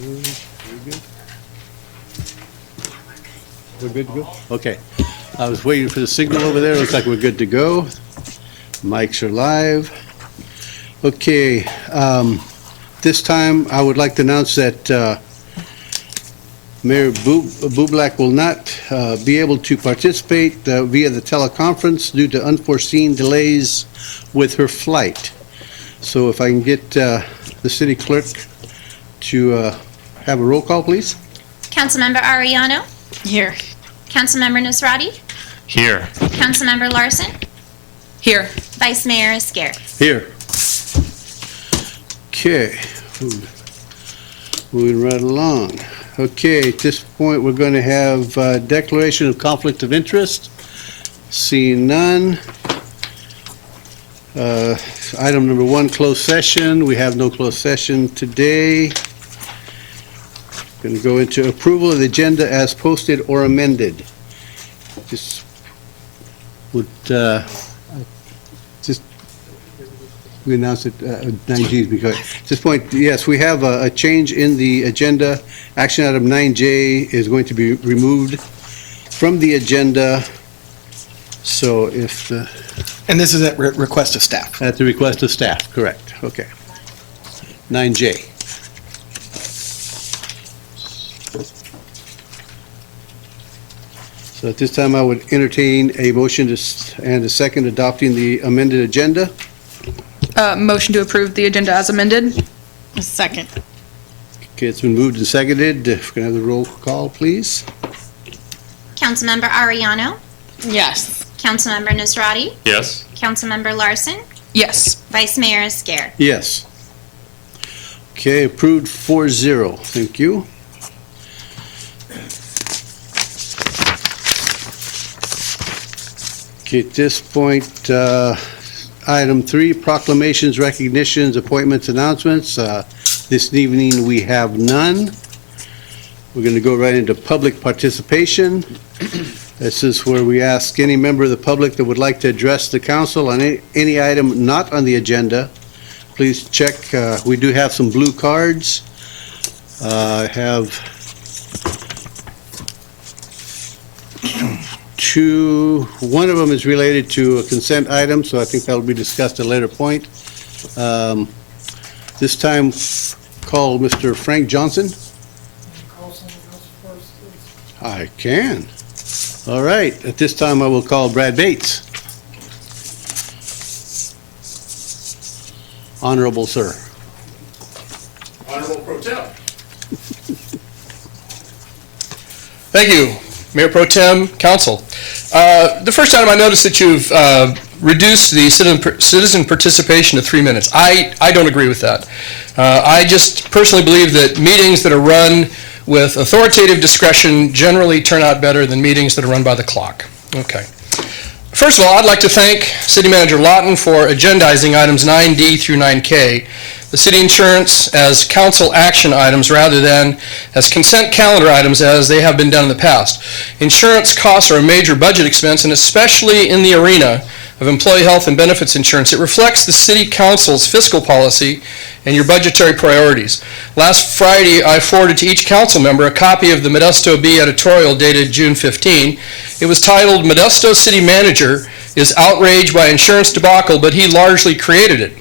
We're good to go? Okay. I was waiting for the signal over there. Looks like we're good to go. Mics are live. Okay. This time, I would like to announce that Mayor Bublak will not be able to participate via the teleconference due to unforeseen delays with her flight. So if I can get the city clerk to have a roll call, please. Councilmember Ariano? Here. Councilmember Nusrati? Here. Councilmember Larson? Here. Vice Mayor Esquer? Here. Okay. Moving right along. Okay, at this point, we're going to have declaration of conflict of interest. Seeing none. Item number 1, closed session. We have no closed session today. Going to go into approval of the agenda as posted or amended. Just would we announced it 9G because at this point, yes, we have a change in the agenda. Action item 9J is going to be removed from the agenda. So if the... And this is at request of staff. At the request of staff, correct. Okay. 9J. So at this time, I would entertain a motion and a second adopting the amended agenda. Motion to approve the agenda as amended. A second. Okay, it's been moved and seconded. If we can have the roll call, please. Councilmember Ariano? Yes. Councilmember Nusrati? Yes. Councilmember Larson? Yes. Vice Mayor Esquer? Yes. Okay, approved 4-0. Thank you. Okay, at this point, item 3, proclamations, recognitions, appointments, announcements. This evening, we have none. We're going to go right into public participation. This is where we ask any member of the public that would like to address the council on any item not on the agenda. Please check. We do have some blue cards. I have two. One of them is related to a consent item, so I think that will be discussed at a later point. This time, call Mr. Frank Johnson. I can. All right. At this time, I will call Brad Bates. Honorable sir. Honorable Pro Tem. Thank you, Mayor Pro Tem, Council. The first item I noticed that you've reduced the citizen participation to 3 minutes. I don't agree with that. I just personally believe that meetings that are run with authoritative discretion generally turn out better than meetings that are run by the clock. Okay. First of all, I'd like to thank City Manager Lawton for agendizing items 9D through 9K, the city insurance as council action items rather than as consent calendar items as they have been done in the past. Insurance costs are a major budget expense, and especially in the arena of employee health and benefits insurance, it reflects the city council's fiscal policy and your budgetary priorities. Last Friday, I forwarded to each council member a copy of the Modesto Bee editorial dated June 15. It was titled, "Modesto City Manager is Outraged by Insurance Debacle, but He Largely Created It."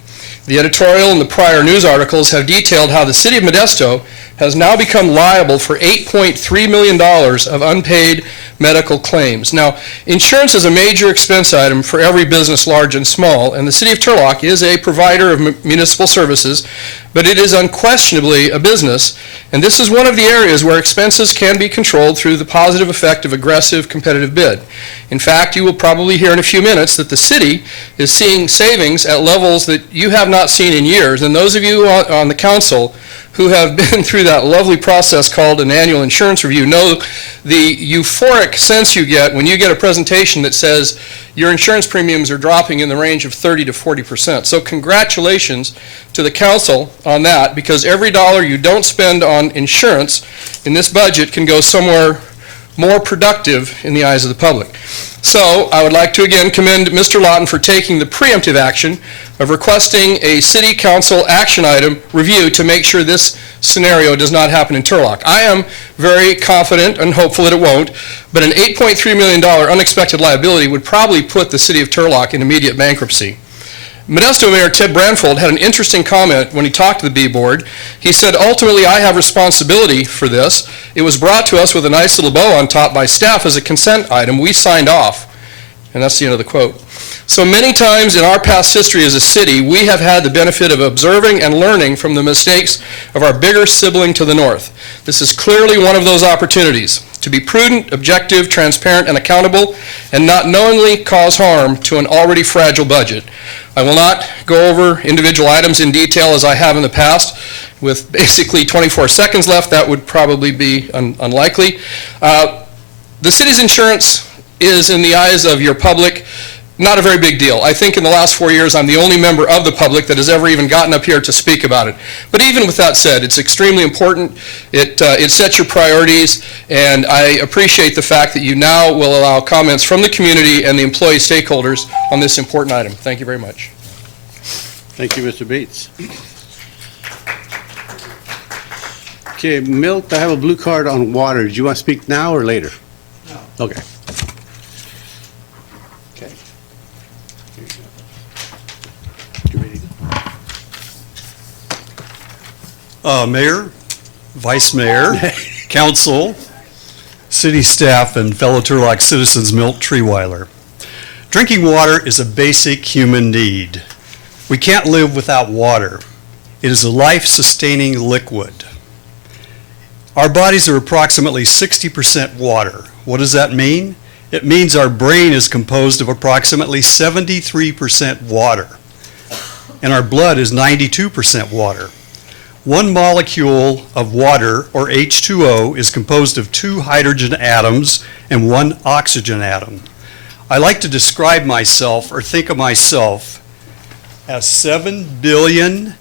The editorial and the prior news articles have detailed how the city of Modesto has now become liable for $8.3 million of unpaid medical claims. Now, insurance is a major expense item for every business, large and small, and the city of Turlock is a provider of municipal services, but it is unquestionably a business, and this is one of the areas where expenses can be controlled through the positive effect of aggressive competitive bid. In fact, you will probably hear in a few minutes that the city is seeing savings at levels that you have not seen in years, and those of you on the council who have been through that lovely process called an annual insurance review know the euphoric sense you get when you get a presentation that says your insurance premiums are dropping in the range of 30 to 40%. So congratulations to the council on that, because every dollar you don't spend on insurance in this budget can go somewhere more productive in the eyes of the public. So I would like to again commend Mr. Lawton for taking the preemptive action of requesting a city council action item review to make sure this scenario does not happen in Turlock. I am very confident and hopeful that it won't, but an $8.3 million unexpected liability would probably put the city of Turlock in immediate bankruptcy. Modesto Mayor Ted Branfold had an interesting comment when he talked to the B Board. He said, ultimately, I have responsibility for this. It was brought to us with a nice little bow on top by staff as a consent item. We signed off. And that's the end of the quote. So many times in our past history as a city, we have had the benefit of observing and learning from the mistakes of our bigger sibling to the north. This is clearly one of those opportunities to be prudent, objective, transparent, and accountable, and not knowingly cause harm to an already fragile budget. I will not go over individual items in detail as I have in the past. With basically 24 seconds left, that would probably be unlikely. The city's insurance is, in the eyes of your public, not a very big deal. I think in the last 4 years, I'm the only member of the public that has ever even gotten up here to speak about it. But even with that said, it's extremely important. It sets your priorities, and I appreciate the fact that you now will allow comments from the community and the employee stakeholders on this important item. Thank you very much. Thank you, Mr. Bates. Okay, Milt, I have a blue card on water. Do you want to speak now or later? No. Okay. Okay. You ready? Mayor, Vice Mayor, Council, City staff, and fellow Turlock citizens, Milt Treeweiler. Drinking water is a basic human need. We can't live without water. It is a life-sustaining liquid. Our bodies are approximately 60% water. What does that mean? It means our brain is composed of approximately 73% water, and our blood is 92% water. One molecule of water, or H2O, is composed of 2 hydrogen atoms and 1 oxygen atom. I like to describe myself, or think of myself, as 7 billion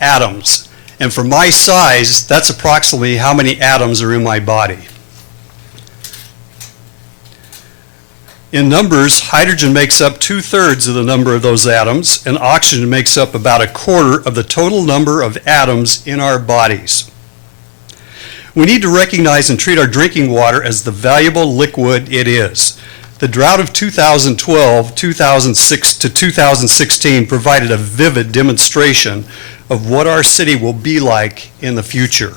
atoms. And for my size, that's approximately how many atoms are in my body. In numbers, hydrogen makes up 2/3 of the number of those atoms, and oxygen makes up about 1/4 of the total number of atoms in our bodies. We need to recognize and treat our drinking water as the valuable liquid it is. The drought of 2012, 2006 to 2016 provided a vivid demonstration of what our city will be like in the future.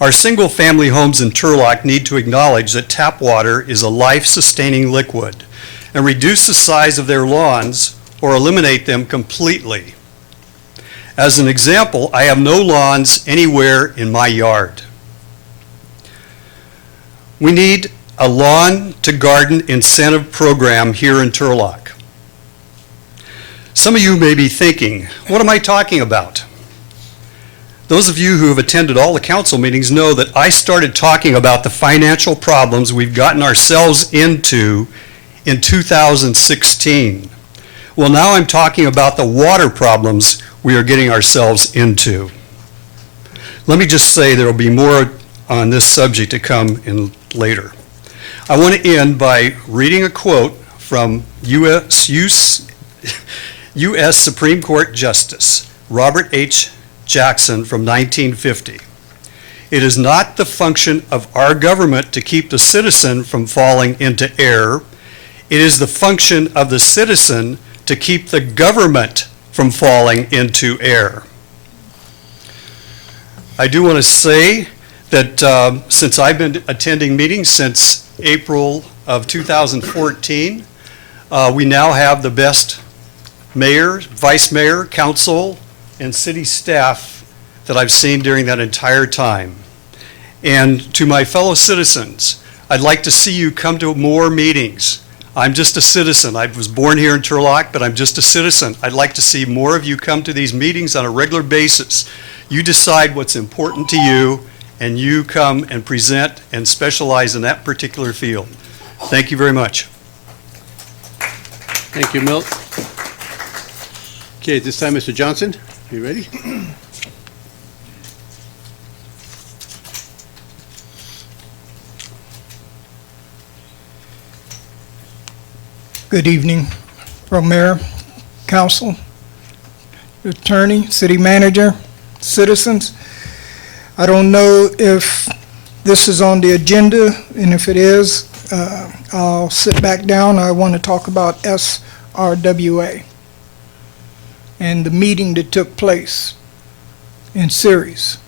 Our single-family homes in Turlock need to acknowledge that tap water is a life-sustaining liquid and reduce the size of their lawns or eliminate them completely. As an example, I have no lawns anywhere in my yard. We need a lawn to garden incentive program here in Turlock. Some of you may be thinking, what am I talking about? Those of you who have attended all the council meetings know that I started talking about the financial problems we've gotten ourselves into in 2016. Well, now I'm talking about the water problems we are getting ourselves into. Let me just say there will be more on this subject to come in later. I want to end by reading a quote from U.S. Supreme Court Justice Robert H. Jackson from 1950. It is not the function of our government to keep the citizen from falling into error. It is the function of the citizen to keep the government from falling into error. I do want to say that since I've been attending meetings since April of 2014, we now have the best mayor, vice mayor, council, and city staff that I've seen during that entire time. And to my fellow citizens, I'd like to see you come to more meetings. I'm just a citizen. I was born here in Turlock, but I'm just a citizen. I'd like to see more of you come to these meetings on a regular basis. You decide what's important to you, and you come and present and specialize in that particular field. Thank you very much. Thank you, Milt. Okay, at this time, Mr. Johnson, you ready? Good evening. Well, Mayor, Council, Attorney, City Manager, citizens, I don't know if this is on the agenda, and if it is, I'll sit back down. I want to talk about SRWA and the meeting that took place in Ceres.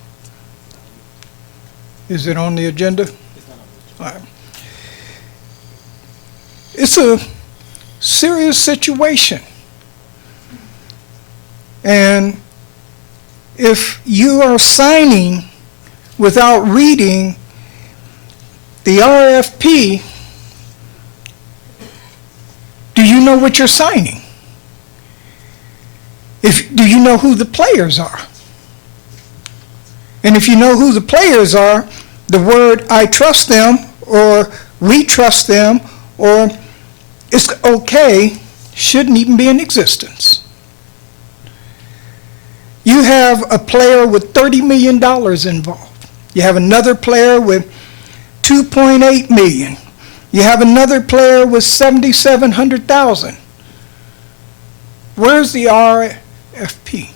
Is it on the agenda? All right. It's a serious situation. And if you are signing without reading the RFP, do you know what you're signing? Do you know who the players are? And if you know who the players are, the word "I trust them" or "we trust them" or "it's okay" shouldn't even be in existence. You have a player with $30 million involved. You have another player with $2.8 million. You have another player with $7,700,000. Where's the RFP?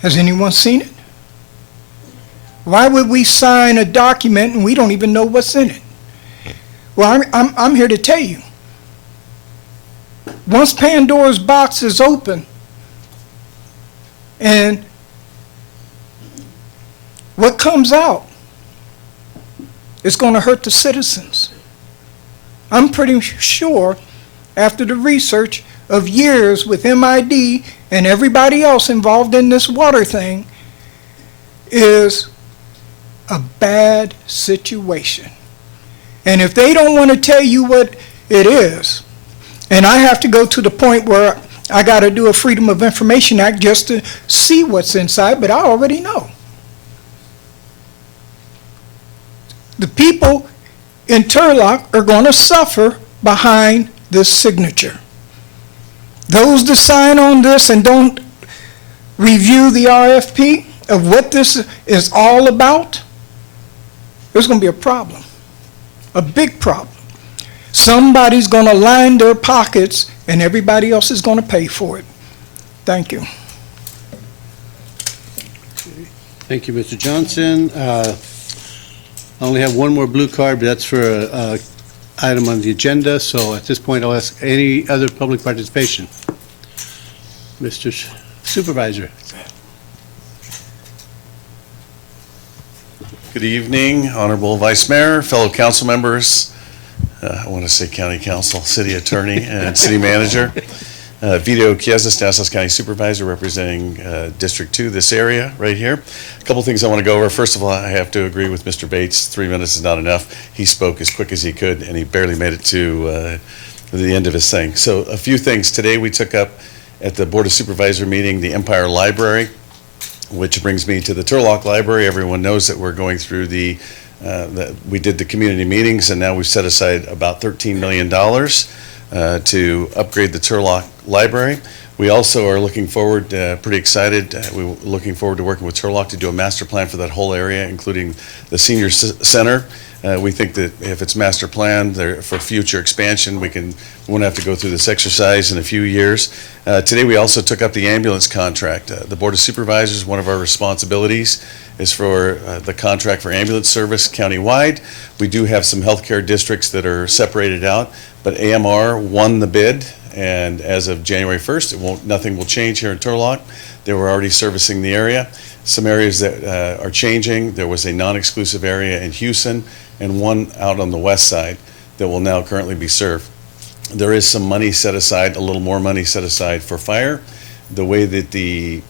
Has anyone seen it? Why would we sign a document and we don't even know what's in it? Well, I'm here to tell you. Once Pandora's box is open, and what comes out is going to hurt the citizens. I'm pretty sure, after the research of years with MID and everybody else involved in this water thing, is a bad situation. And if they don't want to tell you what it is, and I have to go to the point where I got to do a Freedom of Information Act just to see what's inside, but I already know. The people in Turlock are going to suffer behind this signature. Those that sign on this and don't review the RFP of what this is all about, there's going to be a problem, a big problem. Somebody's going to line their pockets and everybody else is going to pay for it. Thank you. Thank you, Mr. Johnson. I only have one more blue card, but that's for an item on the agenda, so at this point, I'll ask any other public participation. Mr. Supervisor. Good evening, Honorable Vice Mayor, fellow council members, I want to say County Council, City Attorney, and City Manager. Vito Chiesa, Nassau County Supervisor, representing District 2, this area right here. A couple things I want to go over. First of all, I have to agree with Mr. Bates. 3 minutes is not enough. He spoke as quick as he could, and he barely made it to the end of his thing. So a few things. Today we took up at the Board of Supervisor meeting the Empire Library, which brings me to the Turlock Library. Everyone knows that we're going through we did the community meetings, and now we've set aside about $13 million to upgrade the Turlock Library. We also are looking forward, pretty excited, we're looking forward to working with Turlock to do a master plan for that whole area, including the senior center. We think that if it's master planned for future expansion, we won't have to go through this exercise in a few years. Today we also took up the ambulance contract. The Board of Supervisors, one of our responsibilities is for the contract for ambulance service countywide. We do have some healthcare districts that are separated out, but AMR won the bid, and as of January 1st, nothing will change here in Turlock. They were already servicing the area. Some areas that are changing, there was a non-exclusive area in Houston and one out on the west side that will now currently be served. There is some money set aside, a little more money set aside for fire. The way that the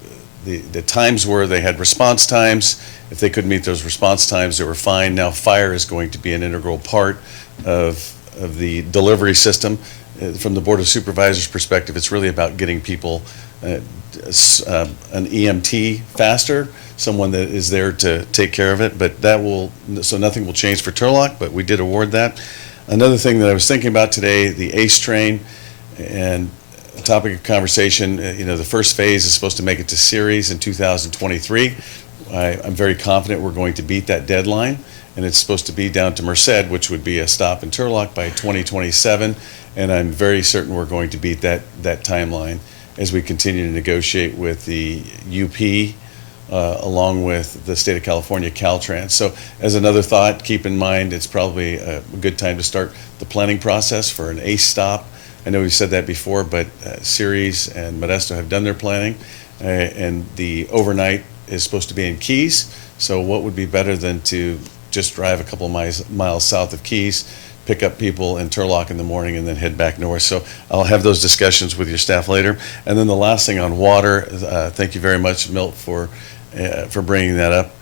times were, they had response times. If they couldn't meet those response times, they were fine. Now fire is going to be an integral part of the delivery system. From the Board of Supervisors perspective, it's really about getting people an EMT faster, someone that is there to take care of it, but so nothing will change for Turlock, but we did award that. Another thing that I was thinking about today, the ACE train, and a topic of conversation, the first phase is supposed to make it to Ceres in 2023. I'm very confident we're going to beat that deadline, and it's supposed to be down to Merced, which would be a stop in Turlock by 2027, and I'm very certain we're going to beat that timeline as we continue to negotiate with the UP, along with the state of California Caltrans. So as another thought, keep in mind, it's probably a good time to start the planning process for an ACE stop. I know we've said that before, but Ceres and Modesto have done their planning, and the overnight is supposed to be in Keys. So what would be better than to just drive a couple of miles south of Keys, pick up people in Turlock in the morning, and then head back north. So I'll have those discussions with your staff later. And then the last thing on water, thank you very much, Milt, for bringing that up.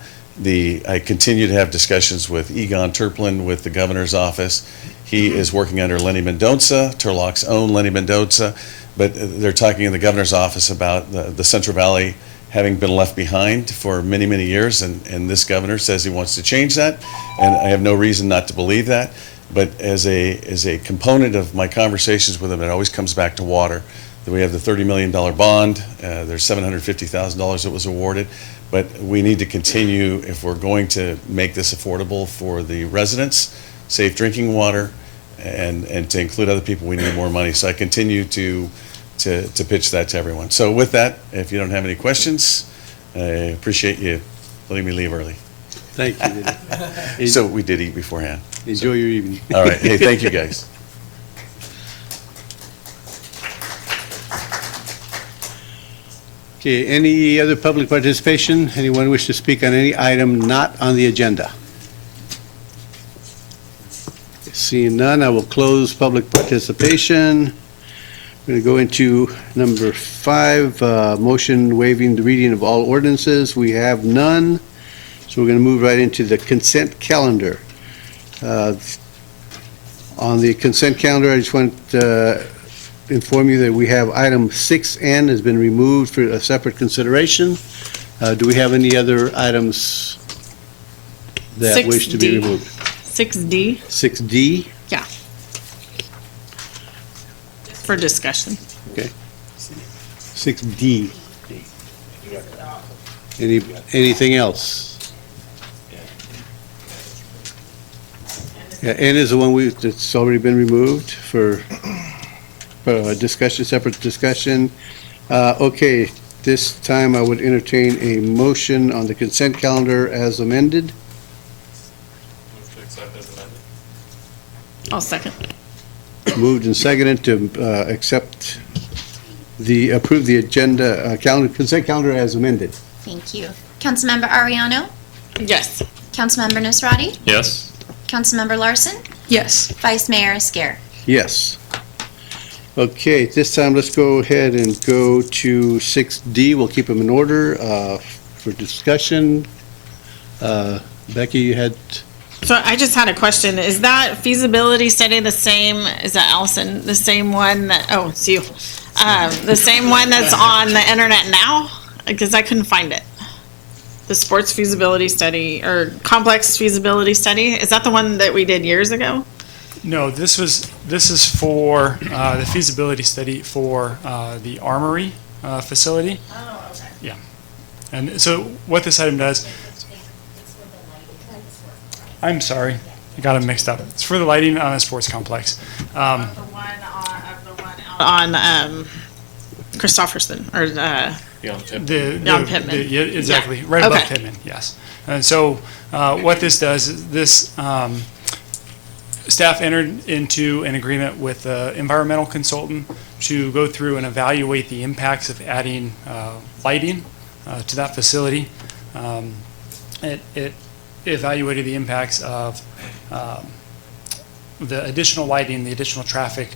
I continue to have discussions with Egon Turplin with the governor's office. He is working under Lenny Mendoza, Turlock's own Lenny Mendoza, but they're talking in the governor's office about the Central Valley having been left behind for many, many years, and this governor says he wants to change that, and I have no reason not to believe that. But as a component of my conversations with him, it always comes back to water. That we have the $30 million bond, there's $750,000 that was awarded, but we need to continue, if we're going to make this affordable for the residents, safe drinking water, and to include other people, we need more money. So I continue to pitch that to everyone. So with that, if you don't have any questions, I appreciate you letting me leave early. Thank you. So we did eat beforehand. Enjoy your evening. All right, hey, thank you, guys. Okay, any other public participation? Anyone wish to speak on any item not on the agenda? Seeing none, I will close public participation. We're going to go into number 5, motion waiving the reading of all ordinances. We have none, so we're going to move right into the consent calendar. On the consent calendar, I just want to inform you that we have item 6N has been removed for a separate consideration. Do we have any other items that wish to be 6D. removed? 6D, 6D, yeah. For discussion. 6D. Anything else? Yeah, N is the one that's already been removed for discussion, separate discussion. Okay, this time I would entertain a motion on the consent calendar as amended. I'll second. Moved and seconded to approve the agenda, consent calendar as amended. Thank you. Councilmember Ariano? Yes. Councilmember Nasrati? Yes. Councilmember Larson? Yes. Vice Mayor Scare? Yes. Okay, this time let's go ahead and go to 6D. We'll keep them in order for discussion. Becky, you had, So I just had a question. Is that feasibility study the same, is that Allison, the same one that, oh, it's you. The same one that's on the internet now? Because I couldn't find it. The sports feasibility study or complex feasibility study, is that the one that we did years ago? No, this is for the feasibility study for the Armory facility. Oh, okay. Yeah. And so what this item does, I'm sorry, I got it mixed up. It's for the lighting on a sports complex. The one on Christofferson or Jan Pittman. Yeah, exactly, Yeah. right above Okay. Pittman, yes. And so what this does is this, staff entered into an agreement with the environmental consultant to go through and evaluate the impacts of adding lighting to that facility. It evaluated the impacts of the additional lighting, the additional traffic,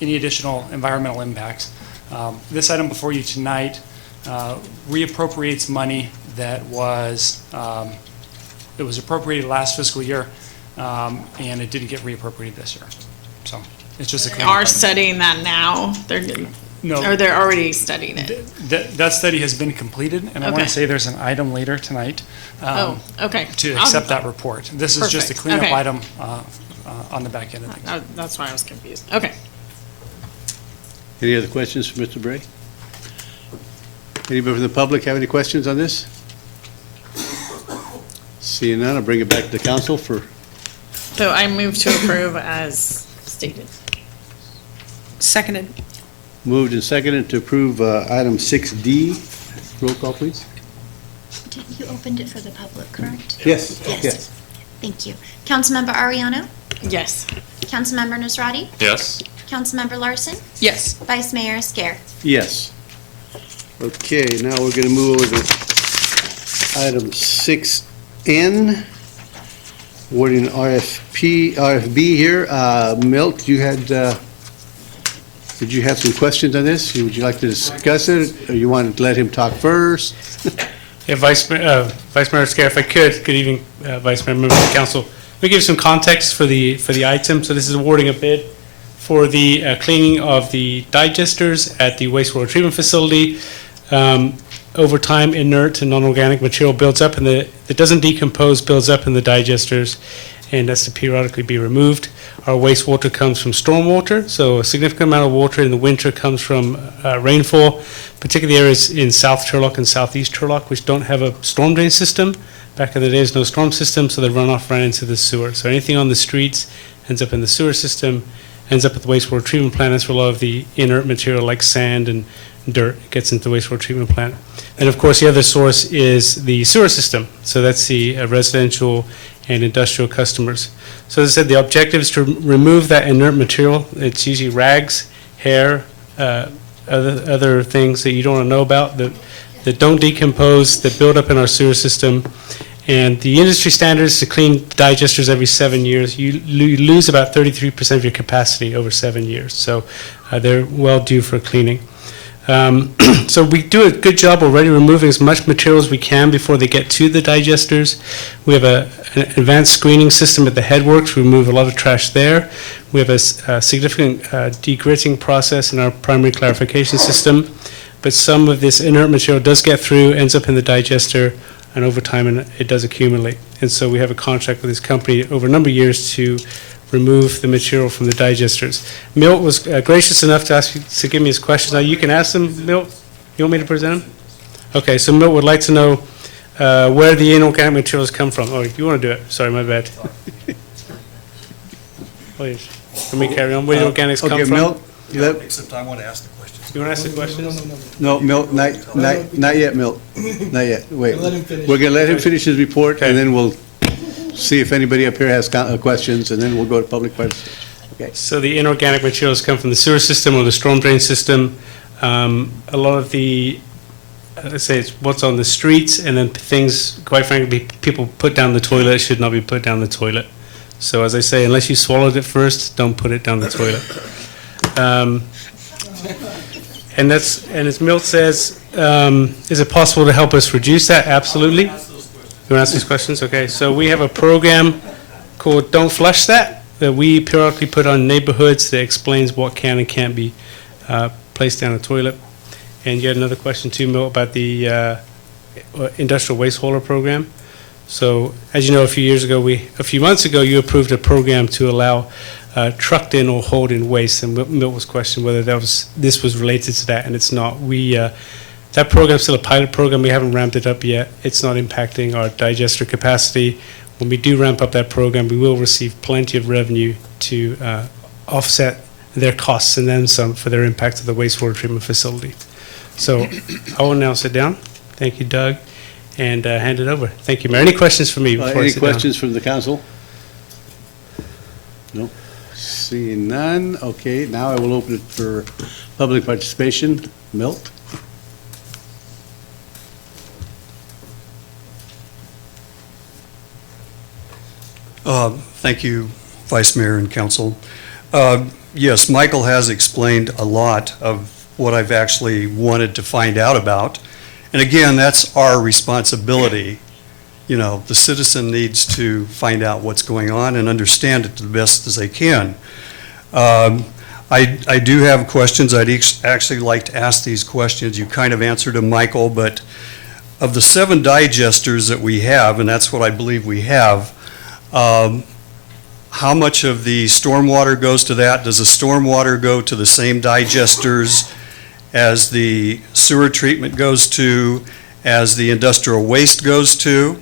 any additional environmental impacts. This item before you tonight reappropriates money that was appropriated last fiscal year, and it didn't get reappropriated this year. So it's just a They cleanup are item. studying that now? No, Or they're already studying it? that study has been completed, and I want Okay. to say there's an item later tonight Oh, okay. to I'll- accept that report. This is just a Perfect. cleanup Okay. item on the back end of things. That's why I was confused. Okay. any other questions for Mr. Bray? Anybody from the public have any questions on this? Seeing none, I'll bring it back to the council for, So I move to approve as stated. Seconded. moved and seconded to approve item 6D. Roll call, please. You opened it for the public, correct? Yes. Yes. Thank you. Councilmember Ariano? Yes. Councilmember Nasrati? Yes. Councilmember Larson? Yes. Vice Mayor Scare? Yes. Okay, now we're going to move over to item 6N, awarding RFB here. Milt, did you have some questions on this? Would you like to discuss it, or you want to let him talk first? Yeah, Vice Mayor Scare, if I could, good evening, Vice Mayor, members of the council. Let me give some context for the item. So this is awarding a bid for the cleaning of the digesters at the wastewater treatment facility. Over time, inert and non-organic material builds up that doesn't decompose, builds up in the digesters, and has to periodically be removed. Our wastewater comes from stormwater, so a significant amount of water in the winter comes from rainfall, particularly areas in South Turlock and Southeast Turlock, which don't have a storm drain system. Back in the days, no storm system, so the runoff ran into the sewer. So anything on the streets ends up in the sewer system, ends up at the wastewater treatment plant. That's where a lot of the inert material like sand and dirt gets into the wastewater treatment plant. And of course, the other source is the sewer system. So that's the residential and industrial customers. So as I said, the objective is to remove that inert material. It's usually rags, hair, other things that you don't want to know about that don't decompose, that build up in our sewer system. And the industry standard is to clean digesters every 7 years. You lose about 33% of your capacity over 7 years. So they're well due for cleaning. So we do a good job already removing as much material as we can before they get to the digesters. We have an advanced screening system at the headworks. We remove a lot of trash there. We have a significant degritting process in our primary clarification system. But some of this inert material does get through, ends up in the digester, and over time it does accumulate. And so we have a contract with this company over a number of years to remove the material from the digesters. Milt was gracious enough to give me his questions. Now you can ask them, Milt. You want me to present them? Okay, so Milt would like to know where the inorganic materials come from. Oh, you want to do it? Sorry, my bad. Please, let me carry on. Where the organics come Okay, from? Milt, Except I want to ask the questions. You want to ask the questions? no, Milt, not yet, Milt. Not yet. Wait. Let him finish. We're going to let him finish his report, Okay. and then we'll see if anybody up here has questions, and then we'll go to public participation. Okay. So the inorganic materials come from the sewer system or the storm drain system. A lot of the, let's say, it's what's on the streets, and then things, quite frankly, people put down the toilet should not be put down the toilet. So as I say, unless you swallowed it first, don't put it down the toilet. And as Milt says, is it possible to help us reduce that? Absolutely. You want to ask these questions? Okay, so we have a program called Don't Flush That we periodically put on neighborhoods that explains what can and can't be placed down a toilet. And you had another question too, Milt, about the industrial waste hauler program. So as you know, a few months ago, you approved a program to allow trucked in or hauled in waste, and Milt was questioning whether this was related to that, and it's not. That program's still a pilot program. We haven't ramped it up yet. It's not impacting our digester capacity. When we do ramp up that program, we will receive plenty of revenue to offset their costs and then some for their impact to the wastewater treatment facility. So I will now sit down. Thank you, Doug, and hand it over. Thank you, Mayor. Any questions for me before I Any sit down? questions from the council? No? Seeing none, okay, now I will open it for public participation. Milt? Thank you, Vice Mayor and Council. Yes, Michael has explained a lot of what I've actually wanted to find out about. And again, that's our responsibility. You know, the citizen needs to find out what's going on and understand it the best as they can. I do have questions. I'd actually like to ask these questions. You kind of answered them, Michael, but of the 7 digesters that we have, and that's what I believe we have, how much of the stormwater goes to that? Does the stormwater go to the same digesters as the sewer treatment goes to, as the industrial waste goes to?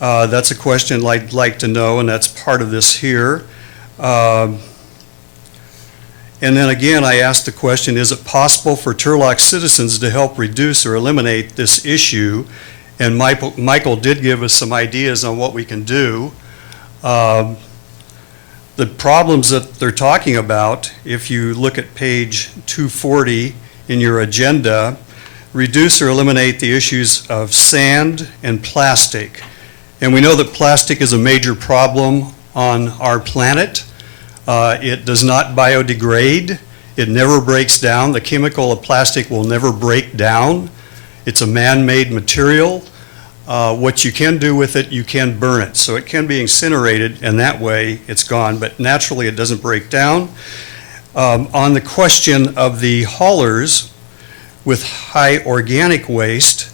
That's a question I'd like to know, and that's part of this here. And then again, I asked the question, is it possible for Turlock citizens to help reduce or eliminate this issue? And Michael did give us some ideas on what we can do. The problems that they're talking about, if you look at page 240 in your agenda, reduce or eliminate the issues of sand and plastic. And we know that plastic is a major problem on our planet. It does not biodegrade. It never breaks down. The chemical of plastic will never break down. It's a man-made material. What you can do with it, you can burn it. So it can be incinerated, and that way it's gone. But naturally, it doesn't break down. On the question of the haulers with high organic waste,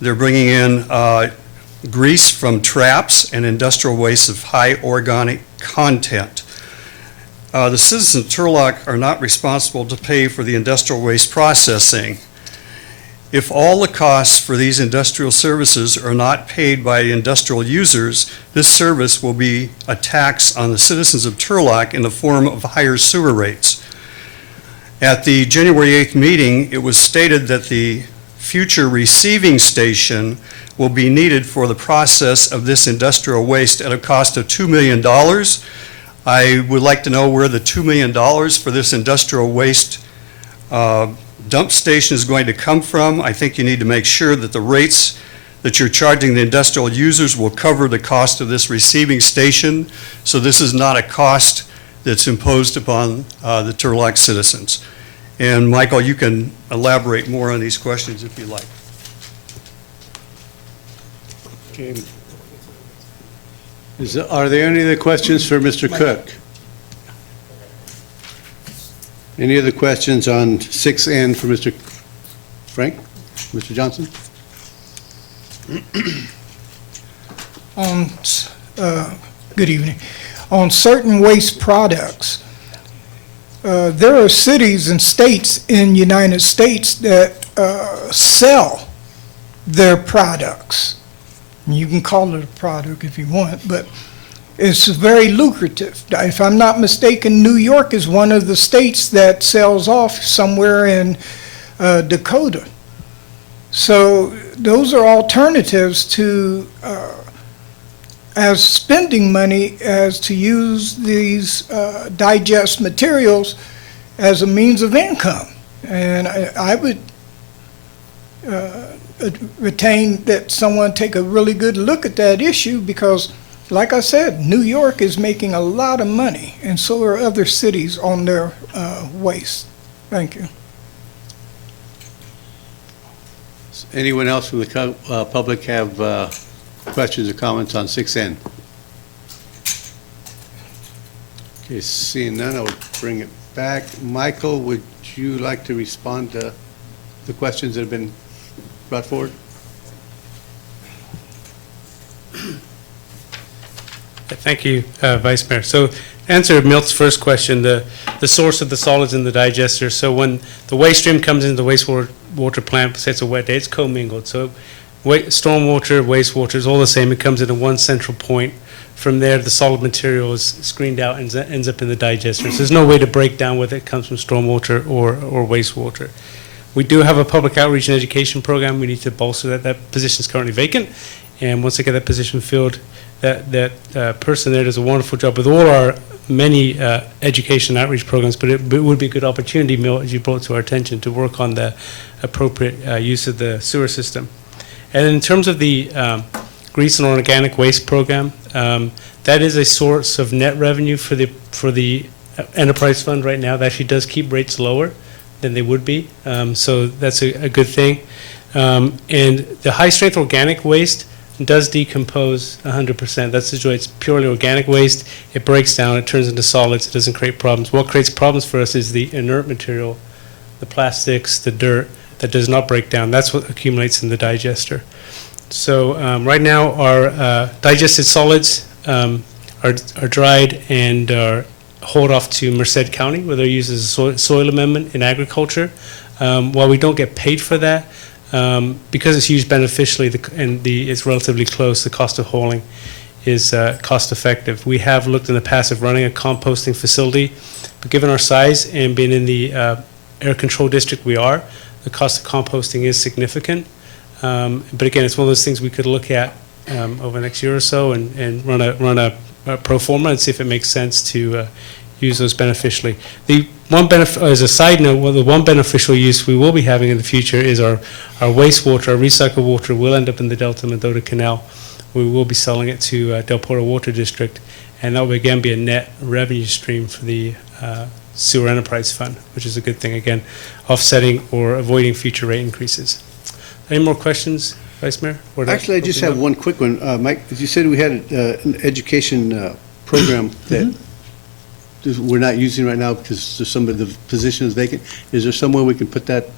they're bringing in grease from traps and industrial waste of high organic content. The citizens of Turlock are not responsible to pay for the industrial waste processing. If all the costs for these industrial services are not paid by industrial users, this service will be a tax on the citizens of Turlock in the form of higher sewer rates. At the January 8th meeting, it was stated that the future receiving station will be needed for the process of this industrial waste at a cost of $2 million. I would like to know where the $2 million for this industrial waste dump station is going to come from. I think you need to make sure that the rates that you're charging the industrial users will cover the cost of this receiving station. So this is not a cost that's imposed upon the Turlock citizens. And Michael, you can elaborate more on these questions if you like. Okay. Are there any other questions for Mr. Cook? Any other questions on 6N for Mr. Frank? Mr. Johnson? Good evening. On certain waste products, there are cities and states in United States that sell their products. You can call it a product if you want, but it's very lucrative. If I'm not mistaken, New York is one of the states that sells off somewhere in Dakota. So those are alternatives to, as spending money, as to use these digest materials as a means of income. And I would retain that someone take a really good look at that issue because, like I said, New York is making a lot of money, and so are other cities on their waste. Thank you. Anyone else from the public have questions or comments on 6N? Okay, seeing none, I will bring it back. Michael, would you like to respond to the questions that have been brought forward? Thank you, Vice Mayor. So to answer Milt's first question, the source of the solids in the digester. So when the waste stream comes into the wastewater plant, say it's a wet day, it's commingled. So stormwater, wastewater is all the same. It comes into one central point. From there, the solid material is screened out and ends up in the digester. So there's no way to break down whether it comes from stormwater or wastewater. We do have a public outreach and education program. We need to bolster that. That position is currently vacant. And once I get that position filled, that person there does a wonderful job with all our many education outreach programs, but it would be a good opportunity, Milt, as you brought to our attention, to work on the appropriate use of the sewer system. And in terms of the grease and organic waste program, that is a source of net revenue for the enterprise fund right now. That actually does keep rates lower than they would be, so that's a good thing. And the high-strength organic waste does decompose 100%. That's the joy. It's purely organic waste. It breaks down. It turns into solids. It doesn't create problems. What creates problems for us is the inert material, the plastics, the dirt that does not break down. That's what accumulates in the digester. So right now, our digested solids are dried and are hauled off to Merced County, where they're used as a soil amendment in agriculture. While we don't get paid for that, Because it's used beneficially it's relatively close, the cost of hauling is cost effective. We have looked in the past of running a composting facility, but given our size and being in the air control district we are, the cost of composting is significant. But again, it's one of those things we could look at over the next year or so and run a pro forma and see if it makes sense to use those beneficially. The one as a side note, the one beneficial use we will be having in the future is our wastewater, our recycled water will end up in the Delta Mendota Canal. We will be selling it to Del Porto Water District, and that will again be a net revenue stream for the Sewer Enterprise Fund, which is a good thing, again, offsetting or avoiding future rate increases. Any more questions, Vice Mayor? Actually, I just have one quick one. Mike, you said we had an education program that we're not using right now because some of the positions vacant. Is there somewhere we can put that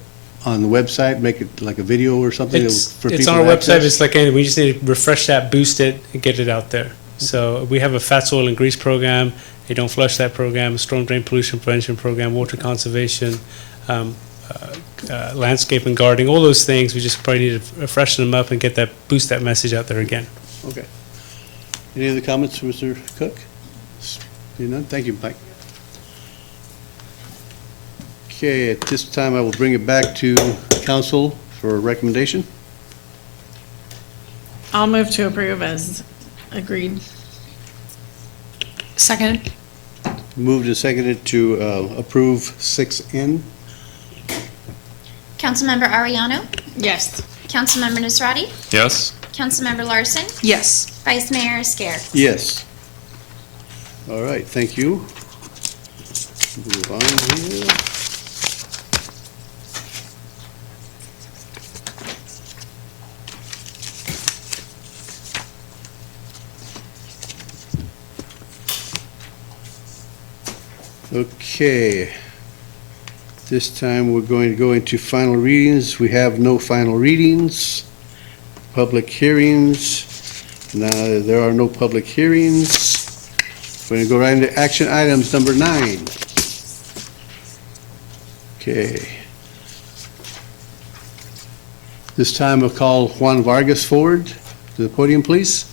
on the website, make it like a video or something for people It's to on our website. access? It's like anything. We just need to refresh that, boost it, and get it out there. So we have a fat soil and grease program, a don't flush that program, a storm drain pollution prevention program, water conservation, landscape and gardening, all those things. We just probably need to freshen them up and boost that message out there again. Okay. Any other comments, Mr. Cook? Seeing none? Thank you, Mike. Okay, at this time, I will bring it back to council for a recommendation. I'll move to approve as agreed. Second. Moved and seconded to approve 6N. Councilmember Ariano? Yes. Councilmember Nisrati? Yes. Councilmember Larson? Yes. Vice Mayor Scare? Yes. All right, thank you. Move on here. Okay. This time, we're going to go into final readings. We have no final readings. Public hearings. Now, there are no public hearings. We're going to go right into action items number 9. Okay. This time, I'll call Juan Vargas forward to the podium, please.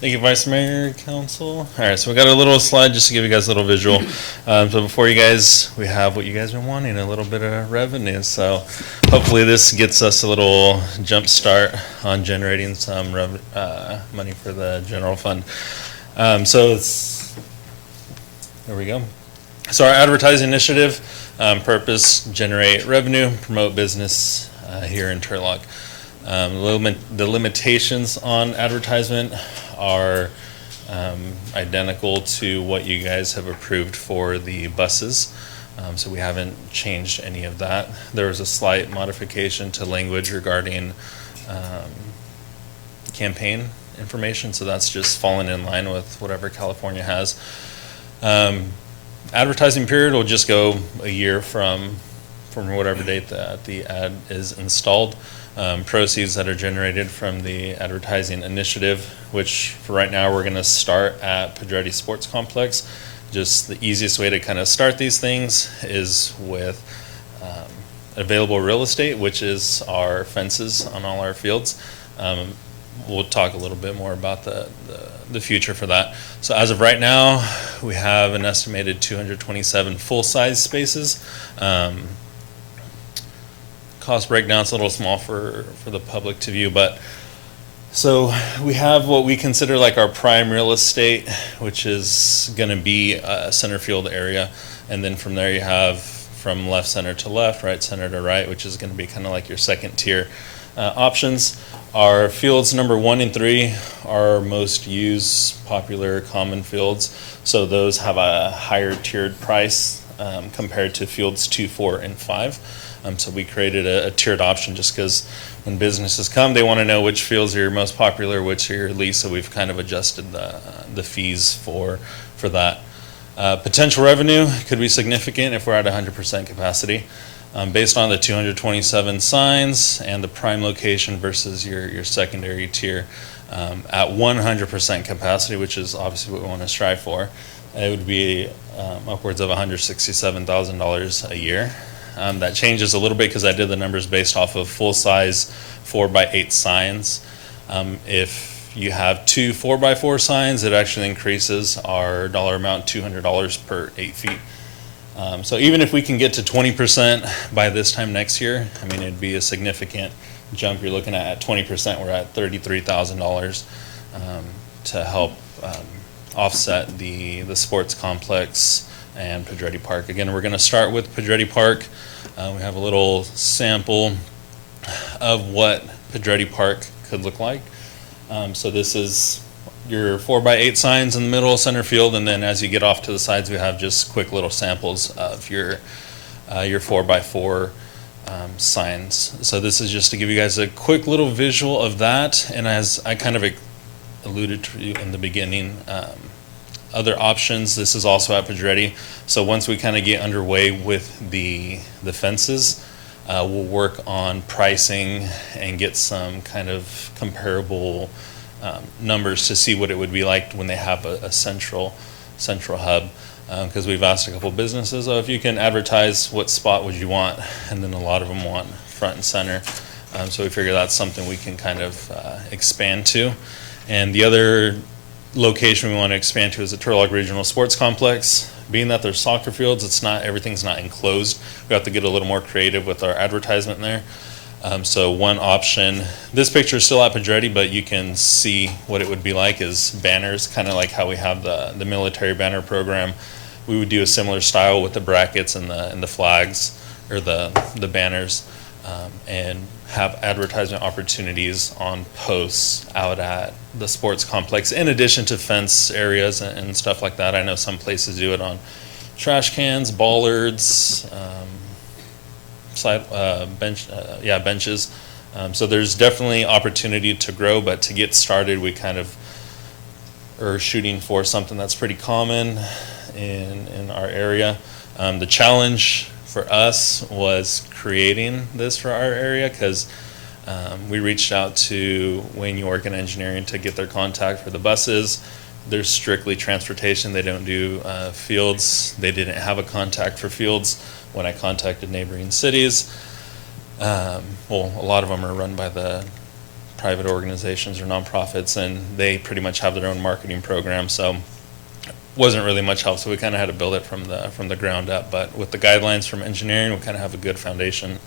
Thank you, Vice Mayor, Council. All right, so we got a little slide just to give you guys a little visual. So before you guys, we have what you guys been wanting, a little bit of revenue. So hopefully this gets us a little jump start on generating some money for the general fund. There we go. So our advertising initiative, purpose, generate revenue, promote business here in Turlock. The limitations on advertisement are identical to what you guys have approved for the buses. So we haven't changed any of that. There was a slight modification to language regarding campaign information, so that's just fallen in line with whatever California has. Advertising period will just go a year from whatever date that the ad is installed. Proceeds that are generated from the advertising initiative, which for right now we're going to start at Pedretti Sports Complex. Just the easiest way to kind of start these things is with available real estate, which is our fences on all our fields. We'll talk a little bit more about the future for that. So as of right now, we have an estimated 227 full-size spaces. Cost breakdown's a little small for the public to view, but so we have what we consider like our prime real estate, which is going to be a center field area, and then from there you have from left center to left, right center to right, which is going to be kind of like your second tier options. Our fields number 1 and 3 are our most used, popular, common fields, so those have a higher tiered price compared to fields 2, 4, and 5. So we created a tiered option just because when businesses come, they want to know which fields are your most popular, which are your least. So we've kind of adjusted the fees for that. Potential revenue could be significant if we're at 100% capacity. Based on the 227 signs and the prime location versus your secondary tier, at 100% capacity, which is obviously what we want to strive for, it would be upwards of $167,000 a year. That changes a little bit because I did the numbers based off of full-size 4x8 signs. If you have two 4x4 signs, it actually increases our dollar amount $200 per 8 feet. So even if we can get to 20% by this time next year, I mean, it'd be a significant jump. You're looking at 20%, we're at $33,000 to help offset the sports complex and Pedretti Park. Again, we're going to start with Pedretti Park. We have a little sample of what Pedretti Park could look like. So this is your 4x8 signs in the middle, center field, and then as you get off to the sides, we have just quick little samples of your 4x4 signs. So this is just to give you guys a quick little visual of that, and as I kind of alluded to in the beginning, other options, this is also at Pedretti. So once we kind of get underway with the fences, we'll work on pricing and get some kind of comparable numbers to see what it would be like when they have a central hub. Because we've asked a couple businesses, if you can advertise, what spot would you want? And then a lot of them want front and center. So we figure that's something we can kind of expand to. And the other location we want to expand to is the Turlock Regional Sports Complex. Being that there's soccer fields, everything's not enclosed. We have to get a little more creative with our advertisement there. So one option, this picture is still at Pedretti, but you can see what it would be like is banners, kind of like how we have the military banner program. We would do a similar style with the brackets and the flags, or the banners, and have advertisement opportunities on posts out at the sports complex, in addition to fence areas and stuff like that. I know some places do it on trash cans, bollards, benches. So there's definitely opportunity to grow, but to get started, we kind of are shooting for something that's pretty common in our area. The challenge for us was creating this for our area, because we reached out to Wayne York and Engineering to get their contact for the buses. They're strictly transportation. They don't do fields. They didn't have a contact for fields when I contacted neighboring cities. Well, a lot of them are run by the private organizations or nonprofits, and they pretty much have their own marketing program, so wasn't really much help. So we kind of had to build it from the ground up. But with the guidelines from engineering, we kind of have a good foundation.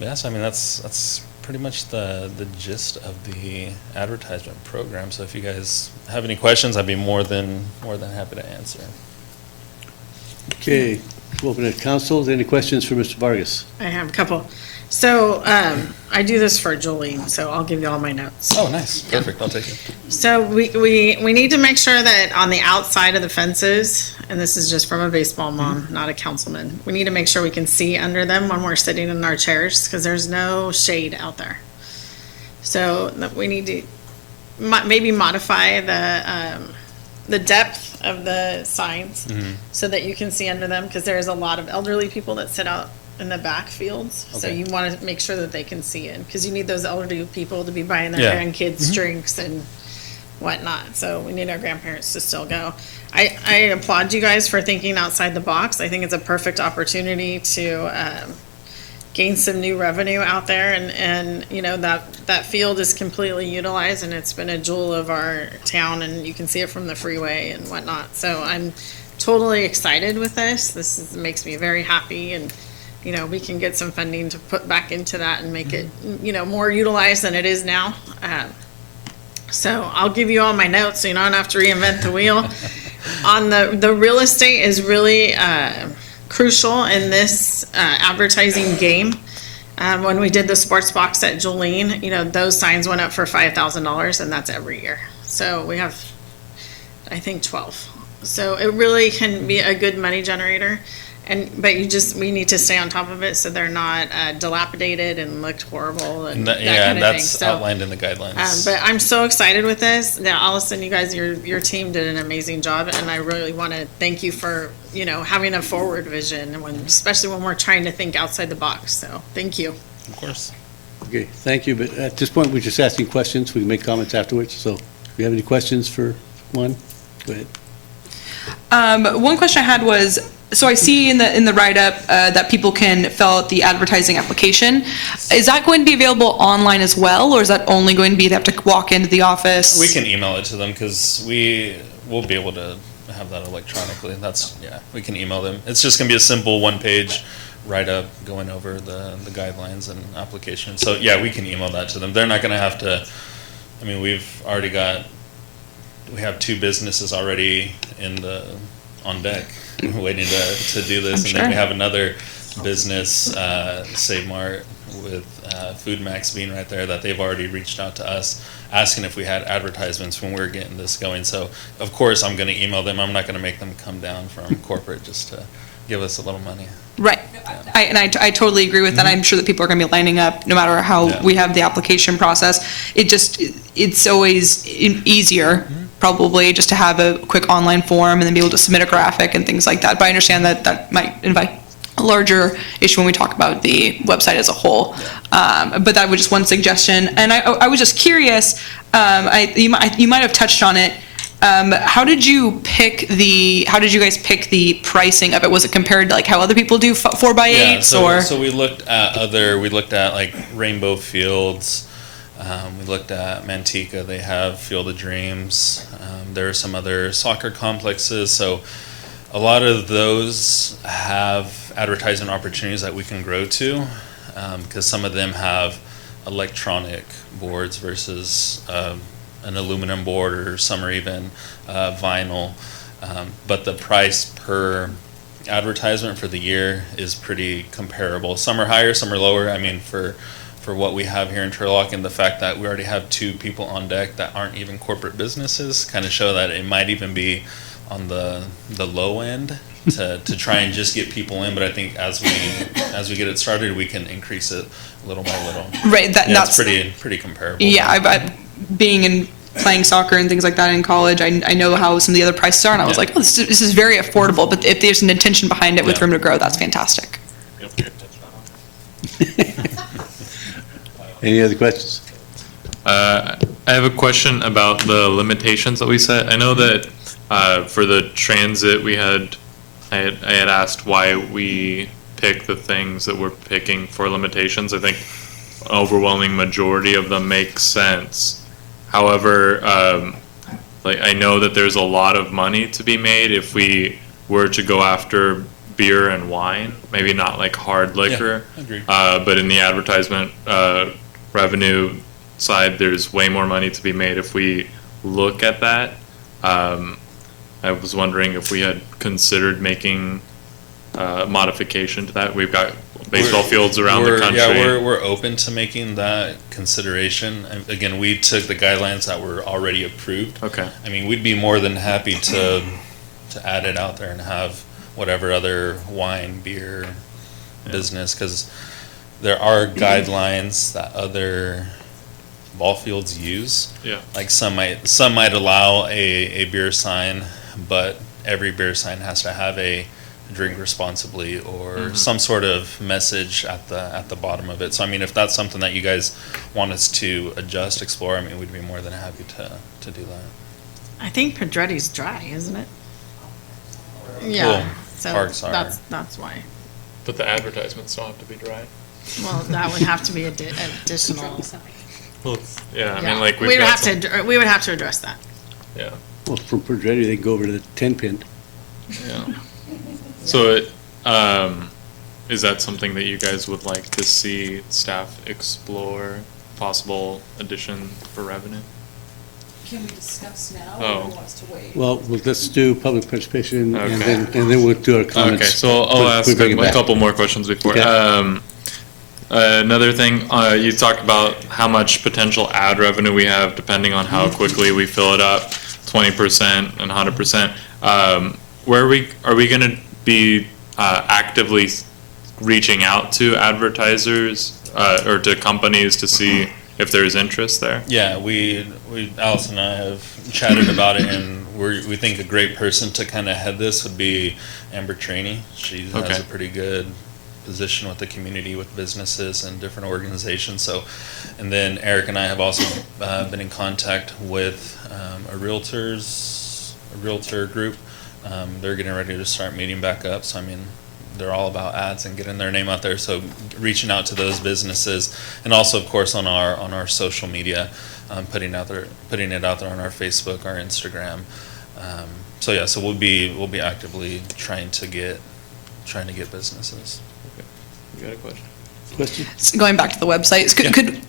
Yes, I mean that's pretty much the gist of the advertisement program. So if you guys have any questions, I'd be more than happy to answer. Okay, we'll open it. Council, any questions for Mr. Vargas? I have a couple. So I do this for Jolene, so I'll give you all my notes. Oh, nice. Perfect. I'll take it. So we need to make sure that on the outside of the fences, and this is just from a baseball mom, not a councilman, we need to make sure we can see under them when we're sitting in our chairs, because there's no shade out there. So we need to maybe modify the depth of the signs so that you can see under them, because there's a lot of elderly people that sit out in the back fields. So Okay. you want to make sure that they can see it, because you need those elderly people to be buying their Yeah. grandkids drinks and whatnot. So we need our grandparents to still go. I applaud you guys for thinking outside the box. I think it's a perfect opportunity to gain some new revenue out there, and you know, that field is completely utilized, and it's been a jewel of our town, and you can see it from the freeway and whatnot. So I'm totally excited with this. Makes me very happy, and you know, we can get some funding to put back into that and make it, you know, more utilized than it is now. So I'll give you all my notes so you don't have to reinvent the wheel. On the real estate is really crucial in this advertising game. When we did the sports box at Jolene, you know, those signs went up for $5,000, and that's every year. So we have, I think, 12. So it really can be a good money generator. but we need to stay on top of it so they're not dilapidated and looked horrible and that Yeah, kind of thing. that's So, outlined in the guidelines. but I'm so excited with this. Now, Allison, you guys, your team did an amazing job, and I really want to thank you for, having a forward vision, especially when we're trying to think outside the box. So, thank you. Of course. Okay, thank you, but at this point, we're just asking questions. We can make comments afterwards, so if you have any questions for Juan, go ahead. One question I had was, so I see in the write-up that people can fill out the advertising application. Is that going to be available online as well, or is that only going to be they have to walk into the office? We can email it to them because we'll be able to have that electronically. We can email them. It's just gonna be a simple one-page write-up going over the guidelines and application. So yeah, we can email that to them. They're not gonna have to, I mean, we have 2 businesses already on deck waiting to do this. And then we have another business, Save Mart, with Food Max being right there, that they've already reached out to us asking if we had advertisements when we were getting this going. So of course I'm going to email them. I'm not going to make them come down from corporate just to give us a little money. Right. I totally agree with that. I'm sure that people are going to be lining up no matter how we have the application process. It's always easier probably just to have a quick online form and then be able to submit a graphic and things like that. But I understand that might invite a larger issue when we talk about the website as a whole. But that was just one suggestion. And I was just curious, you might have touched on it. How did you guys pick the pricing of it? Was it compared to like how other people do 4x8s or? So we looked at like Rainbow Fields. We looked at Manteca. They have Field of Dreams. There are some other soccer complexes. So a lot of those have advertising opportunities that we can grow to, because some of them have electronic boards versus an aluminum board, or some are even vinyl. But the price per advertisement for the year is pretty comparable. Some are higher, some are lower. I mean, for what we have here in Turlock, and the fact that we already have 2 people on deck that aren't even corporate businesses kind of show that it might even be on the low end to try and just get people in. But I think as we get it started, we can increase it little by little. Right. That's pretty comparable. Yeah, playing soccer and things like that in college, I know how some of the other prices are, and I was like, oh, this is very affordable. But if there's an intention behind it with room to grow, that's fantastic. Any other questions? I have a question about the limitations that we set. I know that for the transit, I had asked why we pick the things that we're picking for limitations. I think overwhelming majority of them make sense. However, I know that there's a lot of money to be made if we were to go after beer and wine, maybe not like hard liquor. Yeah, agreed. But in the advertisement revenue side, there's way more money to be made if we look at that. I was wondering if we had considered making a modification to that. We've got baseball fields around the country. Yeah, we're open to making that consideration. And again, we took the guidelines that were already approved. Okay. I mean, we'd be more than happy to add it out there and have whatever other wine, beer business, because there are guidelines that other ball fields use. Yeah. Like some might allow a beer sign, but every beer sign has to have a drink responsibly or some sort of message at the bottom of it. So I mean, if that's something that you guys want us to adjust, explore, I mean, we'd be more than happy to do that. I think Pedretti's dry, isn't it? Well, Yeah. So parks are. that's why. But the advertisements don't have to be dry. Well, that would have to be additional. Well, yeah, I Yeah. mean, like we would have to address that. Yeah. Well, from Pedretti, they go over to the 10-pin. Yeah. So is that something that you guys would like to see staff explore, possible addition for revenue? Can we discuss now, Oh. or do you want us to wait? Well, let's do public participation, and Okay. then we'll do our comments. Okay, so I'll ask a couple more questions before. Okay. Another thing, you talked about how much potential ad revenue we have depending on how quickly we fill it up, 20% and 100%. Where are we going to be actively reaching out to advertisers or to companies to see if there's interest there? Yeah, Alice and I have chatted about it, and we think a great person to kind of head this would be Amber Trainey. She has Okay. a pretty good position with the community, with businesses and different organizations. So, and then Eric and I have also been in contact with a realtor group. They're getting ready to start meeting back up. So I mean, they're all about ads and getting their name out there. So reaching out to those businesses, and also of course on our social media, putting it out there on our Facebook, our Instagram. So yeah, so we'll be actively trying to get businesses. You got a question? Question? Going back to the website,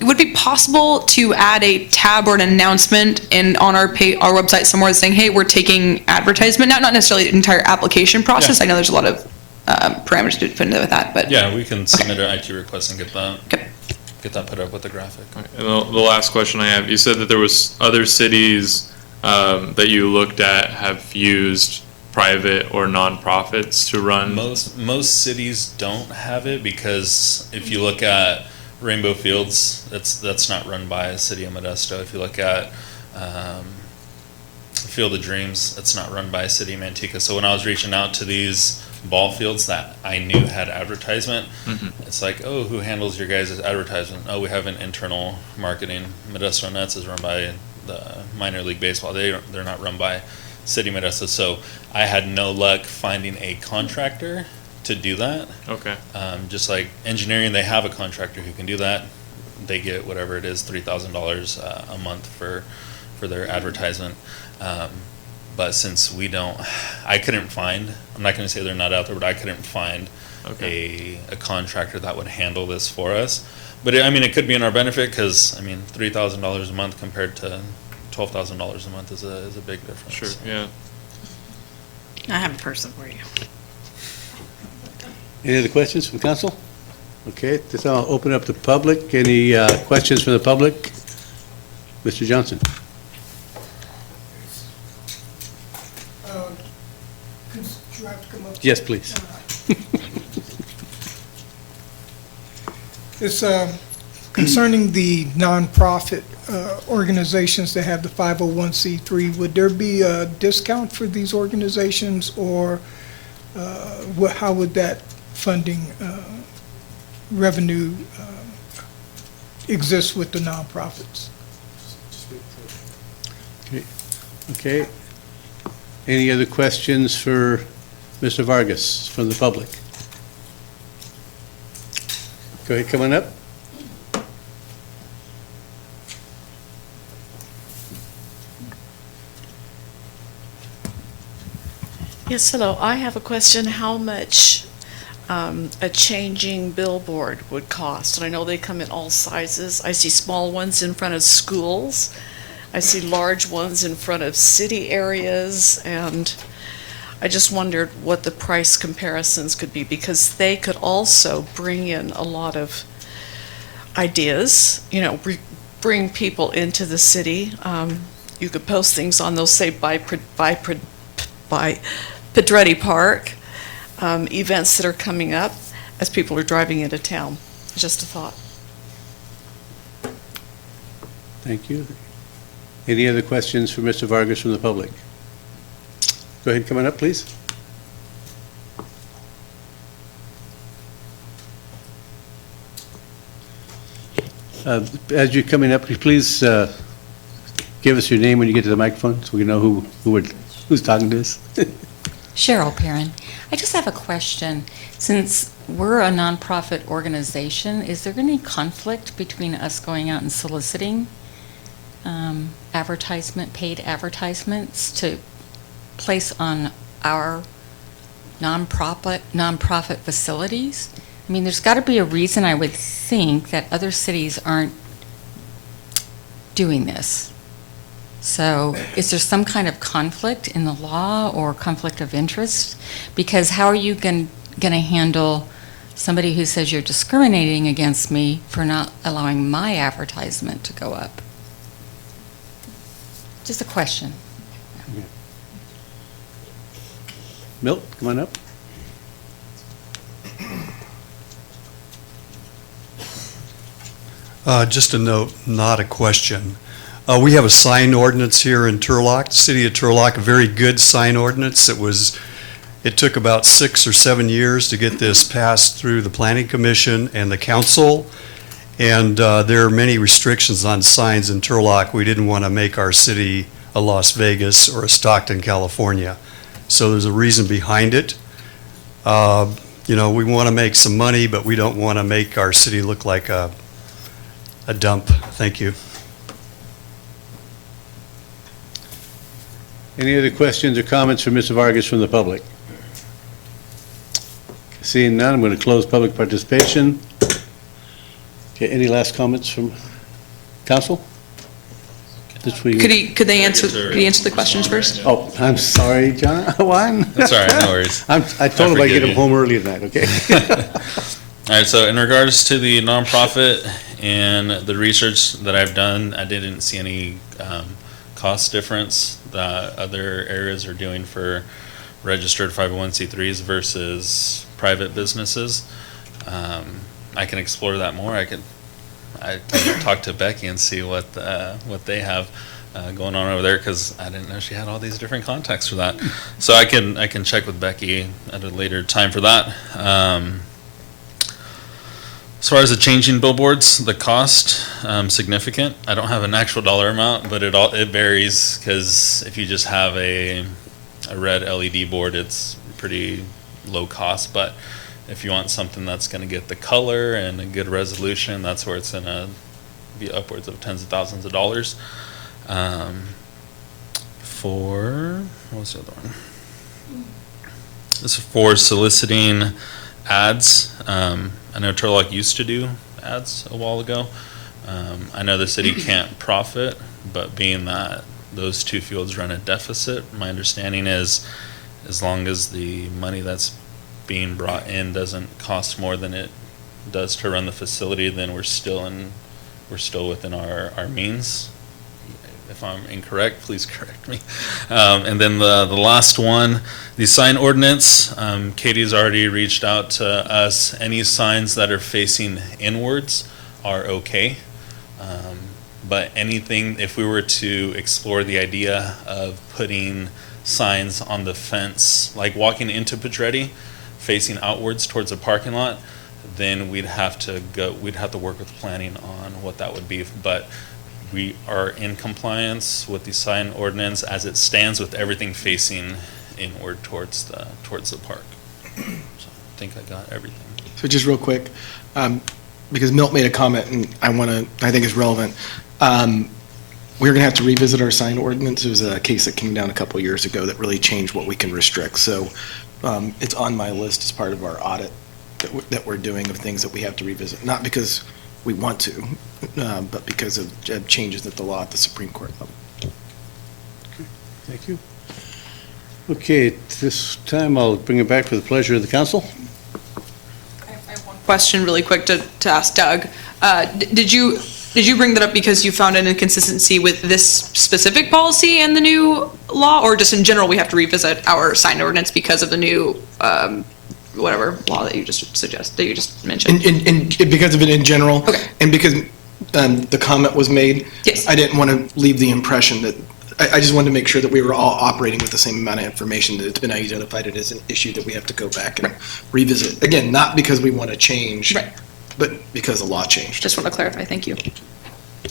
would it be possible to add a tab or an announcement on our website somewhere saying, hey, we're taking advertisement now, not necessarily the entire application process. Yeah. I know there's a lot of parameters to put into with that, but Yeah, we can submit an IT request and get that put up with the graphic. And the last question I have, you said that there was other cities that you looked at have used private or nonprofits to run. Most cities don't have it, because if you look at Rainbow Fields, that's not run by the city of Modesto. If you look at Field of Dreams, it's not run by city of Manteca. So when I was reaching out to these ball fields that I knew had advertisement, it's like, oh, who handles your guys' advertisement? Oh, we have an internal marketing. Modesto Nets is run by the minor league baseball. They're not run by city Modesto. So I had no luck finding a contractor to do that. Okay. Just like engineering, they have a contractor who can do that. They get whatever it is, $3,000 a month for their advertisement. But since I couldn't find, I'm not going to say they're not out there, but I couldn't find a contractor that would handle this for us. But it could be in our benefit, because $3,000 a month compared to $12,000 a month is a big difference. Sure. Yeah. I have a person for you. Any other questions from council? Okay, this I'll open up to public. Any questions from the public? Mr. Johnson? Do I have to come up? Yes, please. It's concerning the nonprofit organizations that have the 501c3. Would there be a discount for these organizations, or how would that funding revenue exist with the nonprofits? Okay. Any other questions for Mr. Vargas from the public? Go ahead, come on up. Yes, hello. I have a question. How much a changing billboard would cost? And I know they come in all sizes. I see small ones in front of schools. I see large ones in front of city areas, and I just wondered what the price comparisons could be, because they could also bring in a lot of ideas, bring people into the city. You could post things on those, say, by Pedretti Park, events that are coming up as people are driving into town. Just a thought. Thank you. Any other questions for Mr. Vargas from the public? Go ahead, come on up, please. As you're coming up, please give us your name when you get to the microphone, so we know who's talking to us. Cheryl Perrin. I just have a question. Since we're a nonprofit organization, is there any conflict between us going out and soliciting paid advertisements to place on our nonprofit facilities? I mean, there's got to be a reason, I would think, that other cities aren't doing this. So is there some kind of conflict in the law or conflict of interest? Because how are you going to handle somebody who says you're discriminating against me for not allowing my advertisement to go up? Just a question. Milt, come on up. Just a note, not a question. We have a sign ordinance here in Turlock, City of Turlock, a very good sign ordinance. It took about 6 or 7 years to get this passed through the Planning Commission and the council. And there are many restrictions on signs in Turlock. We didn't want to make our city a Las Vegas or a Stockton, California. So there's a reason behind it. You know, we want to make some money, but we don't want to make our city look like a dump. Thank you. Any other questions or comments for Mr. Vargas from the public? Seeing none, I'm going to close public participation. Okay, any last comments from council? Could they answer the questions first? Oh, I'm sorry, John. Juan? That's all right, no worries. I told him I'd get him home early tonight, okay? All right, so in regards to the nonprofit and the research that I've done, I didn't see any cost difference that other areas are doing for registered 501c3s versus private businesses. I can explore that more. I can talk to Becky and see what they have going on over there, because I didn't know she had all these different contacts for that. So I can check with Becky at a later time for that. As far as the changing billboards, the cost significant. I don't have an actual dollar amount, but it varies, because if you just have a red LED board, it's pretty low cost. But if you want something that's going to get the color and a good resolution, that's where it's going to be upwards of tens of thousands of dollars. For what was the other one? This is for soliciting ads. I know Turlock used to do ads a while ago. I know the city can't profit, but being that those two fields run a deficit, my understanding is as long as the money that's being brought in doesn't cost more than it does to run the facility, then we're still within our means. If I'm incorrect, please correct me. And then the last one, the sign ordinance. Katie's already reached out to us. Any signs that are facing inwards are okay. But anything, if we were to explore the idea of putting signs on the fence, like walking into Pedretti, facing outwards towards a parking lot, then we'd have to work with planning on what that would be. But we are in compliance with the sign ordinance as it stands, with everything facing inward towards the park. So I think I got everything. So just real quick, because Milt made a comment and I think it's relevant. We're gonna have to revisit our sign ordinance. There was a case that came down a couple of years ago that really changed what we can restrict. So it's on my list as part of our audit that we're doing of things that we have to revisit. Not because we want to, but because of changes at the law at the Supreme Court level. Thank you. Okay, at this time, I'll bring it back for the pleasure of the council. I have one question really quick to ask Doug. Did you bring that up because you found an inconsistency with this specific policy and the new law, or just in general we have to revisit our sign ordinance because of the new whatever law that you just mentioned? Because of it in general, okay. And because the comment was made, yes. I didn't want to leave the impression that, I just wanted to make sure that we were all operating with the same amount of information, that it's been identified as an issue that we have to go back and revisit. Again, not because we want to change, but because the law changed. Just want to clarify, thank you.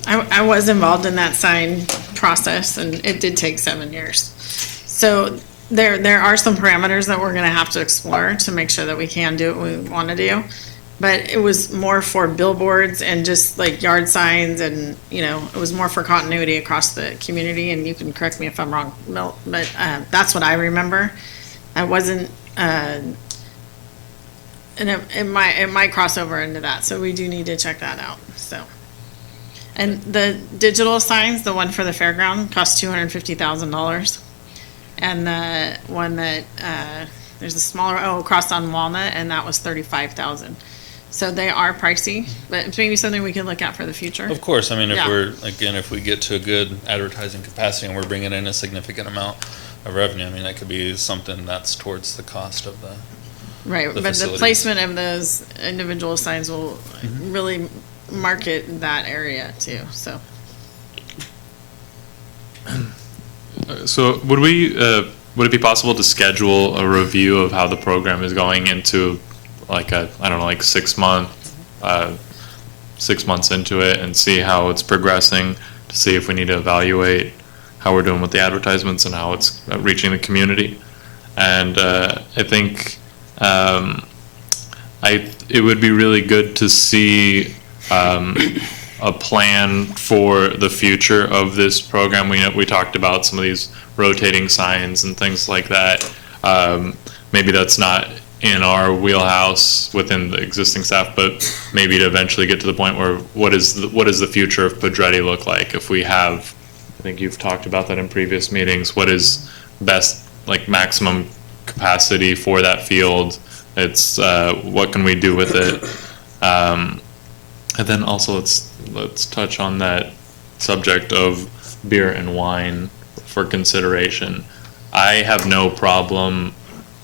I was involved in that sign process, and it did take 7 years. So there are some parameters that we're gonna have to explore to make sure that we can do what we want to do. But it was more for billboards and just like yard signs, and, you know, it was more for continuity across the community, and you can correct me if I'm wrong, Milt, but that's what I remember. I wasn't, and it might cross over into that, so we do need to check that out, so. And the digital signs, the one for the fairground, cost $250,000. And the one that, there's a smaller, across on Walnut, and that was $35,000. So they are pricey, but it's maybe something we can look at for the future. Of course, I mean, if we get to a good advertising capacity and we're bringing in a significant amount of revenue, I mean, that could be something that's towards the cost of the Right, but the placement of those individual signs will really market in that area too, so. So would it be possible to schedule a review of how the program is going into like I don't know, like 6 months into it and see how it's progressing, to see if we need to evaluate how we're doing with the advertisements and how it's reaching the community. And I think it would be really good to see a plan for the future of this program. We talked about some of these rotating signs and things like that. Maybe that's not in our wheelhouse within the existing staff, but maybe to eventually get to the point where what does the future of Pedretti look like if we have, I think you've talked about that in previous meetings, what is best, like maximum capacity for that field? It's what can we do with it? And then also let's touch on that subject of beer and wine for consideration. I have no problem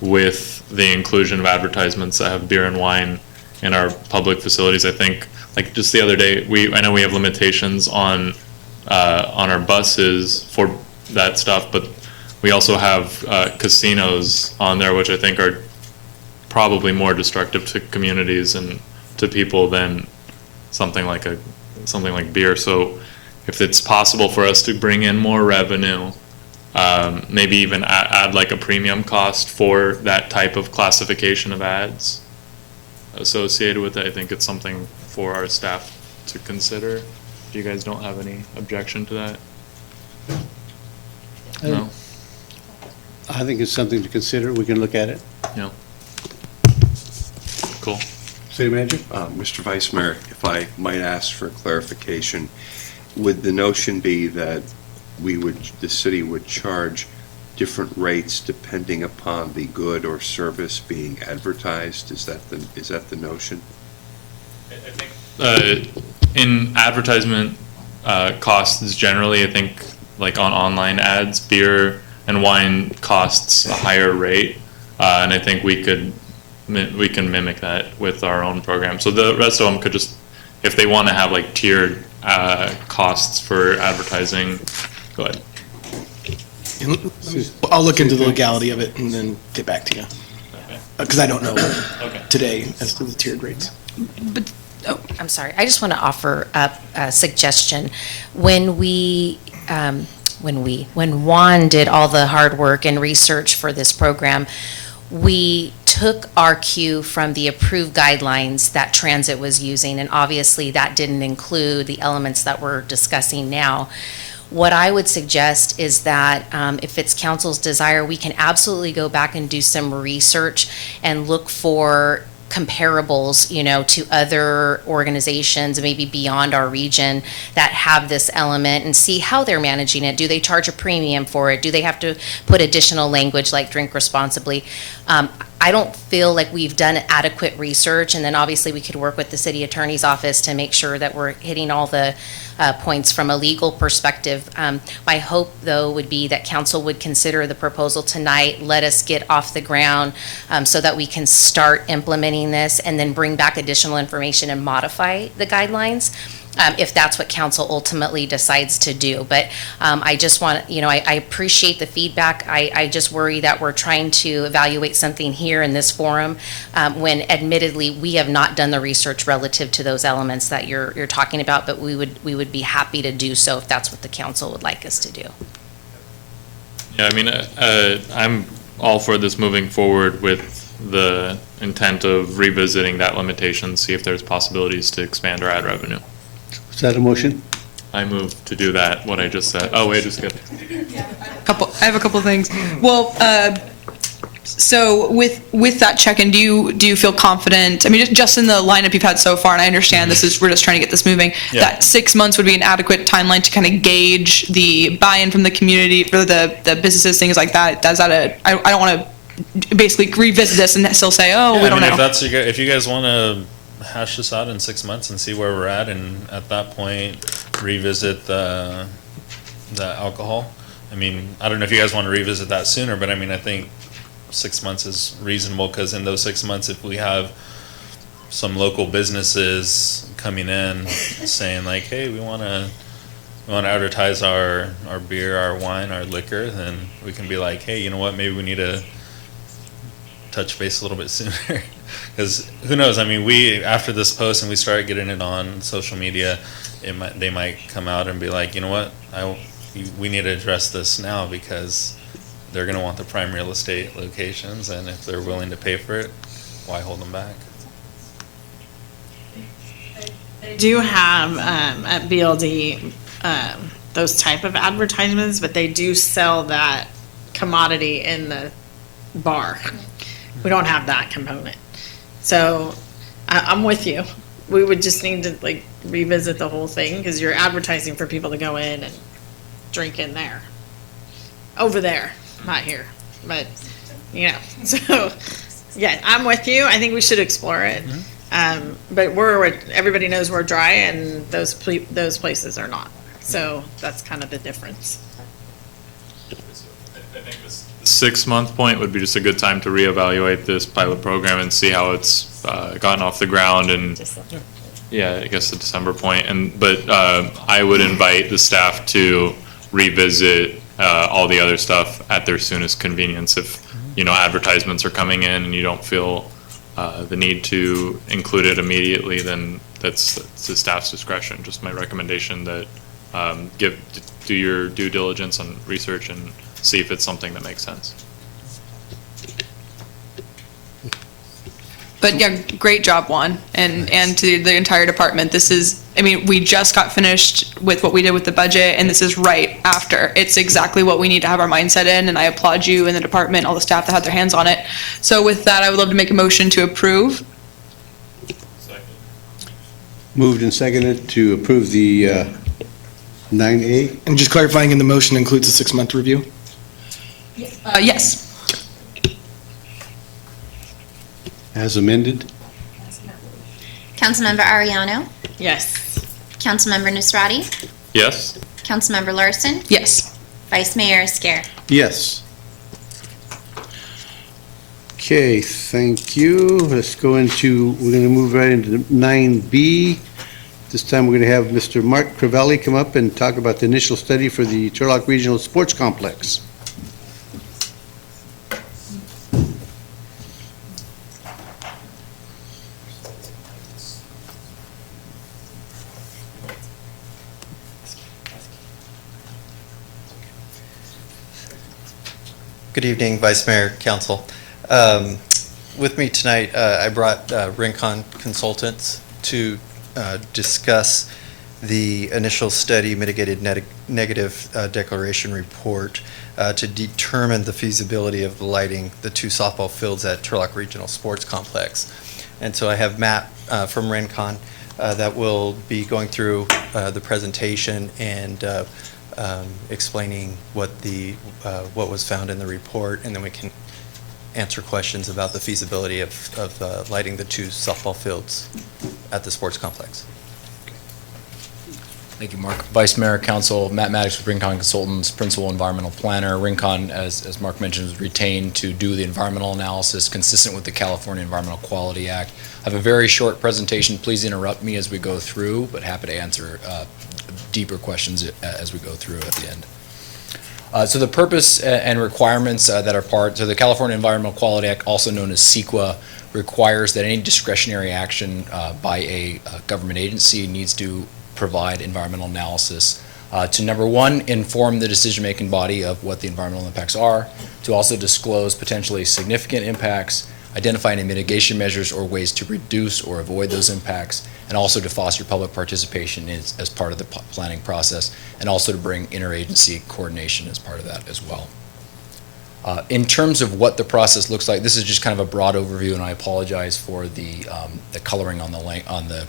with the inclusion of advertisements that have beer and wine in our public facilities. I think, like just the other day, I know we have limitations on our buses for that stuff, but we also have casinos on there, which I think are probably more destructive to communities and to people than something like beer. So if it's possible for us to bring in more revenue, maybe even add like a premium cost for that type of classification of ads associated with it, I think it's something for our staff to consider. If you guys don't have any objection to that? No? I think it's something to consider. We can look at it. No. Cool. City Manager? Mr. Vice Mayor, if I might ask for clarification, would the notion be that the city would charge different rates depending upon the good or service being advertised? Is that the notion? In advertisement costs generally, I think like on online ads, beer and wine costs a higher rate, and I think we can mimic that with our own program. So the rest of them could just, if they want to have like tiered costs for advertising, go ahead. I'll look into the legality of it and then get back to you. Because I don't know today as to the tiered rates. I'm sorry. I just want to offer up a suggestion. When Juan did all the hard work and research for this program, we took our cue from the approved guidelines that transit was using, and obviously that didn't include the elements that we're discussing now. What I would suggest is that if it's council's desire, we can absolutely go back and do some research and look for comparables, to other organizations, maybe beyond our region, that have this element and see how they're managing it. Do they charge a premium for it? Do they have to put additional language like drink responsibly? I don't feel like we've done adequate research, and then obviously we could work with the city attorney's office to make sure that we're hitting all the points from a legal perspective. My hope, though, would be that council would consider the proposal tonight, let us get off the ground so that we can start implementing this, and then bring back additional information and modify the guidelines. If that's what council ultimately decides to do. But I just want, I appreciate the feedback. I just worry that we're trying to evaluate something here in this forum when admittedly we have not done the research relative to those elements that you're talking about, but we would be happy to do so if that's what the council would like us to do. Yeah, I mean, I'm all for this moving forward with the intent of revisiting that limitation, see if there's possibilities to expand our ad revenue. Is that a motion? I move to do that, what I just said. Oh, wait, just kidding. I have a couple things. Well, so with that check-in, do you feel confident? I mean, just in the lineup you've had so far, and I understand we're just trying to get this moving. Yeah. That 6 months would be an adequate timeline to kind of gauge the buy-in from the community for the businesses, things like that. I don't want to basically revisit this and still say, we don't know. If you guys want to hash this out in 6 months and see where we're at, and at that point revisit the alcohol. I mean, I don't know if you guys want to revisit that sooner, but I mean, I think 6 months is reasonable, because in those 6 months, if we have some local businesses coming in saying like, hey, we want to advertise our beer, our wine, our liquor, then we can be like, hey, you know what, maybe we need to touch base a little bit sooner. Because who knows, I mean, after this post and we start getting it on social media, they might come out and be like, you know what, we need to address this now, because they're going to want the prime real estate locations, and if they're willing to pay for it, why hold them back? Do have at BLD those type of advertisements, but they do sell that commodity in the bar. We don't have that component. So I'm with you. We would just need to like revisit the whole thing, because you're advertising for people to go in and drink in there. Over there, not here, but you know, so yeah, I'm with you. I think we should explore it. But everybody knows we're dry, and those places are not. So that's kind of the difference. I think the 6-month point would be just a good time to reevaluate this pilot program and see how it's gotten off the ground. And yeah, I guess the December point. But I would invite the staff to revisit all the other stuff at their soonest convenience. If advertisements are coming in and you don't feel the need to include it immediately, then that's the staff's discretion. Just my recommendation that do your due diligence on research and see if it's something that makes sense. But yeah, great job, Juan, and to the entire department. This is, I mean, we just got finished with what we did with the budget, and this is right after. It's exactly what we need to have our mindset in, and I applaud you and the department, all the staff that had their hands on it. So with that, I would love to make a motion to approve. Moved and seconded to approve the 9A. And just clarifying, in the motion includes a 6-month review? Yes. As amended. Councilmember Ariano, Yes. Councilmember Nusrati, Yes? Councilmember Larson, Yes. Vice Mayor Scare. Yes. Okay, thank you. Let's go into, we're going to move right into 9B. This time we're going to have Mr. Mark Crivelli come up and talk about the initial study for the Turlock Regional Sports Complex. Good evening, Vice Mayor, Council. With me tonight, I brought Rincon Consultants to discuss the initial study mitigated negative declaration report to determine the feasibility of lighting the 2 softball fields at Turlock Regional Sports Complex. And so I have Matt from Rincon that will be going through the presentation and explaining what was found in the report, and then we can answer questions about the feasibility of lighting the 2 softball fields at the sports complex. Thank you, Mark. Vice Mayor, Council, Matt Maddox with Rincon Consultants, Principal Environmental Planner. Rincon, as Mark mentioned, was retained to do the environmental analysis consistent with the California Environmental Quality Act. I have a very short presentation. Please interrupt me as we go through, but happy to answer deeper questions as we go through at the end. So the purpose and requirements that are part, so the California Environmental Quality Act, also known as CEQA, requires that any discretionary action by a government agency needs to provide environmental analysis to, number one, inform the decision-making body of what the environmental impacts are, to also disclose potentially significant impacts, identify any mitigation measures or ways to reduce or avoid those impacts, and also to foster public participation as part of the planning process, and also to bring interagency coordination as part of that as well. In terms of what the process looks like, this is just kind of a broad overview, and I apologize for the coloring on the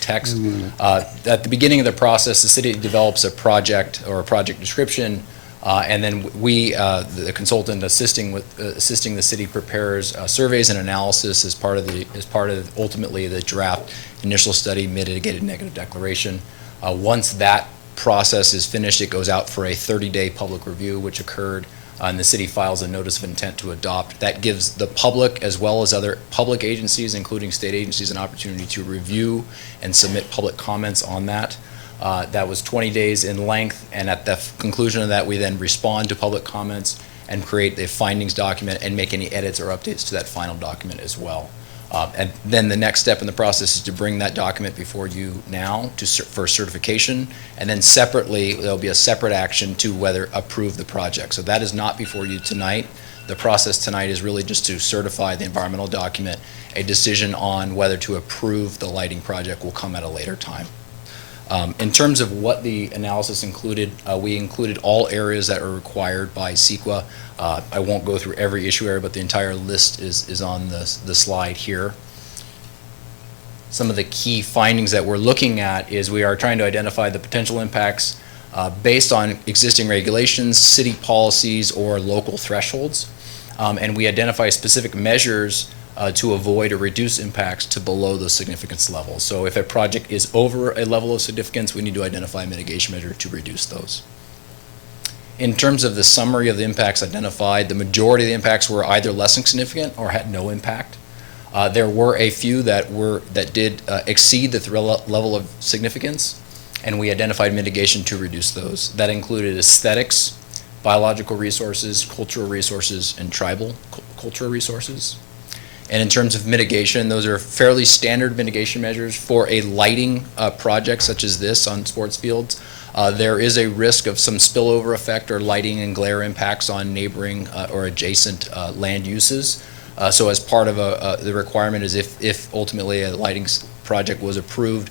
text. At the beginning of the process, the city develops a project or a project description, and then we, the consultant assisting the city, prepares surveys and analysis as part of ultimately the draft initial study mitigated negative declaration. Once that process is finished, it goes out for a 30-day public review, which occurred and the city files a notice of intent to adopt. That gives the public, as well as other public agencies, including state agencies, an opportunity to review and submit public comments on that. That was 20 days in length, and at the conclusion of that, we then respond to public comments and create a findings document and make any edits or updates to that final document as well. And then the next step in the process is to bring that document before you now for certification, and then separately, there'll be a separate action to whether approve the project. So that is not before you tonight. The process tonight is really just to certify the environmental document. A decision on whether to approve the lighting project will come at a later time. In terms of what the analysis included, we included all areas that are required by CEQA. I won't go through every issue area, but the entire list is on the slide here. Some of the key findings that we're looking at is we are trying to identify the potential impacts based on existing regulations, city policies, or local thresholds. And we identify specific measures to avoid or reduce impacts to below the significance level. So if a project is over a level of significance, we need to identify a mitigation measure to reduce those. In terms of the summary of the impacts identified, the majority of the impacts were either less than significant or had no impact. There were a few that did exceed the level of significance, and we identified mitigation to reduce those. That included aesthetics, biological resources, cultural resources, and tribal cultural resources. And in terms of mitigation, those are fairly standard mitigation measures for a lighting project such as this on sports fields. There is a risk of some spillover effect or lighting and glare impacts on neighboring or adjacent land uses. So as part of the requirement is if ultimately a lighting project was approved,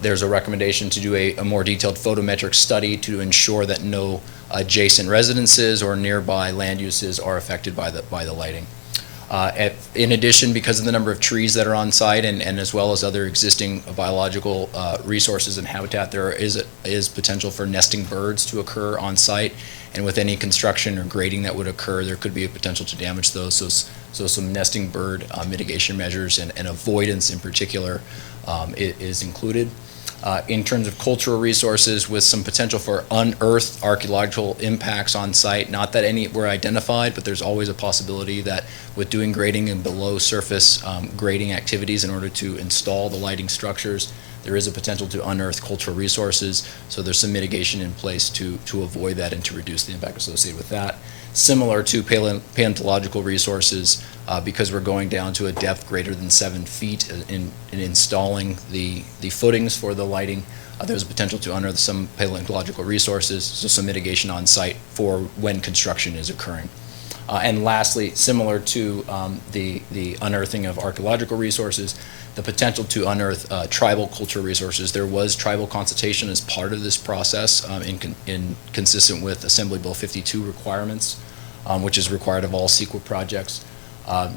there's a recommendation to do a more detailed photometric study to ensure that no adjacent residences or nearby land uses are affected by the lighting. In addition, because of the number of trees that are on site and as well as other existing biological resources and habitat, there is potential for nesting birds to occur on site. And with any construction or grading that would occur, there could be a potential to damage those. So some nesting bird mitigation measures and owavoidance in particular is included. In terms of cultural resources, with some potential for unearthed archaeological impacts on site. Not that any were identified, but there's always a possibility that with doing grading and below surface grading activities in order to install the lighting structures, there is a potential to unearth cultural resources. So there's some mitigation in place to avoid that and to reduce the impact associated with that. Similar to paleontological resources, because we're going down to a depth greater than 7 feet in installing the footings for the lighting, there's a potential to unearth some paleontological resources, so some mitigation on site for when construction is occurring. And lastly, similar to the unearthing of archaeological resources, the potential to unearth tribal cultural resources. There was tribal consultation as part of this process consistent with Assembly Bill 52 requirements, which is required of all CEQA projects.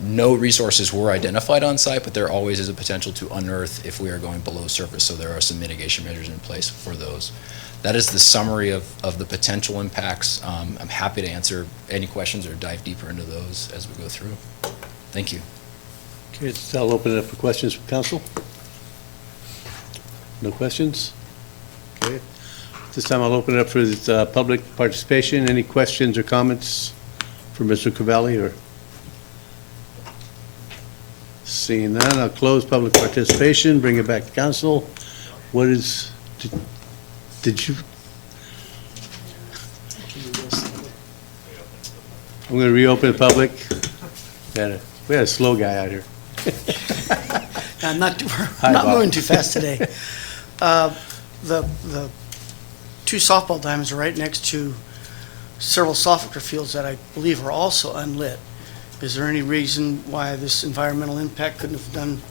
No resources were identified on site, but there always is a potential to unearth if we are going below surface, so there are some mitigation measures in place for those. That is the summary of the potential impacts. I'm happy to answer any questions or dive deeper into those as we go through. Thank you. Okay, I'll open it up for questions from council. No questions? Okay. This time I'll open it up for public participation. Any questions or comments for Mr. Cavalli or? Seeing none, I'll close public participation, bring it back to council. What is, did you? I'm going to reopen the public. We had a slow guy out here. I'm not Hi, Bob. moving too fast today. The two softball diamonds are right next to several soccer fields that I believe are also unlit. Is there any reason why this environmental impact couldn't have done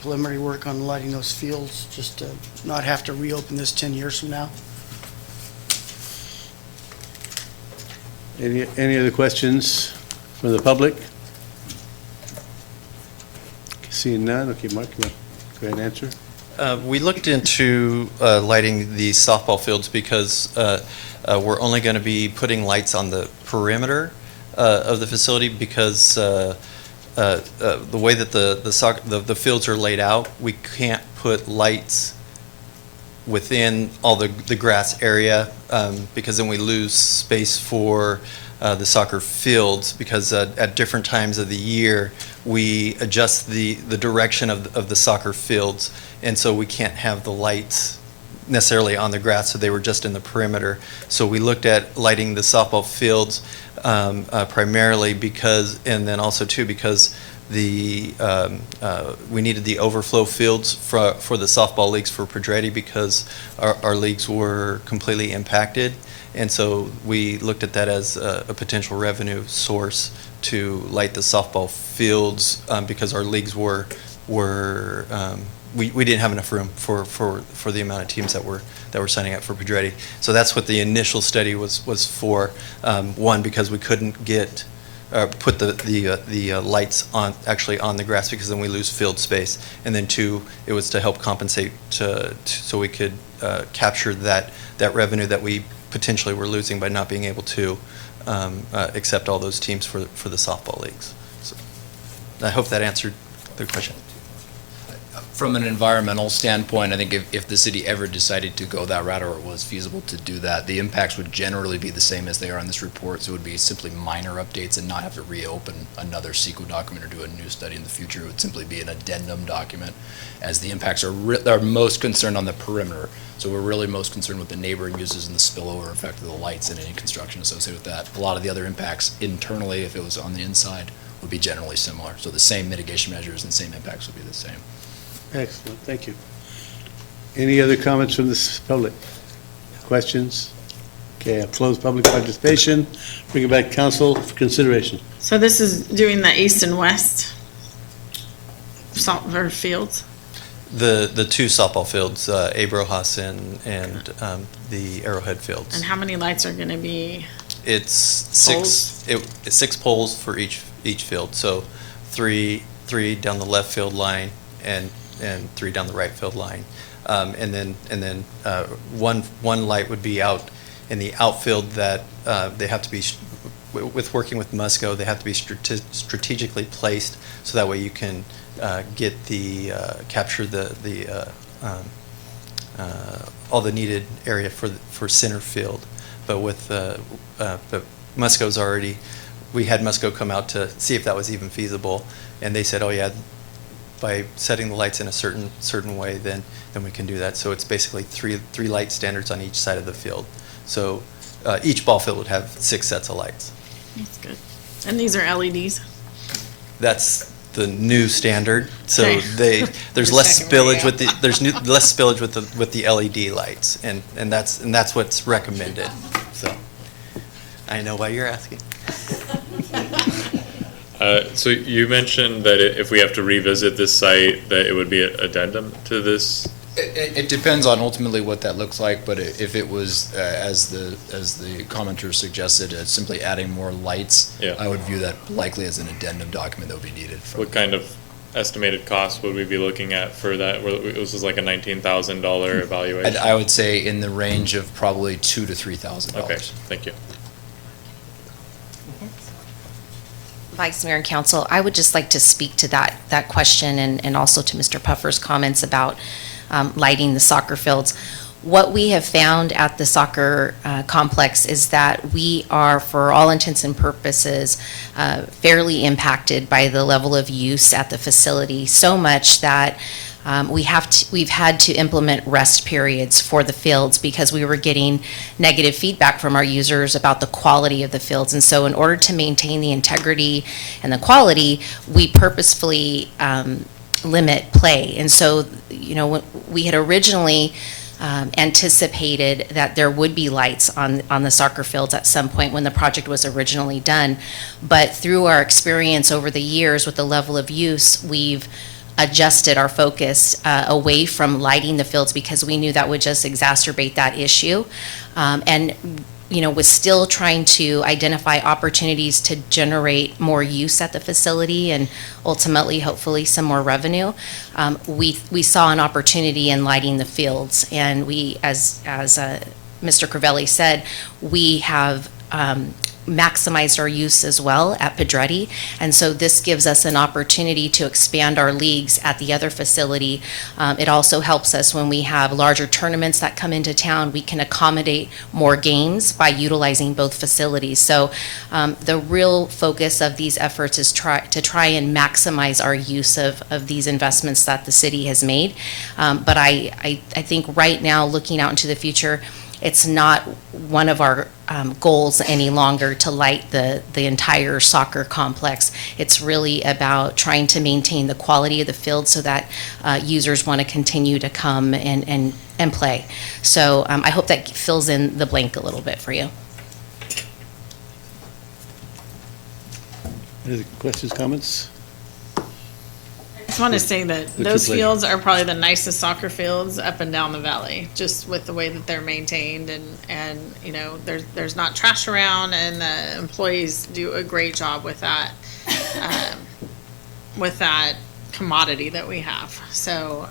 preliminary work on lighting those fields, just to not have to reopen this 10 years from now? Any other questions from the public? Seeing none, okay, Mark, you want to go ahead and answer? We looked into lighting the softball fields because we're only going to be putting lights on the perimeter of the facility because the way that the fields are laid out, we can't put lights within all the grass area, because then we lose space for the soccer fields, because at different times of the year, we adjust the direction of the soccer fields, and so we can't have the lights necessarily on the grass, so they were just in the perimeter. So we looked at lighting the softball fields primarily because, and then also too, because we needed the overflow fields for the softball leagues for Pedretti, because our leagues were completely impacted. And so we looked at that as a potential revenue source to light the softball fields, because our leagues were we didn't have enough room for the amount of teams that were signing up for Pedretti. So that's what the initial study was for. One, because we couldn't put the lights actually on the grass, because then we lose field space. And then two, it was to help compensate so we could capture that revenue that we potentially were losing by not being able to accept all those teams for the softball leagues. So I hope that answered the question. From an environmental standpoint, I think if the city ever decided to go that route, or it was feasible to do that, the impacts would generally be the same as they are in this report. So it would be simply minor updates and not have to reopen another CEQA document or do a new study in the future. It would simply be an addendum document, as the impacts are most concerned on the perimeter. So we're really most concerned with the neighboring uses and the spillover effect of the lights and any construction associated with that. A lot of the other impacts internally, if it was on the inside, would be generally similar. So the same mitigation measures and same impacts would be the same. Excellent, thank you. Any other comments from this public? Questions? Okay, I'll close public participation. Bring it back to council for consideration. So this is doing the east and west softball fields? The two softball fields, Abrohas and the Arrowhead fields. And how many lights are going to be? It's six poles for each field. So three down the left field line and three down the right field line, and then one light would be out in the outfield that they have to be with working with Musco. They have to be strategically placed so that way you can get capture all the needed area for center field. But but Musco's already. We had Musco come out to see if that was even feasible, and they said, "Oh yeah, by setting the lights in a certain way, then we can do that." So it's basically three light standards on each side of the field. So each ball field would have 6 sets of lights. That's good. And these are LEDs? That's the new standard. So Okay. there's less spillage less spillage with the LED lights, and that's what's recommended. So I know why you're asking. So you mentioned that if we have to revisit this site, that it would be an addendum to this? It depends on ultimately what that looks like, but if it was, as the commenter suggested, simply adding more lights, Yeah. I would view that likely as an addendum document that would be needed. What kind of estimated cost would we be looking at for that? This is like a $19,000 evaluation? I would say in the range of probably $2,000 to $3,000. Okay, thank you. Vice Mayor and Council, I would just like to speak to that question and also to Mr. Puffer's comments about lighting the soccer fields. What we have found at the soccer complex is that we are, for all intents and purposes, fairly impacted by the level of use at the facility, so much that we've had to implement rest periods for the fields because we were getting negative feedback from our users about the quality of the fields. And so in order to maintain the integrity and the quality, we purposefully limit play. And so, we had originally anticipated that there would be lights on the soccer fields at some point when the project was originally done. But through our experience over the years with the level of use, we've adjusted our focus away from lighting the fields because we knew that would just exacerbate that issue. And was still trying to identify opportunities to generate more use at the facility and ultimately, hopefully, some more revenue. We saw an opportunity in lighting the fields, and we, as Mr. Crivelli said, we have maximized our use as well at Pedretti. And so this gives us an opportunity to expand our leagues at the other facility. It also helps us when we have larger tournaments that come into town. We can accommodate more games by utilizing both facilities. So the real focus of these efforts is to try and maximize our use of these investments that the city has made. But I think right now, looking out into the future, it's not one of our goals any longer to light the entire soccer complex. It's really about trying to maintain the quality of the field so that users want to continue to come and play. So I hope that fills in the blank a little bit for you. Any questions, comments? I just want to say that What's your those pleasure? fields are probably the nicest soccer fields up and down the valley, just with the way that they're maintained and you know, there's not trash around and the employees do a great job with that commodity that we have. So,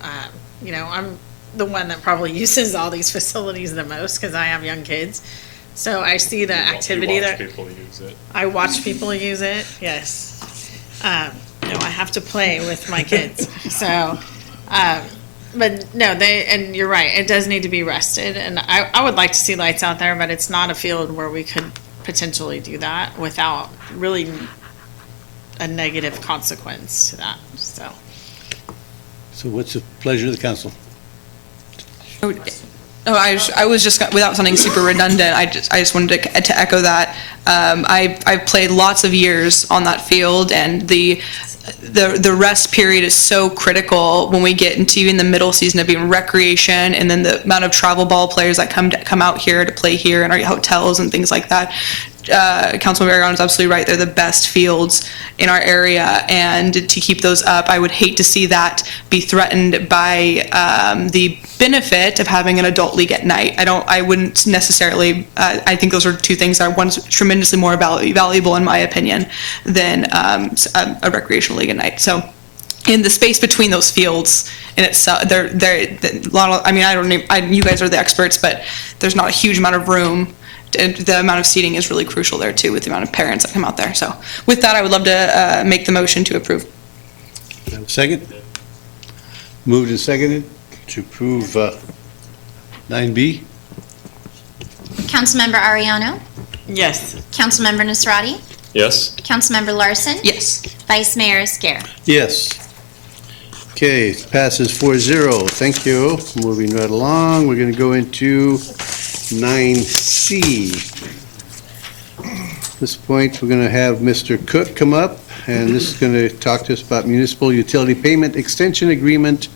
you know, I'm the one that probably uses all these facilities the most because I have young kids. So I see the activity that People use it. I watch people use it. Yes. No, I have to play with my kids. So, but no, and you're right. It does need to be rested. And I would like to see lights out there, but it's not a field where we could potentially do that without really a negative consequence to that. So what's the pleasure of the council? I was just, without sounding super redundant, I just wanted to echo that. I've played lots of years on that field, and the rest period is so critical when we get into even the middle season of being recreation, and then the amount of travel ball players that come out here to play here in our hotels and things like that. Councilman Barron is absolutely right. They're the best fields in our area, and to keep those up, I would hate to see that be threatened by the benefit of having an adult league at night. I wouldn't necessarily. I think those are two things that are one's tremendously more valuable in my opinion than a recreational league at night. So, in the space between those fields, and it's they're a lot of. I mean, I don't even. You guys are the experts, but there's not a huge amount of room. The amount of seating is really crucial there too, with the amount of parents that come out there. So with that, I would love to make the motion to approve. Second? Moved and seconded to approve 9B. Councilmember Ariano? Yes. Councilmember Nasrati? Yes. Councilmember Larson? Yes. Vice Mayor Scare? Yes. Okay, passes 4-0. Thank you. Moving right along, we're going to go into 9C. At this point, we're going to have Mr. Cook come up, and this is going to talk to us about municipal utility payment extension agreement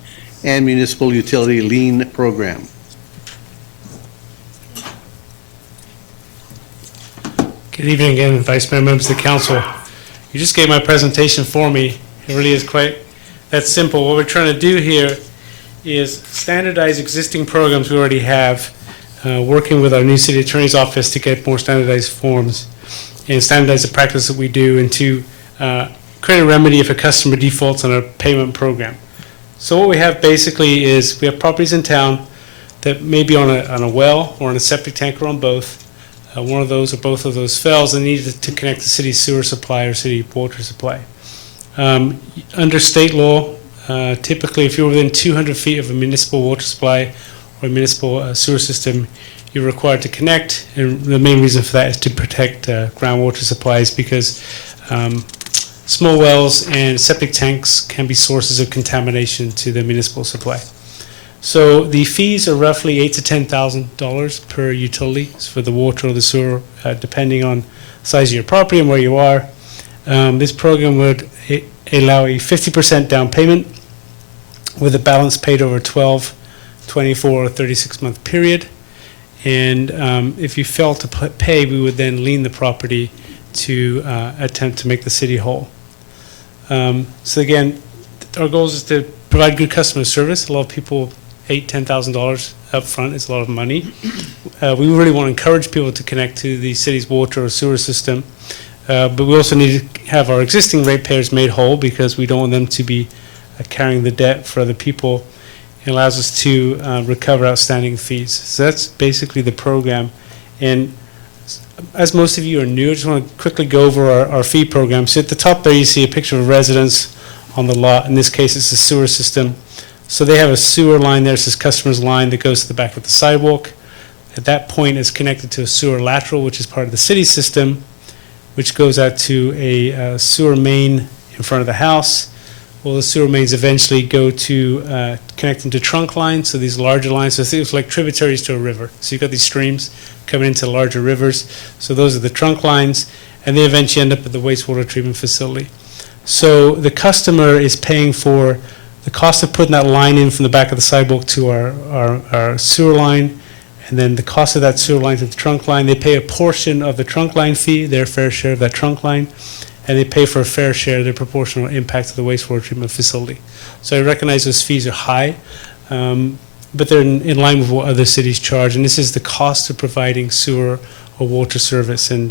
and municipal utility lien program. Good evening again, Vice Mayor, members of the council. You just gave my presentation for me. It really is quite that simple. What we're trying to do here is standardize existing programs we already have, working with our new city attorney's office to get more standardized forms and standardize the practice that we do, and to create a remedy if a customer defaults on a payment program. So what we have basically is we have properties in town that may be on a well or on a septic tank or on both. One of those or both of those fails and needed to connect the city's sewer supply or city water supply. Under state law, typically if you're within 200 feet of a municipal water supply or a municipal sewer system, you're required to connect, and the main reason for that is to protect groundwater supplies, because small wells and septic tanks can be sources of contamination to the municipal supply. So the fees are roughly $8,000 to $10,000 per utility for the water or the sewer, depending on the size of your property and where you are. This program would allow a 50% down payment with a balance paid over 12, 24, or 36-month period. And if you fail to pay, we would then lien the property to attempt to make the city whole. So again, our goal is to provide good customer service. A lot of people, $8,000, $10,000 up front is a lot of money. We really want to encourage people to connect to the city's water or sewer system. But we also need to have our existing ratepayers made whole, because we don't want them to be carrying the debt for other people. It allows us to recover outstanding fees. So that's basically the program. And As most of you are new, I just want to quickly go over our fee program. So at the top there, you see a picture of a residence on the lot. In this case, it's a sewer system. So they have a sewer line there, it says customer's line, that goes to the back of the sidewalk. At that point, it's connected to a sewer lateral, which is part of the city system, which goes out to a sewer main in front of the house. Well, the sewer mains eventually go to connect into trunk lines, so these larger lines, so it's like tributaries to a river. So you've got these streams coming into larger rivers. So those are the trunk lines, and they eventually end up at the wastewater treatment facility. So the customer is paying for the cost of putting that line in from the back of the sidewalk to our sewer line, and then the cost of that sewer line to the trunk line. They pay a portion of the trunk line fee, their fair share of that trunk line, and they pay for a fair share of their proportional impact to the wastewater treatment facility. So I recognize those fees are high, but they're in line with what other cities charge, and this is the cost of providing sewer or water service. And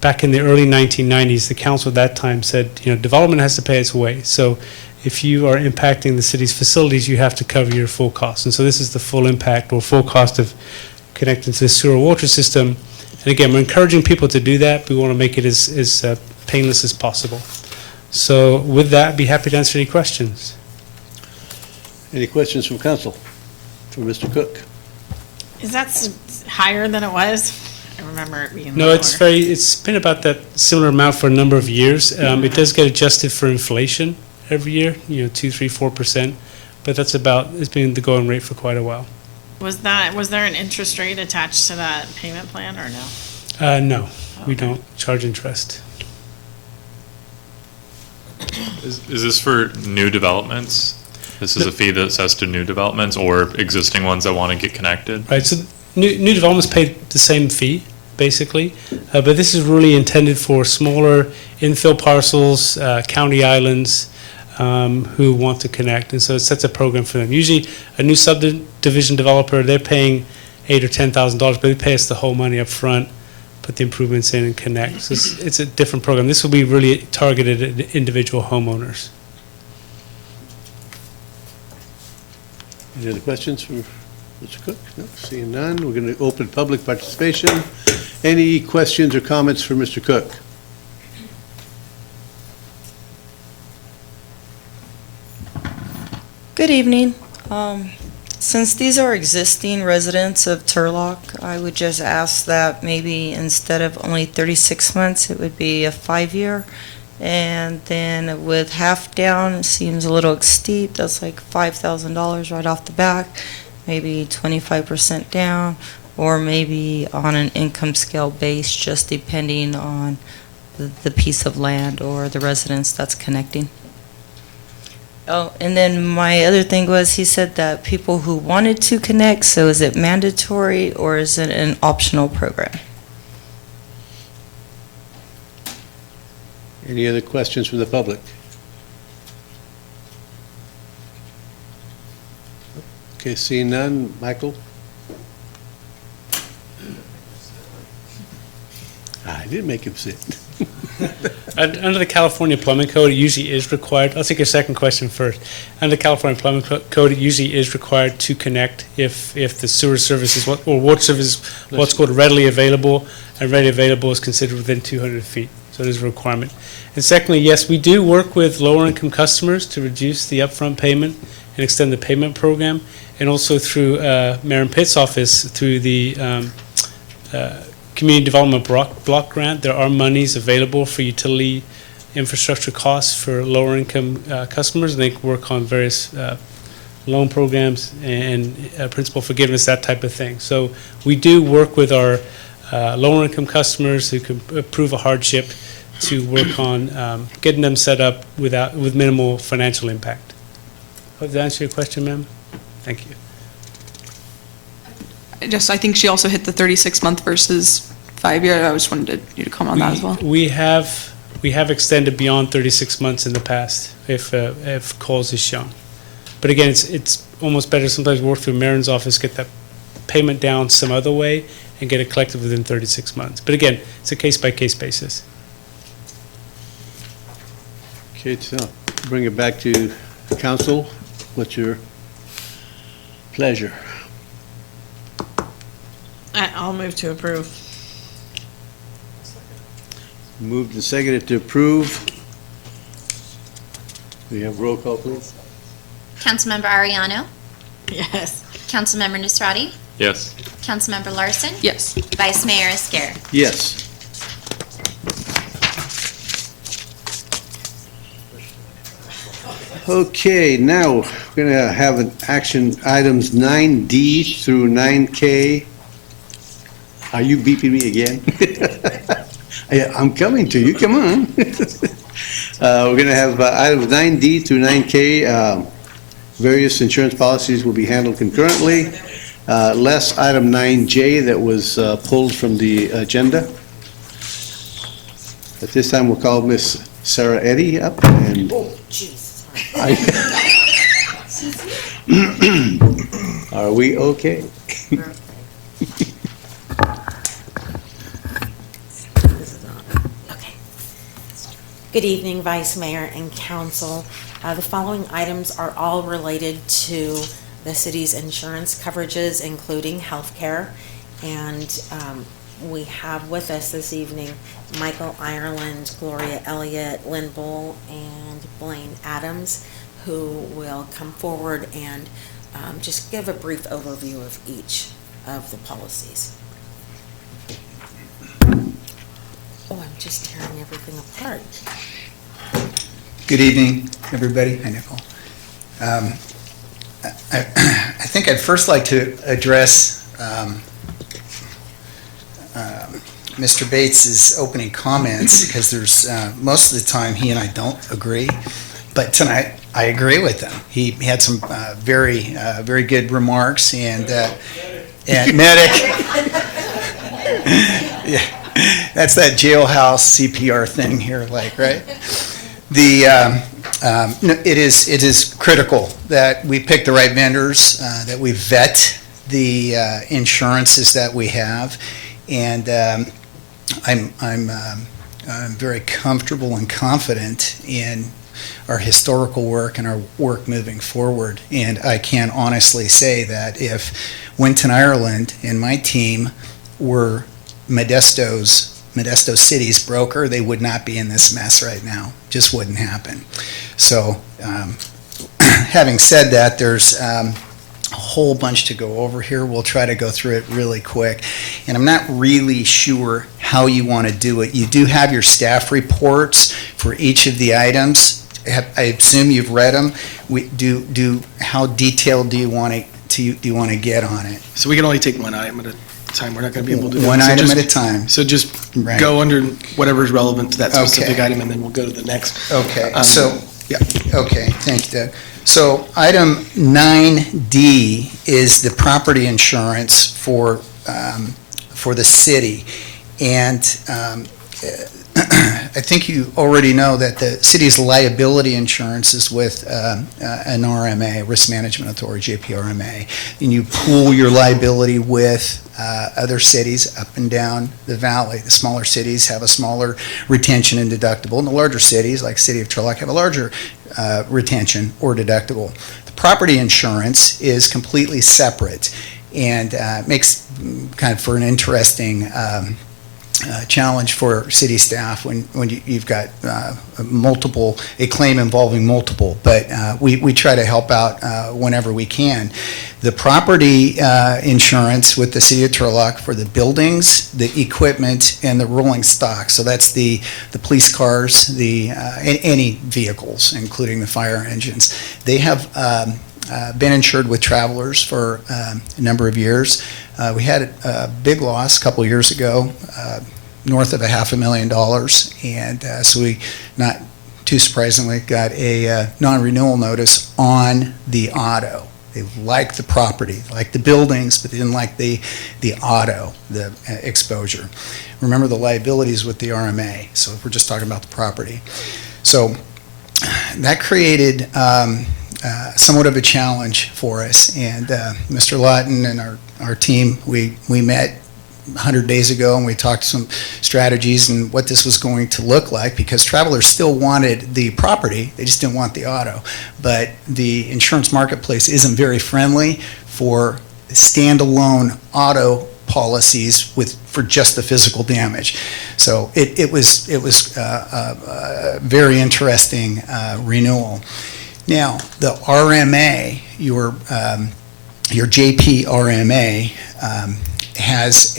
back in the early 1990s, the council at that time said, development has to pay its way. So if you are impacting the city's facilities, you have to cover your full cost. And so this is the full impact or full cost of connecting to the sewer water system. And again, we're encouraging people to do that. We want to make it as painless as possible. So with that, I'd be happy to answer any questions. Any questions from council for Mr. Cook? Is that higher than it was? I remember it being No, lower. it's been about that similar amount for a number of years. It does get adjusted for inflation every year, 2%, 3%, 4%, but it's been the going rate for quite a while. Was there an interest rate attached to that payment plan or no? No, we don't charge interest. Is this for new developments? This is a fee that's assessed to new developments or existing ones that want to get connected? Right, so new developments pay the same fee, basically, but this is really intended for smaller infill parcels, county islands, who want to connect, and so it sets a program for them. Usually, a new subdivision developer, they're paying $8,000 or $10,000, but they pay us the whole money up front, put the improvements in, and connect. So it's a different program. This will be really targeted at individual homeowners. Any other questions for Mr. Cook? No, seeing none. We're going to open public participation. Any questions or comments for Mr. Cook? Good evening. Since these are existing residents of Turlock, I would just ask that maybe instead of only 36 months, it would be a 5-year. And then with half down, it seems a little steep. That's like $5,000 right off the back, maybe 25% down, or maybe on an income scale base, just depending on the piece of land or the residence that's connecting. Oh, and then my other thing was, he said that people who wanted to connect, so is it mandatory or is it an optional program? Any other questions from the public? Okay, seeing none. Michael? I didn't make him sit. Under the California Plumbing Code, it usually is required. I'll take your second question first. Under the California Plumbing Code, it usually is required to connect if the sewer service is or water service is what's called readily available, and readily available is considered within 200 feet. So it is a requirement. And secondly, yes, we do work with lower income customers to reduce the upfront payment and extend the payment program, and also through Mayor Pitt's office through the Community Development Block Grant. There are monies available for utility infrastructure costs for lower income customers, and they can work on various loan programs and principal forgiveness, that type of thing. So we do work with our lower income customers who can prove a hardship to work on getting them set up with minimal financial impact. Hope that answer your question, ma'am? Thank you. I think she also hit the 36-month versus 5-year. I just wanted you to comment on that as well. We have extended beyond 36 months in the past if cause is shown. But again, it's almost better sometimes work through Marin's office, get that payment down some other way, and get it collected within 36 months. But again, it's a case-by-case basis. Okay, so bring it back to council. What's your pleasure? I'll move to approve. Moved and seconded to approve. We have roll call, please. Councilmember Ariano? Yes. Councilmember Nisrati? Yes. Councilmember Larson? Yes. Vice Mayor Esquer? Yes. Okay, now we're gonna have an action items 9D through 9K. Are you beeping me again? I'm coming to you, come on. We're gonna have items 9D through 9K. Various insurance policies will be handled concurrently. Less item 9J that was pulled from the agenda. At this time, we'll call Miss Sarah Eddy up and. Oh, jeez. Are we okay? Good evening, Vice Mayor and Council. The following items are all related to the city's insurance coverages, including healthcare. And we have with us this evening Michael Ireland, Gloria Elliott, Lynn Bull, and Blaine Adams, who will come forward and just give a brief overview of each of the policies. Oh, I'm just tearing everything apart. Good evening, everybody. Hi, Nicole. I think I'd first like to address Mr. Bates's opening comments, because there's most of the time he and I don't agree, but tonight I agree with him. He had some very good remarks, and medic. Yeah, that's that jailhouse CPR thing here, like, right? It is critical that we pick the right vendors, that we vet the insurances that we have, and I'm very comfortable and confident in our historical work and our work moving forward. And I can honestly say that if Winton, Ireland, and my team were Modesto City's broker, they would not be in this mess right now. Just wouldn't happen. So, having said that, there's a whole bunch to go over here. We'll try to go through it really quick. And I'm not really sure how you want to do it. You do have your staff reports for each of the items. I assume you've read them. How detailed do you want to get on it? So we can only take one item at a time. We're not going to be able to do one it. item at a time. So just Right. go under whatever's relevant to that specific Okay. item, and then we'll go to the next. Okay, okay, thank you, Doug. So item 9D is the property insurance for the city. And I think you already know that the city's liability insurance is with an RMA, Risk Management Authority, JPRMA. And you pool your liability with other cities up and down the valley. The smaller cities have a smaller retention and deductible, and the larger cities, like City of Turlock, have a larger retention or deductible. The property insurance is completely separate, and makes kind of for an interesting challenge for city staff when you've got a claim involving multiple, but we try to help out whenever we can. The property insurance with the City of Turlock for the buildings, the equipment, and the rolling stock. So that's the police cars, any vehicles, including the fire engines. They have been insured with Travelers for a number of years. We had a big loss a couple of years ago, north of $500,000, and so we, not too surprisingly, got a non-renewal notice on the auto. They liked the property, liked the buildings, but they didn't like the auto, the exposure. Remember, the liabilities with the RMA, so if we're just talking about the property. So that created somewhat of a challenge for us, and Mr. Lawton and our team, we met 100 days ago, and we talked some strategies and what this was going to look like, because Travelers still wanted the property, they just didn't want the auto. But the insurance marketplace isn't very friendly for standalone auto policies for just the physical damage. So it was a very interesting renewal. Now, the RMA, your JP RMA, has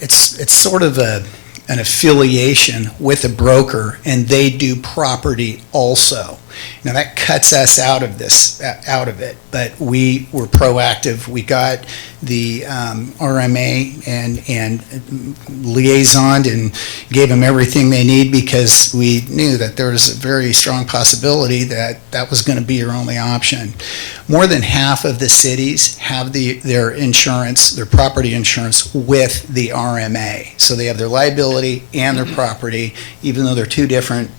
it's sort of an affiliation with a broker, and they do property also. Now that cuts us out of it, but we were proactive. We got the RMA and liaisoned and gave them everything they need, because we knew that there was a very strong possibility that that was going to be your only option. More than half of the cities have their insurance, their property insurance, with the RMA. So they have their liability and their property, even though they're two different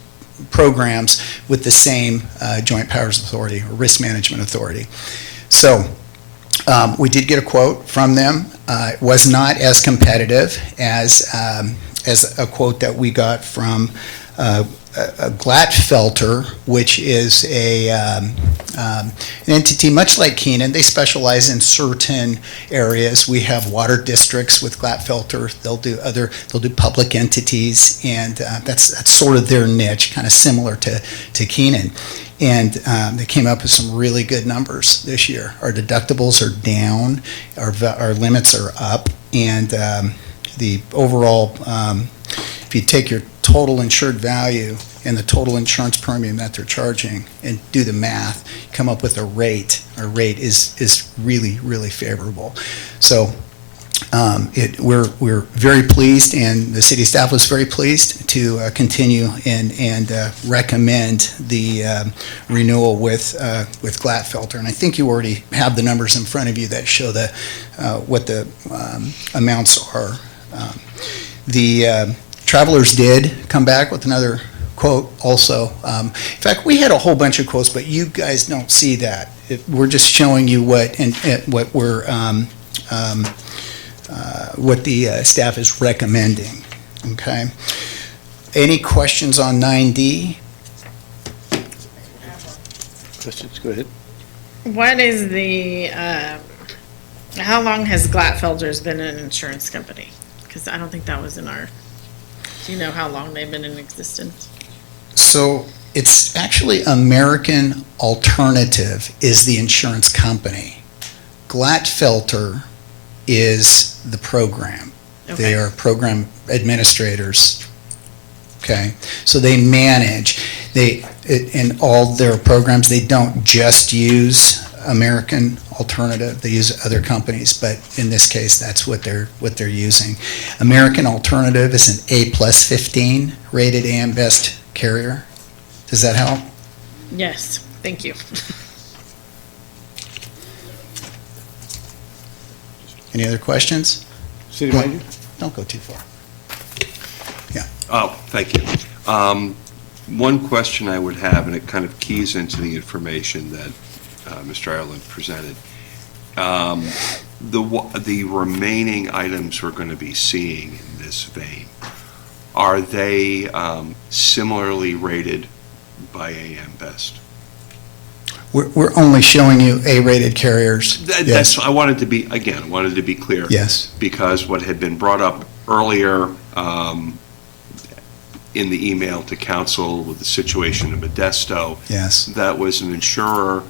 programs with the same joint powers authority or risk management authority. So we did get a quote from them. It was not as competitive as a quote that we got from Glatfelter, which is an entity much like Keenan. They specialize in certain areas. We have water districts with Glatfelter. They'll do public entities, and that's sort of their niche, kind of similar to Keenan. And they came up with some really good numbers this year. Our deductibles are down, our limits are up, and the overall, if you take your total insured value and the total insurance premium that they're charging and do the math, come up with a rate. Our rate is really, really favorable. So we're very pleased, and the city staff was very pleased to continue and recommend the renewal with Glatfelter. And I think you already have the numbers in front of you that show what the amounts are. The Travelers did come back with another quote also. In fact, we had a whole bunch of quotes, but you guys don't see that. We're just showing you what the staff is recommending. Okay. Any questions on 9D? Questions? Go ahead. What is how long has Glatfelter's been an insurance company? Because I don't think that was in our, do you know how long they've been in existence? So it's actually American Alternative is the insurance company. Glatfelter is the program. Okay. They are program administrators. Okay, so they manage. In all their programs, they don't just use American Alternative. They use other companies, but in this case, that's what they're using. American Alternative is an A+15 rated AM Best carrier. Does that help? Yes, thank you. Any other questions? City Manager? Don't go too far. Yeah. Oh, thank you. One question I would have, and it kind of keys into the information that Mr. Ireland presented. The remaining items we're going to be seeing in this vein, are they similarly rated by AM Best? We're only showing you A-rated carriers. Yes. I wanted to be clear. Yes. Because what had been brought up earlier in the email to council with the situation in Modesto. Yes. That was an insurer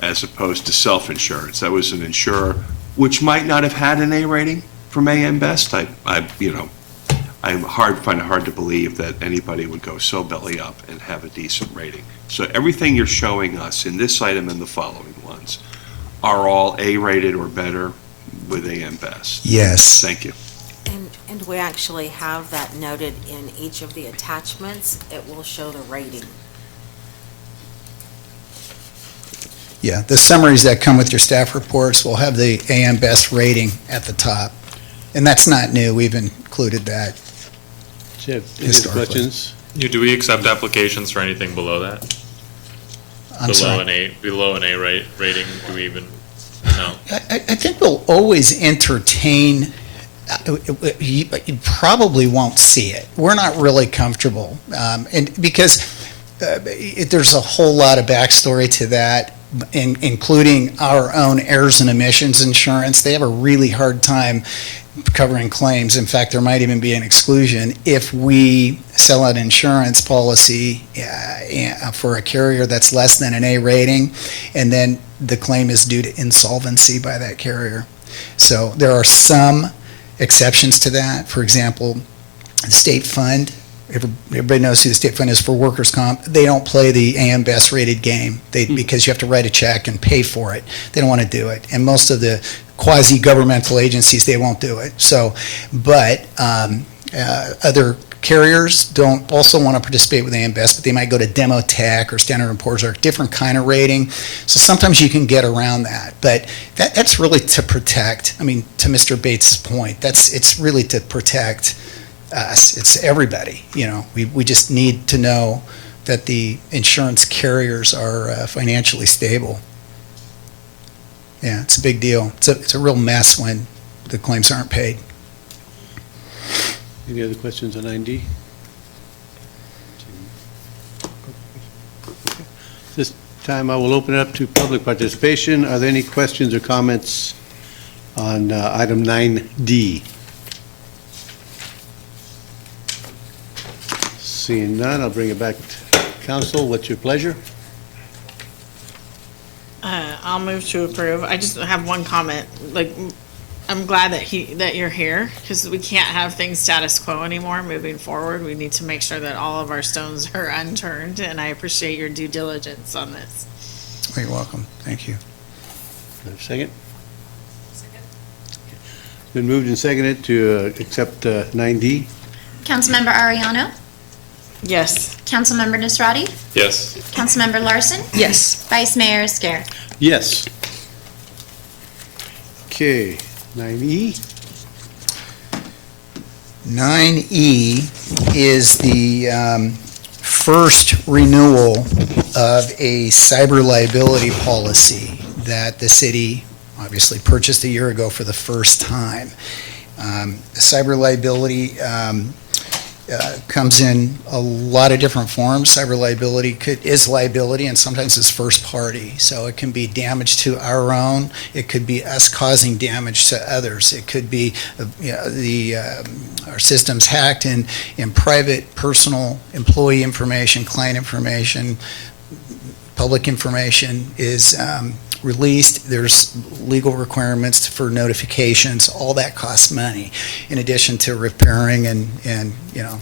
as opposed to self-insurance. That was an insurer which might not have had an A rating from AM Best. I find it hard to believe that anybody would go so belly up and have a decent rating. So everything you're showing us in this item and the following ones are all A-rated or better with AM Best. Yes. Thank you. And we actually have that noted in each of the attachments. It will show the rating. Yeah, the summaries that come with your staff reports will have the AM Best rating at the top. And that's not new. We've included that. Do you have any Historically. questions? Do we accept applications for anything below that? I'm sorry. Below an A rating, do we even, no? I think we'll always entertain, you probably won't see it. We're not really comfortable. And because there's a whole lot of backstory to that, including our own errors and omissions insurance, they have a really hard time covering claims. In fact, there might even be an exclusion if we sell an insurance policy for a carrier that's less than an A rating, and then the claim is due to insolvency by that carrier. So there are some exceptions to that. For example, the state fund, everybody knows who the state fund is for workers' comp. They don't play the AM Best rated game because you have to write a check and pay for it. They don't want to do it. And most of the quasi-governmental agencies, they won't do it. So, but other carriers don't also want to participate with AM Best, but they might go to Demotech or Standard & Poor's or a different kind of rating. So sometimes you can get around that. But that's really to protect, I mean, to Mr. Bates' point, it's really to protect us. It's everybody. You know, we just need to know that the insurance carriers are financially stable. Yeah, it's a big deal. It's a real mess when the claims aren't paid. Any other questions on 9D? This time I will open it up to public participation. Are there any questions or comments on item 9D? Seeing none, I'll bring it back to council. What's your pleasure? I'll move to approve. I just have one comment. Like, I'm glad that you're here, because we can't have things status quo anymore moving forward. We need to make sure that all of our stones are unturned, and I appreciate your due diligence on this. You're welcome. Thank you. Second? Second. It's been moved and seconded to accept 9D. Councilmember Ariano? Yes. Councilmember Nisrati? Yes. Councilmember Larson? Yes. Vice Mayor Esquer? Yes. Okay, 9E. 9E is the first renewal of a cyber liability policy that the city obviously purchased a year ago for the first time. Cyber liability comes in a lot of different forms. Cyber liability is liability, and sometimes it's first party. So it can be damage to our own. It could be us causing damage to others. It could be our systems hacked in private, personal, employee information, client information, public information is released. There's legal requirements for notifications. All that costs money, in addition to repairing and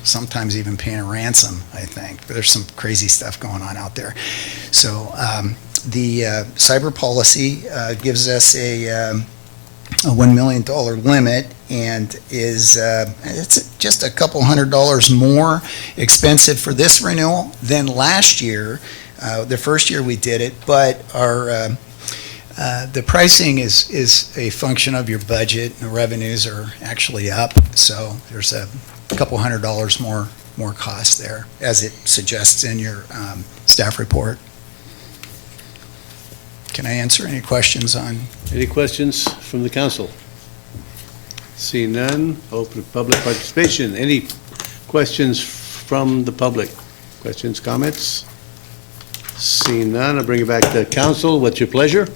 sometimes even paying a ransom, I think. There's some crazy stuff going on out there. So the cyber policy gives us a $1 million limit, and it's just a couple $100 more expensive for this renewal than last year, the first year we did it, but the pricing is a function of your budget, and the revenues are actually up, so there's a couple $100 more cost there, as it suggests in your staff report. Can I answer any questions on? Any questions from the council? See none, open to public participation. Any questions from the public? Questions, comments? See none, I'll bring it back to council. What's your pleasure?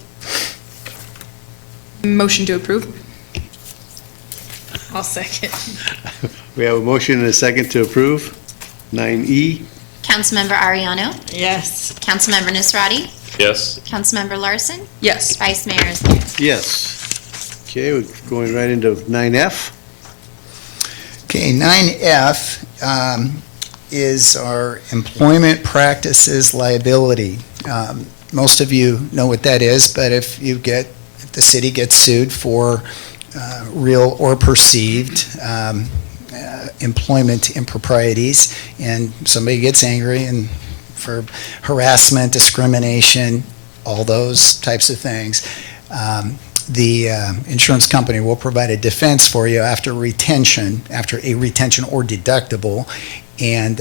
Motion to approve. I'll second. We have a motion and a second to approve. 9E. Councilmember Ariano? Yes. Councilmember Nisrati? Yes. Councilmember Larson? Yes. Vice Mayor Esquer? Yes. Okay, we're going right into 9F. Okay, 9F is our employment practices liability. Most of you know what that is, but if the city gets sued for real or perceived employment improprieties, and somebody gets angry and for harassment, discrimination, all those types of things, the insurance company will provide a defense for you after a retention or deductible, and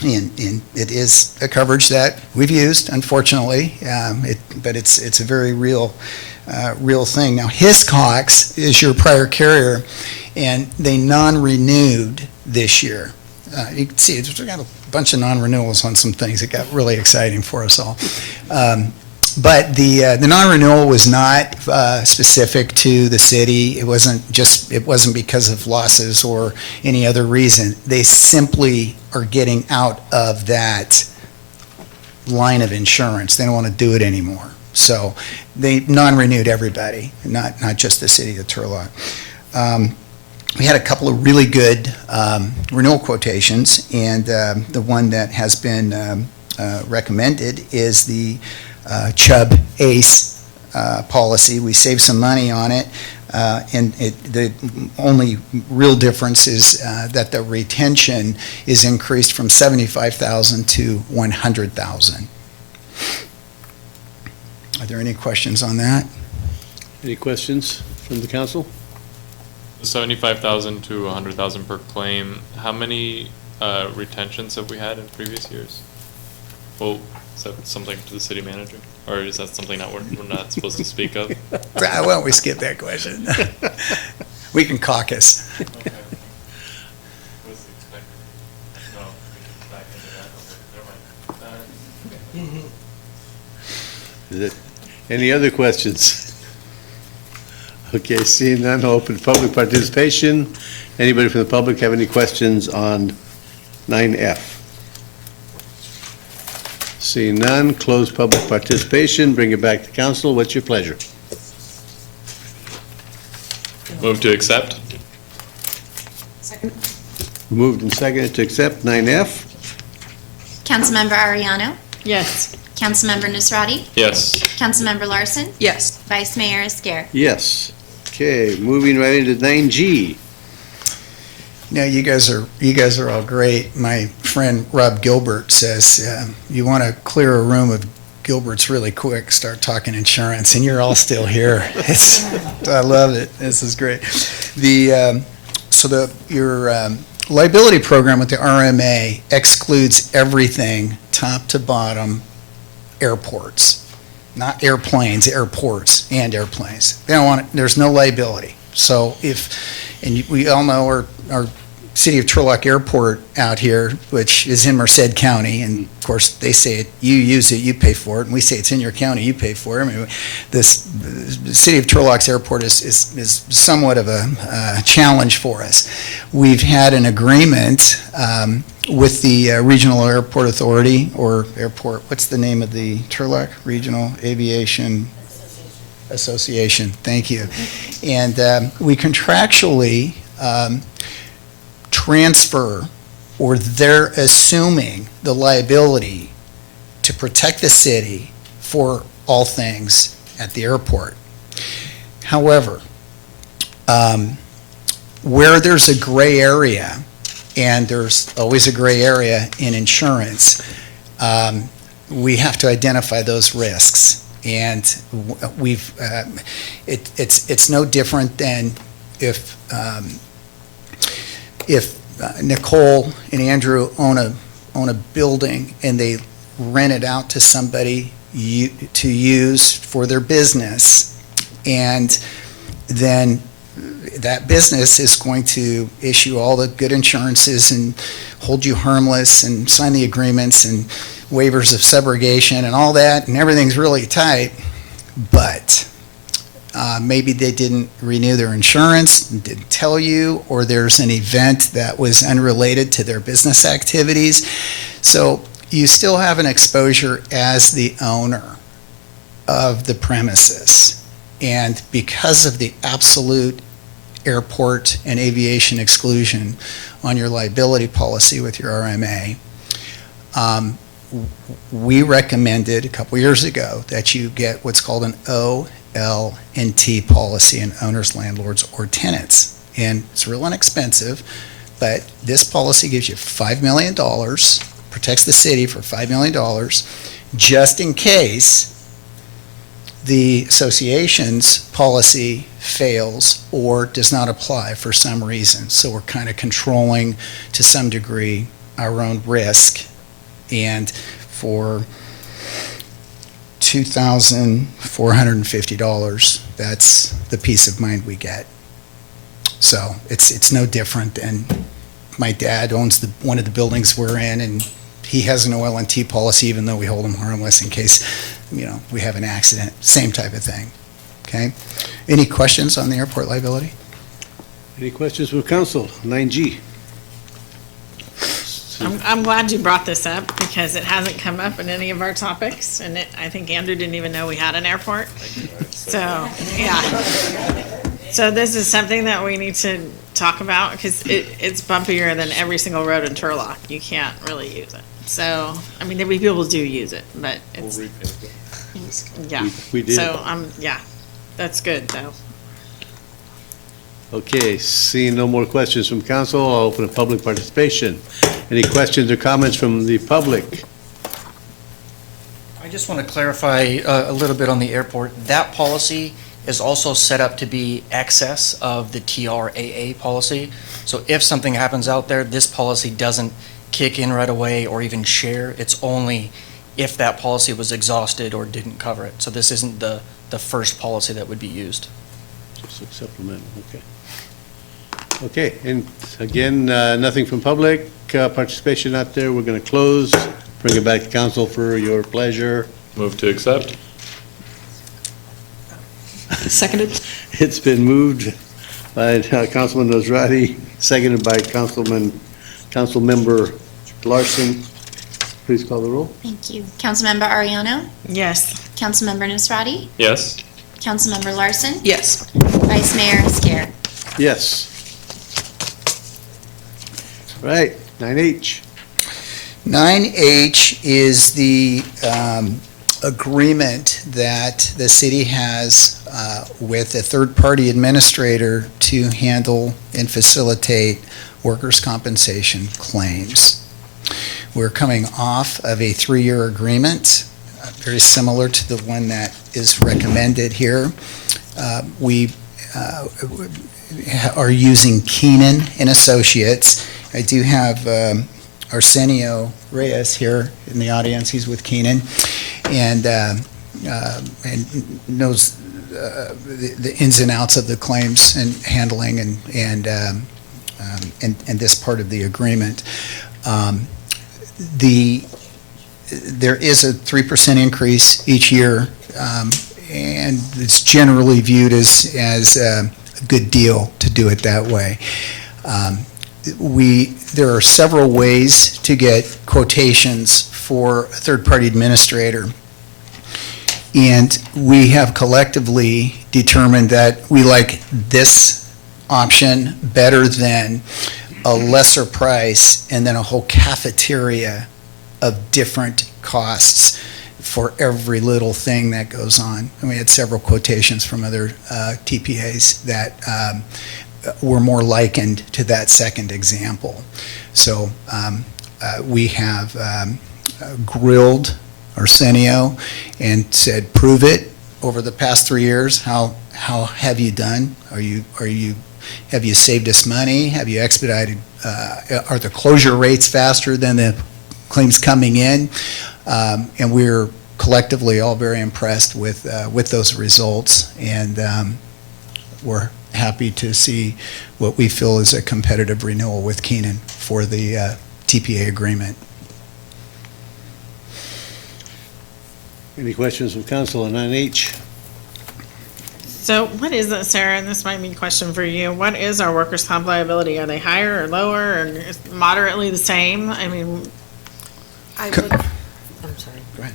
it is a coverage that we've used, unfortunately, but it's a very real thing. Now, Hiscox is your prior carrier, and they non-renewed this year. You can see we got a bunch of non-renewals on some things. It got really exciting for us all. But the non-renewal was not specific to the city. It wasn't because of losses or any other reason. They simply are getting out of that line of insurance. They don't want to do it anymore. So they non-renewed everybody, not just the city of Turlock. We had a couple of really good renewal quotations, and the one that has been recommended is the Chubb ACE policy. We saved some money on it, and the only real difference is that the retention is increased from $75,000 to $100,000. Are there any questions on that? Any questions from the council? 75,000 to 100,000 per claim. How many retentions have we had in previous years? Well, is that something to the city manager, or is that something that we're not supposed to speak of? Why don't we skip that question? We can caucus. Okay. What's the expected? No, we can back into that. Okay, never mind. Is it, any other questions? Okay, seeing none, I'll open public participation. Anybody from the public have any questions on 9F? Seeing none, close public participation, bring it back to council. What's your pleasure? Move to accept. Moved and seconded to accept 9F. Councilmember Ariano? Yes. Councilmember Nisrati? Yes. Councilmember Larson? Yes. Vice Mayor Esquer? Yes. Okay, moving right into 9G. No, you guys are all great. My friend Rob Gilbert says, you want to clear a room of Gilberts really quick, start talking insurance, and you're all still here. I love it. This is great. Your liability program with the RMA excludes everything, top to bottom, airports. Not airplanes, airports and airplanes. They don't want it, there's no liability. So we all know our City of Turlock Airport out here, which is in Merced County, and of course they say it, you use it, you pay for it, and we say it's in your county, you pay for it. I mean, the City of Turlock's airport is somewhat of a challenge for us. We've had an agreement with the Regional Airport Authority, or airport, what's the name of the Turlock Regional Aviation Association? Thank you. And we contractually transfer, or they're assuming the liability to protect the city for all things at the airport. However, where there's a gray area, and there's always a gray area in insurance, we have to identify those risks. And it's no different than if Nicole and Andrew own a building and they rent it out to somebody to use for their business, and then that business is going to issue all the good insurances and hold you harmless and sign the agreements and waivers of subrogation and all that, and everything's really tight, but maybe they didn't renew their insurance, didn't tell you, or there's an event that was unrelated to their business activities. So you still have an exposure as the owner of the premises. And because of the absolute airport and aviation exclusion on your liability policy with your RMA, we recommended a couple years ago that you get what's called an OL&T policy, and owners, landlords, or tenants. And it's real inexpensive, but this policy gives you $5 million, protects the city for $5 million, just in case the association's policy fails or does not apply for some reason. So we're kind of controlling, to some degree, our own risk. And for $2,450, that's the peace of mind we get. So it's no different than my dad owns one of the buildings we're in, and he has an OL&T policy, even though we hold him harmless in case we have an accident, same type of thing. Okay? Any questions on the airport liability? Any questions from council? 9G. I'm glad you brought this up because it hasn't come up in any of our topics, and I think Andrew didn't even know we had an airport. So, yeah. So this is something that we need to talk about because it's bumpier than every single road in Turlock. You can't really use it. So, I mean, maybe people do use it, but it's, yeah. We did. So, yeah, that's good though. Okay, seeing no more questions from council, I'll open a public participation. Any questions or comments from the public? I just want to clarify a little bit on the airport. That policy is also set up to be excess of the TRAA policy. So if something happens out there, this policy doesn't kick in right away or even share. It's only if that policy was exhausted or didn't cover it. So this isn't the first policy that would be used. Just a supplemental, okay. Okay, and again, nothing from public participation out there. We're going to close, bring it back to council for your pleasure. Move to accept. Seconded. It's been moved by Councilman Nazrati, seconded by Councilmember Larson. Please call the roll. Thank you. Councilmember Ariano? Yes. Councilmember Nasrati? Yes. Councilmember Larson? Yes. Vice Mayor Scare? Yes. Right, 9H. 9H is the agreement that the city has with a third-party administrator to handle and facilitate workers' compensation claims. We're coming off of a 3-year agreement, very similar to the one that is recommended here. We are using Keenan and Associates. I do have Arsenio Reyes here in the audience. He's with Keenan and knows the ins and outs of the claims and handling and this part of the agreement. There is a 3% increase each year, and it's generally viewed as a good deal to do it that way. There are several ways to get quotations for a third-party administrator, and we have collectively determined that we like this option better than a lesser price and then a whole cafeteria of different costs for every little thing that goes on. And we had several quotations from other TPAs that were more likened to that second example. So we have grilled Arsenio and said, prove it over the past 3 years. How have you done? Have you saved us money? Have you expedited? Are the closure rates faster than the claims coming in? And we're collectively all very impressed with those results, and we're happy to see what we feel is a competitive renewal with Keenan for the TPA agreement. Any questions from council on 9H? So what is it, Sarah, and this might be a question for you, what is our workers' comp liability? Are they higher or lower or moderately the same? I mean. I'm sorry. Go ahead.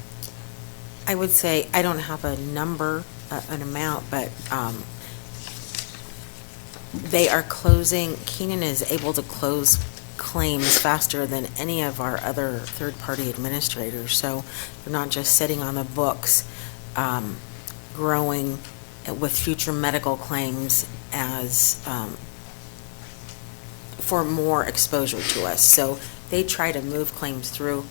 I would say, I don't have a number, an amount, but they are closing, Keenan is able to close claims faster than any of our other third-party administrators. So they're not just sitting on the books, growing with future medical claims as for more exposure to us. So they try to move claims through,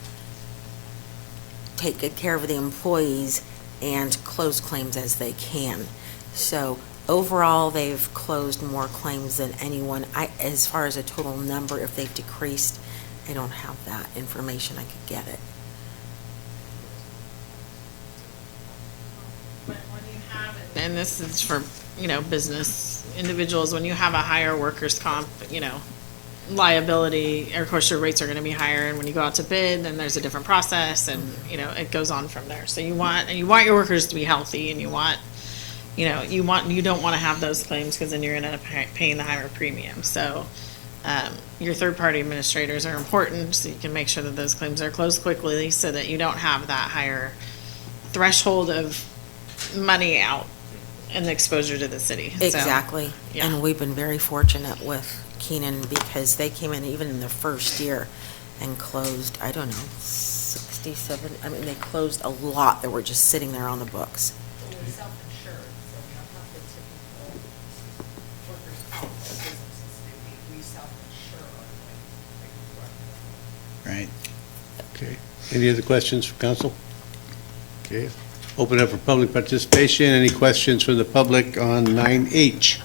take good care of the employees, and close claims as they can. So overall, they've closed more claims than anyone. As far as a total number, if they've decreased, I don't have that information. I could get it. And this is for, business individuals, when you have a higher workers' comp, liability, of course, your rates are gonna be higher, and when you go out to bid, then there's a different process, and, it goes on from there. So you want your workers to be healthy, and you don't wanna have those claims, because then you're gonna end up paying the higher premium. So, your third-party administrators are important, so you can make sure that those claims are closed quickly, so that you don't have that higher threshold of money out and the exposure to the city. So, Exactly. yeah. And we've been very fortunate with Keenan because they came in even in their first year and closed, I don't know, 67, they closed a lot that were just sitting there on the books. Right. Okay. Any other questions from council? Okay. Open up for public participation. Any questions from the public on 9H?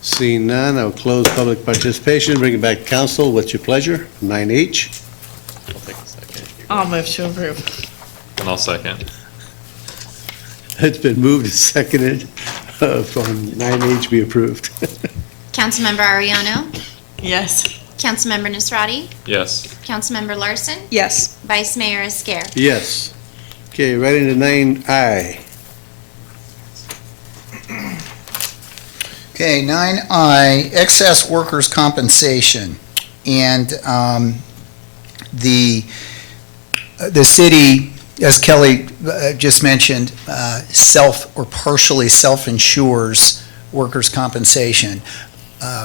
Seeing none, I'll close public participation, bring it back to council. What's your pleasure? 9H? I'll take a second. I'll move to approve. And I'll second. It's been moved and seconded from 9H be approved. Councilmember Ariano? Yes. Councilmember Nisrati? Yes. Councilmember Larson? Yes. Vice Mayor Esquer? Yes. Okay, right into 9I. Okay, 9I, excess workers' compensation. And the city, as Kelly just mentioned, self or partially self-insures workers' compensation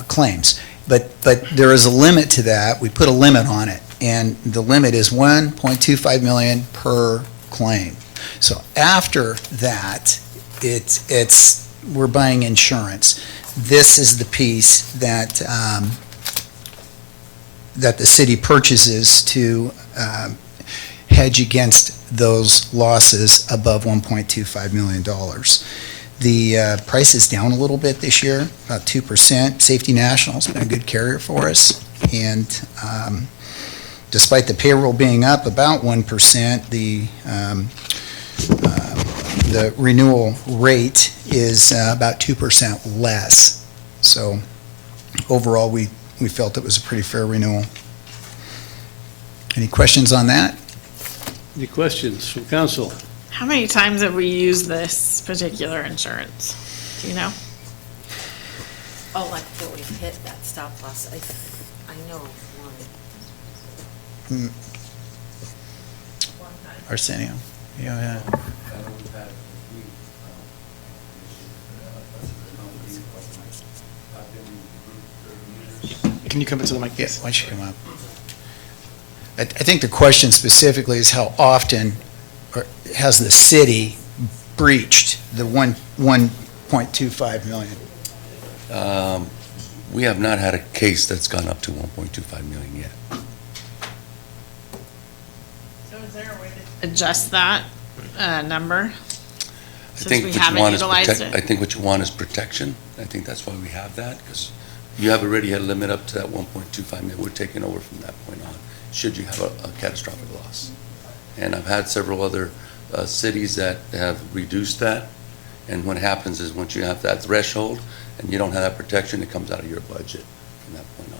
claims. But there is a limit to that. We put a limit on it, and the limit is 1.25 million per claim. So after that, we're buying insurance. This is the piece that the city purchases to hedge against those losses above $1.25 million. The price is down a little bit this year, about 2%. Safety National's been a good carrier for us. And despite the payroll being up about 1%, the renewal rate is about 2% less. So overall, we felt it was a pretty fair renewal. Any questions on that? Any questions from council? How many times have we used this particular insurance? Do you know? Oh, like where we've hit that stop loss, I know one. Arsenio? Yeah. Can you come into the mic? Yes, why don't you come up? I think the question specifically is how often has the city breached the 1.25 million? We have not had a case that's gone up to 1.25 million yet. So is there a way to adjust that number? I Since think we what you haven't want is utilized it. I think what you want is protection. I think that's why we have that, because you have already had a limit up to that 1.25 million. We're taking over from that point on, should you have a catastrophic loss. And I've had several other cities that have reduced that. And what happens is once you have that threshold and you don't have that protection, it comes out of your budget from that point on.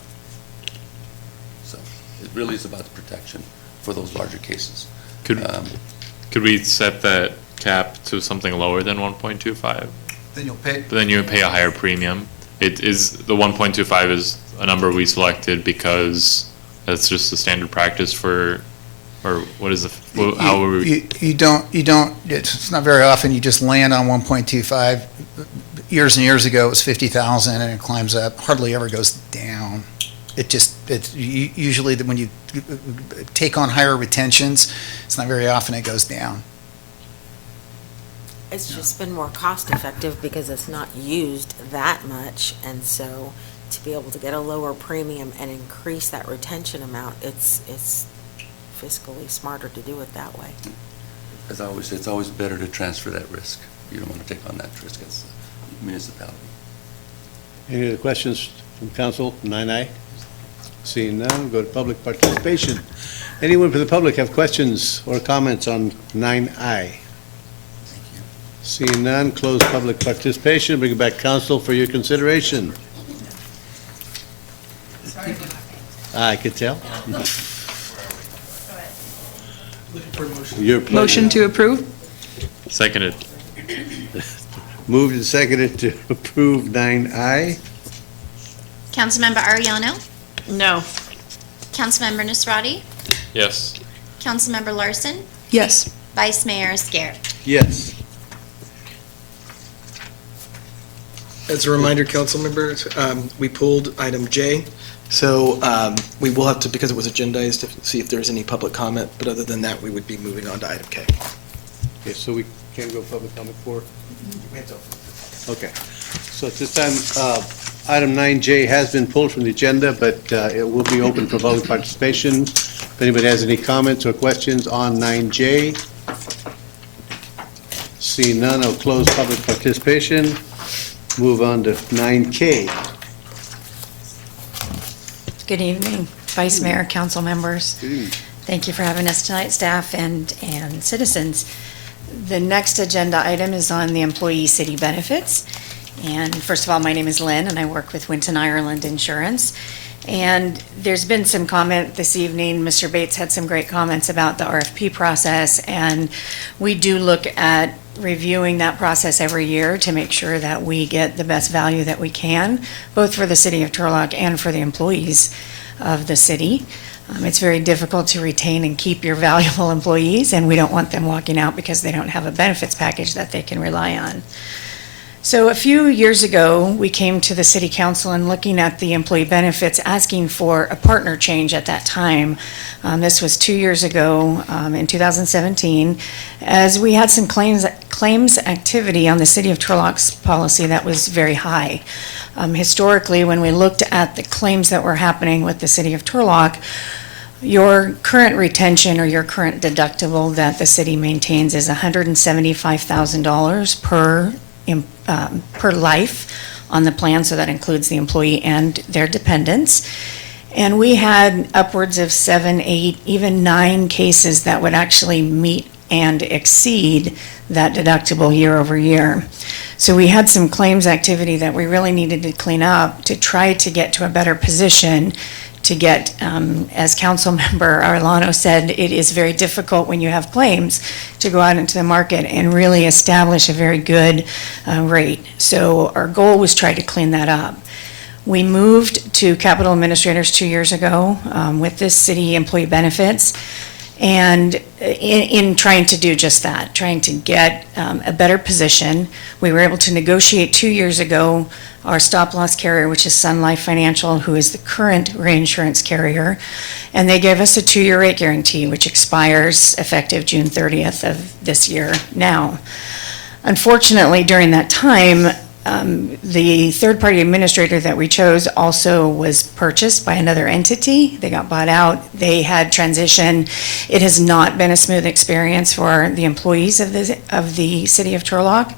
So it really is about the protection for those larger cases. Could we set that cap to something lower than 1.25? Then you'll pay. But then you would pay a higher premium. It is, the 1.25 is a number we selected because that's just the standard practice for, or what is the, how are we? You don't, it's not very often you just land on 1.25. Years and years ago, it was 50,000 and it climbs up, hardly ever goes down. It's usually when you take on higher retentions, it's not very often it goes down. It's just been more cost effective because it's not used that much, and so to be able to get a lower premium and increase that retention amount, it's fiscally smarter to do it that way. As I always say, it's always better to transfer that risk. You don't want to take on that risk as a municipality. Any other questions from council? 9I? Seeing none, go to public participation. Anyone from the public have questions or comments on 9I? Seeing none, close public participation, bring it back council for your consideration. I could tell. Your pleasure. Motion to approve? Seconded. Moved and seconded to approve 9I. Councilmember Ariano? No. Councilmember Nasrati? Yes. Councilmember Larson? Yes. Vice Mayor Scarrett? Yes. As a reminder, council members, we pulled item J, so we will have to, because it was agendized, to see if there's any public comment, but other than that, we would be moving on to item K. Okay, so we can go public comment for? Okay. So at this time, item 9J has been pulled from the agenda, but it will be open for public participation. If anybody has any comments or questions on 9J, seeing none, I'll close public participation. Move on to 9K. Good evening, Vice Mayor, council members. Good evening. Thank you for having us tonight, staff and citizens. The next agenda item is on the employee city benefits. And first of all, my name is Lynn, and I work with Winton Ireland Insurance. And there's been some comment this evening. Mr. Bates had some great comments about the RFP process, and we do look at reviewing that process every year to make sure that we get the best value that we can, both for the city of Turlock and for the employees of the city. It's very difficult to retain and keep your valuable employees, and we don't want them walking out because they don't have a benefits package that they can rely on. So a few years ago, we came to the city council and looking at the employee benefits, asking for a partner change at that time. This was 2 years ago, in 2017, as we had some claims activity on the city of Turlock's policy that was very high. Historically, when we looked at the claims that were happening with the city of Turlock, your current retention or your current deductible that the city maintains is $175,000 per life on the plan, so that includes the employee and their dependents. And we had upwards of 7, 8, even 9 cases that would actually meet and exceed that deductible year over year. So we had some claims activity that we really needed to clean up to try to get to a better position to get, as council member Arellano said, it is very difficult when you have claims to go out into the market and really establish a very good rate. So our goal was try to clean that up. We moved to capital administrators 2 years ago with this city employee benefits, and in trying to do just that, trying to get a better position. We were able to negotiate 2 years ago our stop-loss carrier, which is Sun Life Financial, who is the current reinsurance carrier, and they gave us a 2-year rate guarantee, which expires effective June 30th of this year now. Unfortunately, during that time, the third-party administrator that we chose also was purchased by another entity. They got bought out. They had transition. It has not been a smooth experience for the employees of the city of Turlock.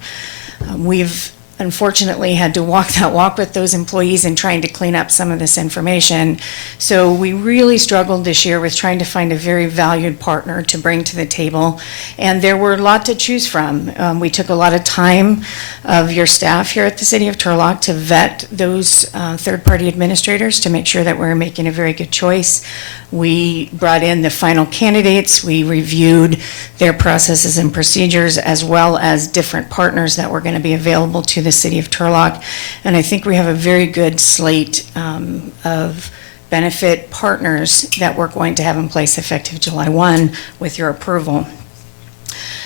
We've unfortunately had to walk that walk with those employees in trying to clean up some of this information. So we really struggled this year with trying to find a very valued partner to bring to the table. And there were a lot to choose from. We took a lot of time of your staff here at the city of Turlock to vet those third-party administrators to make sure that we're making a very good choice. We brought in the final candidates. We reviewed their processes and procedures, as well as different partners that were going to be available to the city of Turlock. And I think we have a very good slate of benefit partners that we're going to have in place effective July 1 with your approval.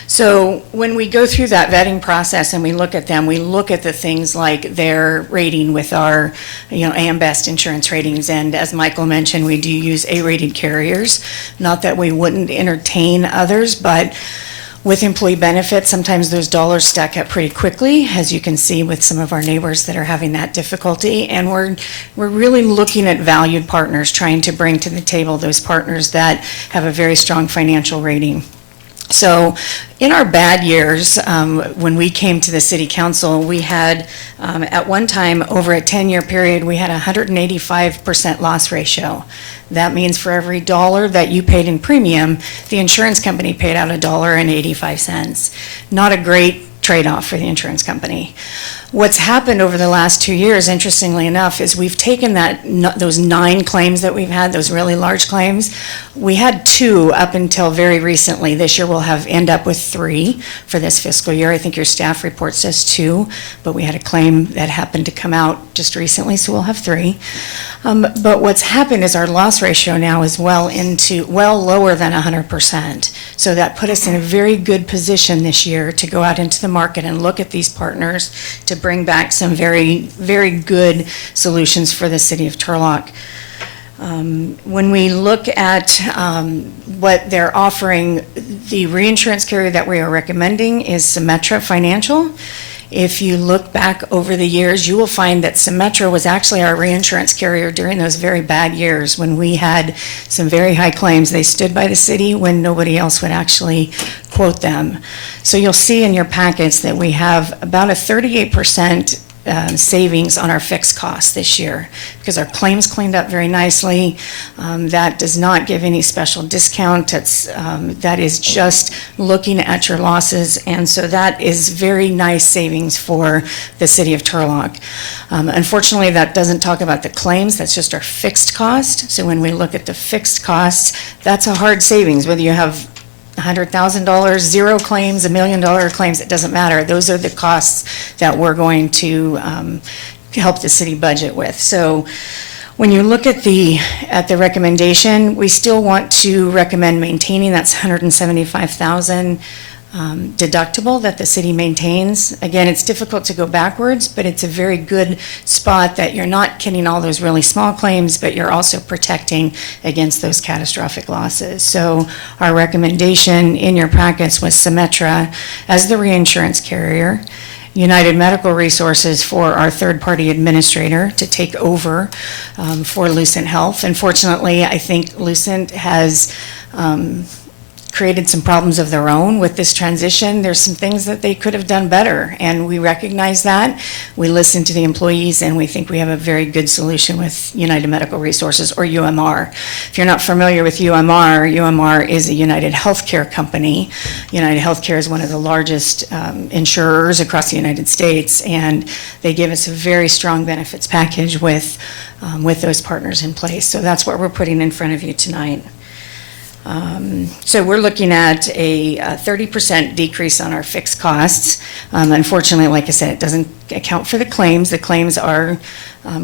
So when we go through that vetting process and we look at them, we look at the things like their rating with our, AM Best insurance ratings. And as Michael mentioned, we do use A-rated carriers. Not that we wouldn't entertain others, but with employee benefits, sometimes those dollars stack up pretty quickly, as you can see with some of our neighbors that are having that difficulty. And we're really looking at valued partners, trying to bring to the table those partners that have a very strong financial rating. So in our bad years, when we came to the city council, we had, at one time, over a 10-year period, we had a 185% loss ratio. That means for every dollar that you paid in premium, the insurance company paid out $1.85. Not a great trade-off for the insurance company. What's happened over the last 2 years, interestingly enough, is we've taken those 9 claims that we've had, those really large claims. We had 2 up until very recently. This year we'll end up with 3 for this fiscal year. I think your staff report says 2, but we had a claim that happened to come out just recently, so we'll have 3. But what's happened is our loss ratio now is well lower than 100%. So that put us in a very good position this year to go out into the market and look at these partners to bring back some very, very good solutions for the city of Turlock. When we look at what they're offering, the reinsurance carrier that we are recommending is Symetra Financial. If you look back over the years, you will find that Symetra was actually our reinsurance carrier during those very bad years when we had some very high claims. They stood by the city when nobody else would actually quote them. So you'll see in your packets that we have about a 38% savings on our fixed costs this year because our claims cleaned up very nicely. That does not give any special discount. That is just looking at your losses, and so that is very nice savings for the city of Turlock. Unfortunately, that doesn't talk about the claims. That's just our fixed cost. So when we look at the fixed costs, that's a hard savings, whether you have $100,000, 0 claims, $1 million claims, it doesn't matter. Those are the costs that we're going to help the city budget with. So when you look at the recommendation, we still want to recommend maintaining that's $175,000 deductible that the city maintains. Again, it's difficult to go backwards, but it's a very good spot that you're not getting all those really small claims, but you're also protecting against those catastrophic losses. So our recommendation in your packets was Symetra as the reinsurance carrier, United Medical Resources for our third-party administrator to take over for Lucent Health. Unfortunately, I think Lucent has created some problems of their own with this transition. There's some things that they could have done better, and we recognize that. We listen to the employees, and we think we have a very good solution with United Medical Resources, or UMR. If you're not familiar with UMR, UMR is a United Healthcare company. United Healthcare is one of the largest insurers across the United States, and they give us a very strong benefits package with those partners in place. So that's what we're putting in front of you tonight. So we're looking at a 30% decrease on our fixed costs. Unfortunately, like I said, it doesn't account for the claims. The claims are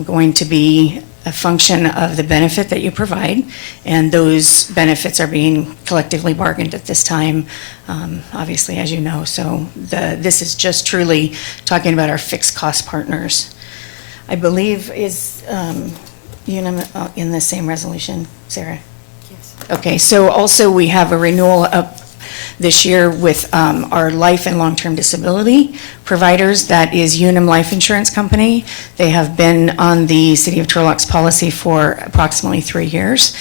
going to be a function of the benefit that you provide, and those benefits are being collectively bargained at this time, obviously, as you know. So this is just truly talking about our fixed cost partners. I believe is Unum in the same resolution, Sarah? Okay, so also we have a renewal up this year with our life and long-term disability providers. That is Unum Life Insurance Company. They have been on the City of Turlock's policy for approximately 3 years.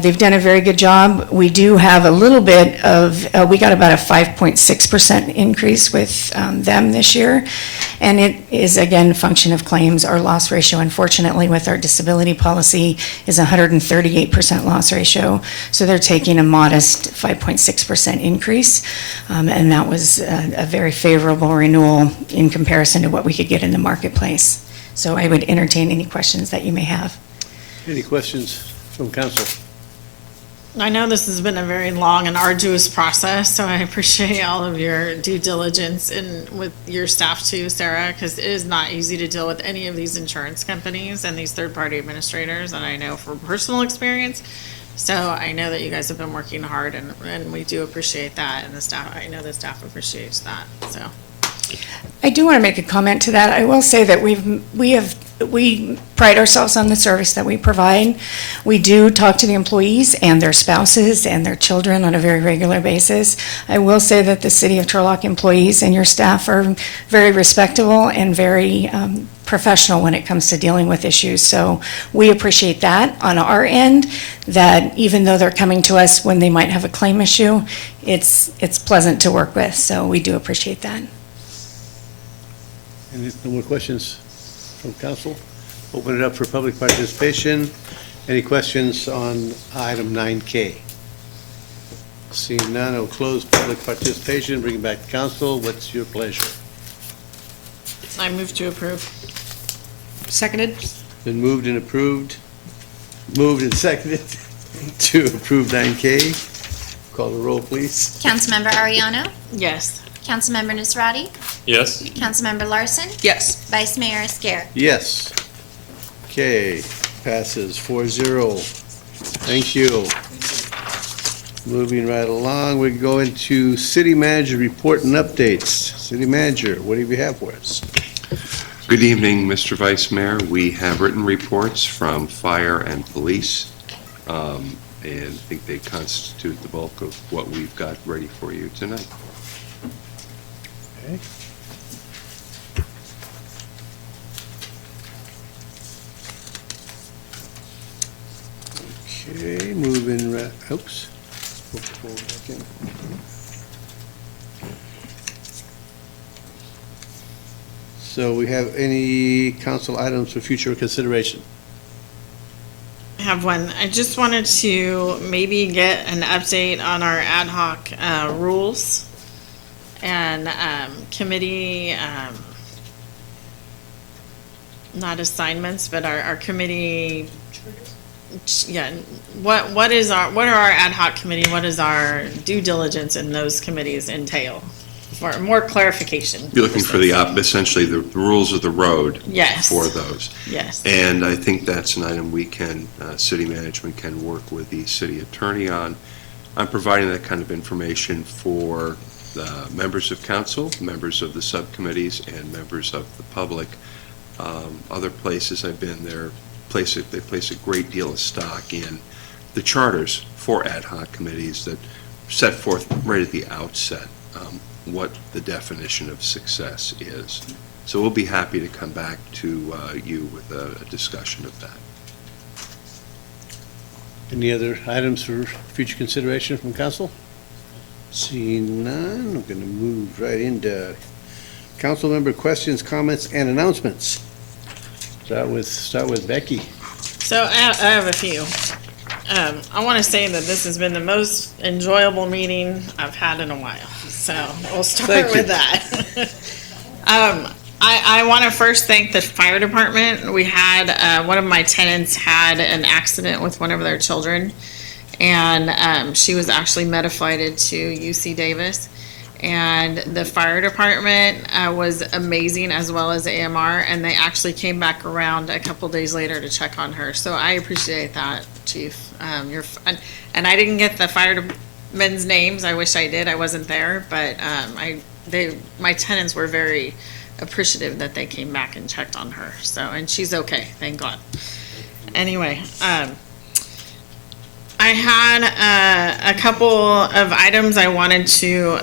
They've done a very good job. We do have a little bit of, we got about a 5.6% increase with them this year. And it is, again, a function of claims. Our loss ratio, unfortunately, with our disability policy is 138% loss ratio. So they're taking a modest 5.6% increase. And that was a very favorable renewal in comparison to what we could get in the marketplace. So I would entertain any questions that you may have. Any questions from council? I know this has been a very long and arduous process, so I appreciate all of your due diligence and with your staff too, Sarah, because it is not easy to deal with any of these insurance companies and these third-party administrators, and I know from personal experience. So I know that you guys have been working hard, and we do appreciate that, and the staff, I know the staff appreciates that, so. I do want to make a comment to that. I will say that we pride ourselves on the service that we provide. We do talk to the employees and their spouses and their children on a very regular basis. I will say that the City of Turlock employees and your staff are very respectable and very professional when it comes to dealing with issues. So we appreciate that on our end, that even though they're coming to us when they might have a claim issue, it's pleasant to work with. So we do appreciate that. Any no more questions from council? Open it up for public participation. Any questions on item 9K? Seeing none, I'll close public participation, bring it back to council. What's your pleasure? I I move to approve. Seconded? Been moved and approved, moved and seconded to approve 9K. Call the roll, please. Councilmember Ariano? Yes. Councilmember Nisrati? Yes. Councilmember Larson? Yes. Vice Mayor Escarra? Yes. Okay, passes 4-0. Thank you. Moving right along, we go into city manager report and updates. City manager, what do you have for us? Good evening, Mr. Vice Mayor. We have written reports from fire and police, and I think they constitute the bulk of what we've got ready for you tonight. Okay. Okay, moving right, oops. So we have any council items for future consideration? I have one. I just wanted to maybe get an update on our ad hoc rules and committee, not assignments, but our committee. Yeah, what are our ad hoc committee? What is our due diligence in those committees entail? For more clarification. You're looking for essentially the rules of the road. Yes. For those. Yes. And I think that's an item we can, city management can work with the city attorney on. I'm providing that kind of information for the members of council, members of the subcommittees, and members of the public. Other places I've been there, they place a great deal of stock in the charters for ad hoc committees that set forth right at the outset what the definition of success is. So we'll be happy to come back to you with a discussion of that. Any other items for future consideration from council? Seeing none, I'm going to move right into council member questions, comments, and announcements. Start with Becky. So I have a few. I want to say that this has been the most enjoyable meeting I've had in a while. So we'll start with that. I want to first thank the fire department. We had, one of my tenants had an accident with one of their children, and she was actually med-flighted to UC Davis. And the fire department was amazing, as well as AMR, and they actually came back around a couple days later to check on her. So I appreciate that, Chief. And I didn't get the firemen's names. I wish I did. I wasn't there, but my tenants were very appreciative that they came back and checked on her. So, and she's okay, thank God. Anyway, I had a couple of items I wanted to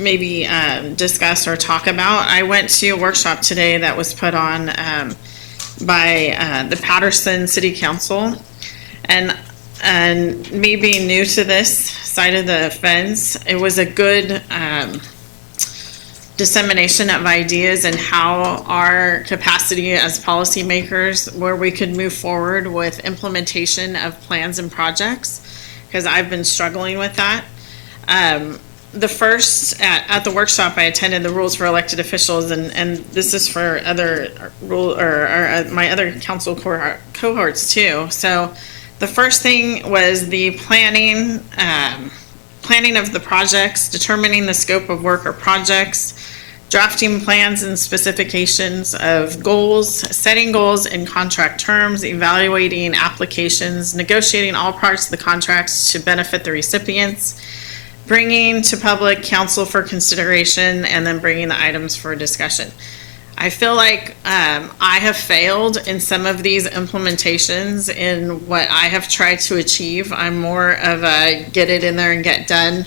maybe discuss or talk about. I went to a workshop today that was put on by the Patterson City Council. And me being new to this side of the fence, it was a good dissemination of ideas and how our capacity as policymakers, where we could move forward with implementation of plans and projects, because I've been struggling with that. The first, at the workshop, I attended the rules for elected officials, and this is for other my other council cohorts too. So the first thing was the planning of the projects, determining the scope of work or projects, drafting plans and specifications of goals, setting goals in contract terms, evaluating applications, negotiating all parts of the contracts to benefit the recipients, bringing to public council for consideration, and then bringing the items for discussion. I feel like I have failed in some of these implementations in what I have tried to achieve. I'm more of a get it in there and get done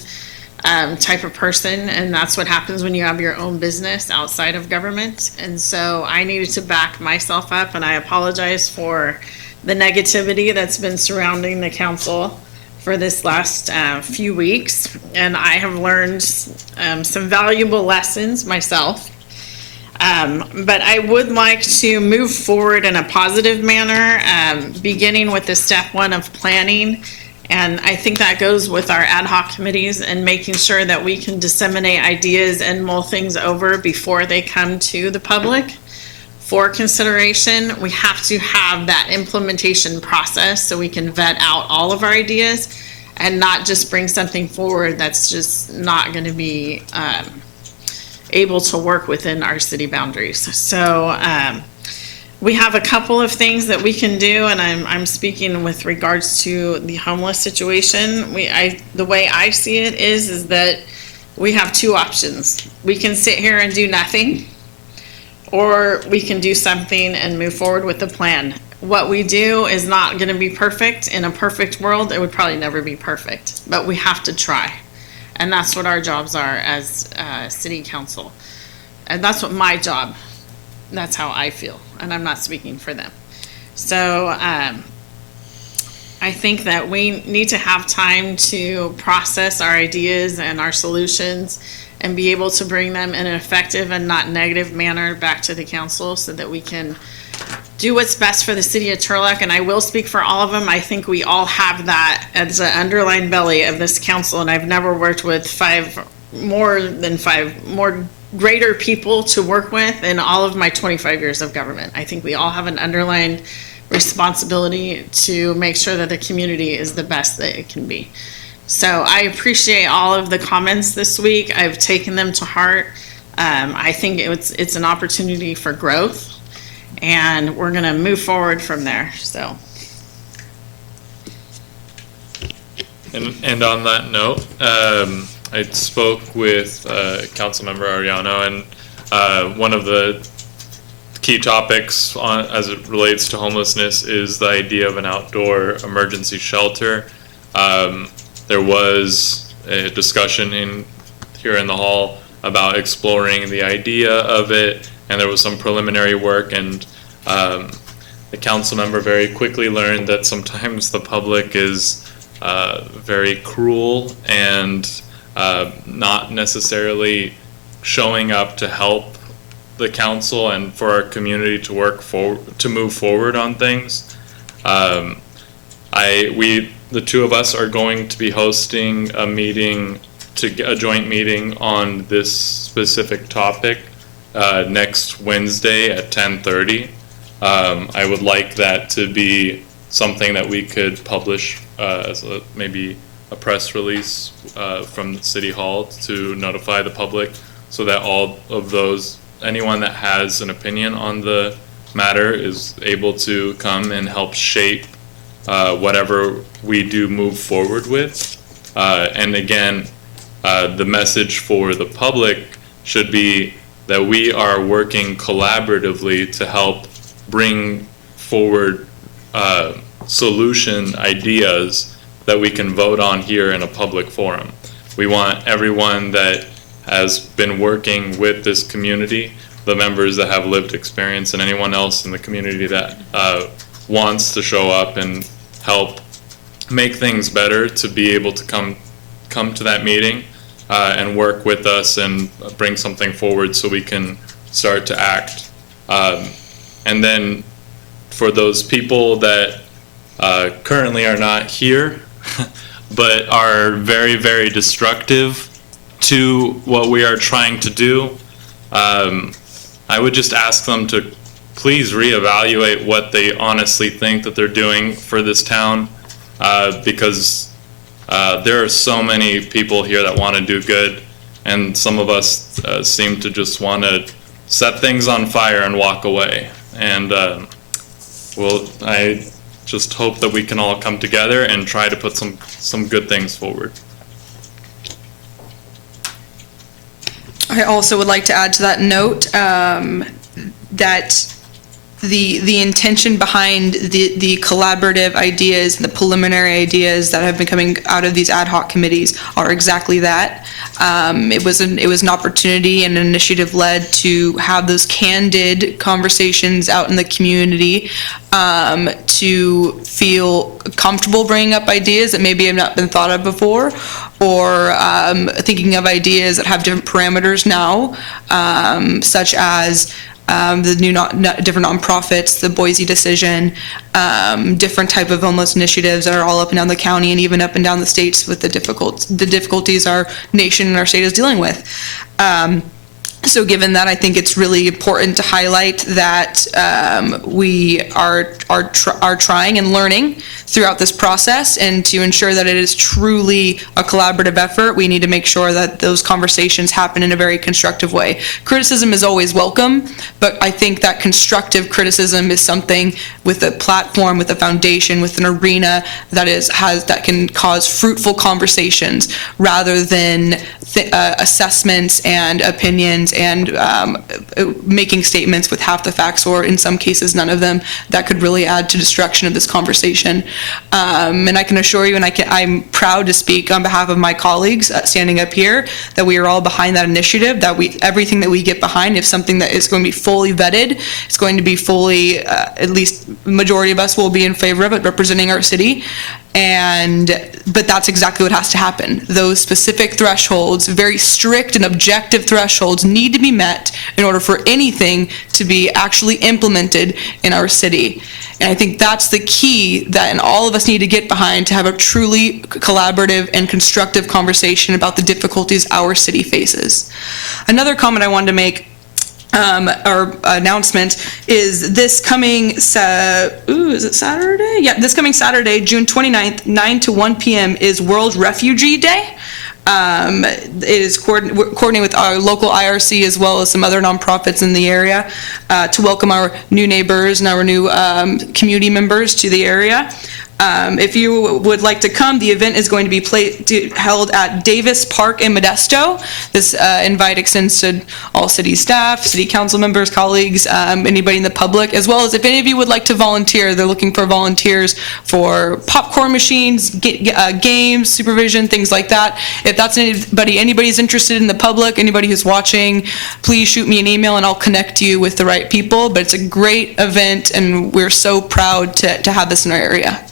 type of person, and that's what happens when you have your own business outside of government. And so I needed to back myself up, and I apologize for the negativity that's been surrounding the council for this last few weeks. And I have learned some valuable lessons myself. But I would like to move forward in a positive manner, beginning with the step one of planning And I think that goes with our ad hoc committees and making sure that we can disseminate ideas and mull things over before they come to the public for consideration. We have to have that implementation process so we can vet out all of our ideas and not just bring something forward that's just not going to be able to work within our city boundaries. So we have a couple of things that we can do, and I'm speaking with regards to the homeless situation. The way I see it is that we have two options. We can sit here and do nothing, or we can do something and move forward with the plan. What we do is not going to be perfect. In a perfect world, it would probably never be perfect, but we have to try. And that's what our jobs are as city council. And that's what my job, that's how I feel. And I'm not speaking for them. So I think that we need to have time to process our ideas and our solutions and be able to bring them in an effective and not negative manner back to the council so that we can do what's best for the city of Turlock. And I will speak for all of them. I think we all have that as an underlying belly of this council. And I've never worked with more greater people to work with in all of my 25 years of government. I think we all have an underlying responsibility to make sure that the community is the best that it can be. So I appreciate all of the comments this week. I've taken them to heart. I think it's an opportunity for growth, and we're going to move forward from there. So. And on that note, I spoke with Councilmember Ariano, and one of the key topics as it relates to homelessness is the idea of an outdoor emergency shelter. There was a discussion here in the hall about exploring the idea of it, and there was some preliminary work, and the council member very quickly learned that sometimes the public is very cruel and not necessarily showing up to help the council and for our community to move forward on things. The two of us are going to be hosting a joint meeting on this specific topic next Wednesday at 10:30. I would like that to be something that we could publish as maybe a press release from City Hall to notify the public, so that all of anyone that has an opinion on the matter is able to come and help shape whatever we do move forward with. And again, the message for the public should be that we are working collaboratively to help bring forward solution ideas that we can vote on here in a public forum. We want everyone that has been working with this community, the members that have lived experience, and anyone else in the community that wants to show up and help make things better, to be able to come to that meeting and work with us and bring something forward so we can start to act. And then for those people that currently are not here but are very, very destructive to what we are trying to do, I would just ask them to please reevaluate what they honestly think that they're doing for this town, because there are so many people here that want to do good, and some of us seem to just want to set things on fire and walk away. And I just hope that we can all come together and try to put some good things forward. I also would like to add to that note that the intention behind the collaborative ideas and the preliminary ideas that have been coming out of these ad hoc committees are exactly that. It was an opportunity and an initiative led to have those candid conversations out in the community, to feel comfortable bringing up ideas that maybe have not been thought of before, or thinking of ideas that have different parameters now, such as the different nonprofits, the Boise decision, different type of homeless initiatives that are all up and down the county and even up and down the states with the difficulties our nation and our state is dealing with. So given that, I think it's really important to highlight that we are trying and learning throughout this process, and to ensure that it is truly a collaborative effort, we need to make sure that those conversations happen in a very constructive way. Criticism is always welcome, but I think that constructive criticism is something with a platform, with a foundation, with an arena that can cause fruitful conversations rather than assessments and opinions and making statements with half the facts, or in some cases none of them, that could really add to destruction of this conversation. And I can assure you, and I'm proud to speak on behalf of my colleagues standing up here, that we are all behind that initiative, that everything that we get behind, if something that is going to be fully vetted, it's going to be fully, at least majority of us will be in favor of it, representing our city. But that's exactly what has to happen. Those specific thresholds, very strict and objective thresholds, need to be met in order for anything to be actually implemented in our city. And I think that's the key that all of us need to get behind, to have a truly collaborative and constructive conversation about the difficulties our city faces. Another comment I wanted to make, or announcement, is this coming, is it Saturday? Yeah, this coming Saturday, June 29th, 9 to 1 p.m. is World Refugee Day. It is coordinating with our local IRC as well as some other nonprofits in the area to welcome our new neighbors and our new community members to the area. If you would like to come, the event is going to be held at Davis Park in Modesto. This invite extends to all city staff, city council members, colleagues, anybody in the public, as well as if any of you would like to volunteer. They're looking for volunteers for popcorn machines, games, supervision, things like that. If that's anybody's interested in the public, anybody who's watching, please shoot me an email and I'll connect you with the right people. But it's a great event, and we're so proud to have this in our area.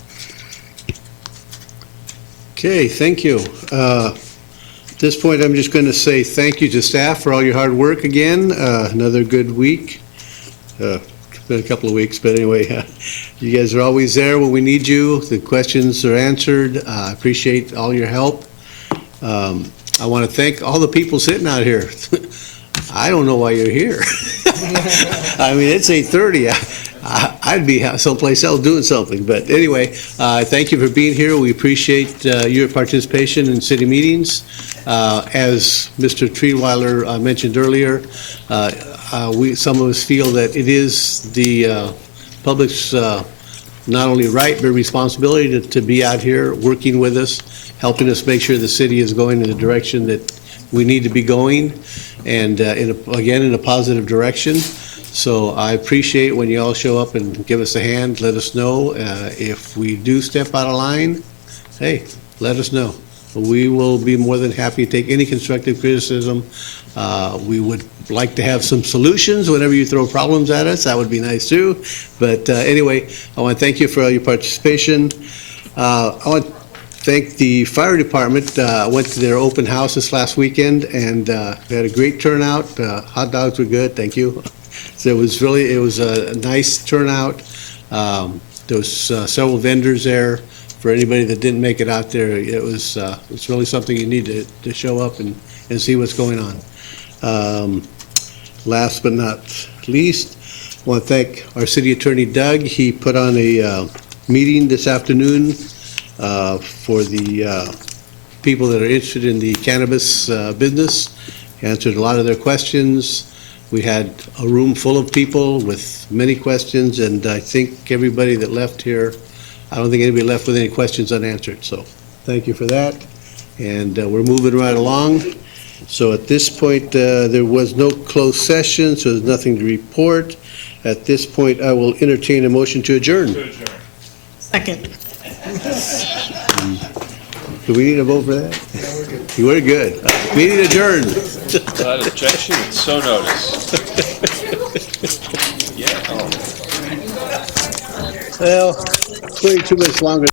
Okay, thank you. At this point, I'm just going to say thank you to staff for all your hard work again. Another good week. It's been a couple of weeks, but anyway, you guys are always there when we need you. The questions are answered. I appreciate all your help. I want to thank all the people sitting out here. I don't know why you're here. I mean, it's 8:30. I'd be someplace else doing something. But anyway, thank you for being here. We appreciate your participation in city meetings. As Mr. Treeweiler mentioned earlier, some of us feel that it is the public's not only right but responsibility to be out here working with us, helping us make sure the city is going in the direction that we need to be going, and again, in a positive direction. So I appreciate when you all show up and give us a hand, let us know. If we do step out of line, hey, let us know. We will be more than happy to take any constructive criticism. We would like to have some solutions whenever you throw problems at us. That would be nice too. But anyway, I want to thank you for all your participation. I want to thank the fire department. I went to their open house this last weekend, and we had a great turnout. Hot dogs were good, thank you. So it was a nice turnout. There was several vendors there. For anybody that didn't make it out there, it's really something you need to show up and see what's going on. Last but not least, I want to thank our city attorney, Doug. He put on a meeting this afternoon for the people that are interested in the cannabis business. He answered a lot of their questions. We had a room full of people with many questions, and I think everybody that left here, I don't think anybody left with any questions unanswered. So thank you for that. And we're moving right along. So at this point, there was no closed session, so there's nothing to report. At this point, I will entertain a motion to adjourn. Second. Do we need a vote for that? No, we're good. We're good. Meeting adjourned. Without objection, so noticed. Yeah. Well, 22 minutes longer.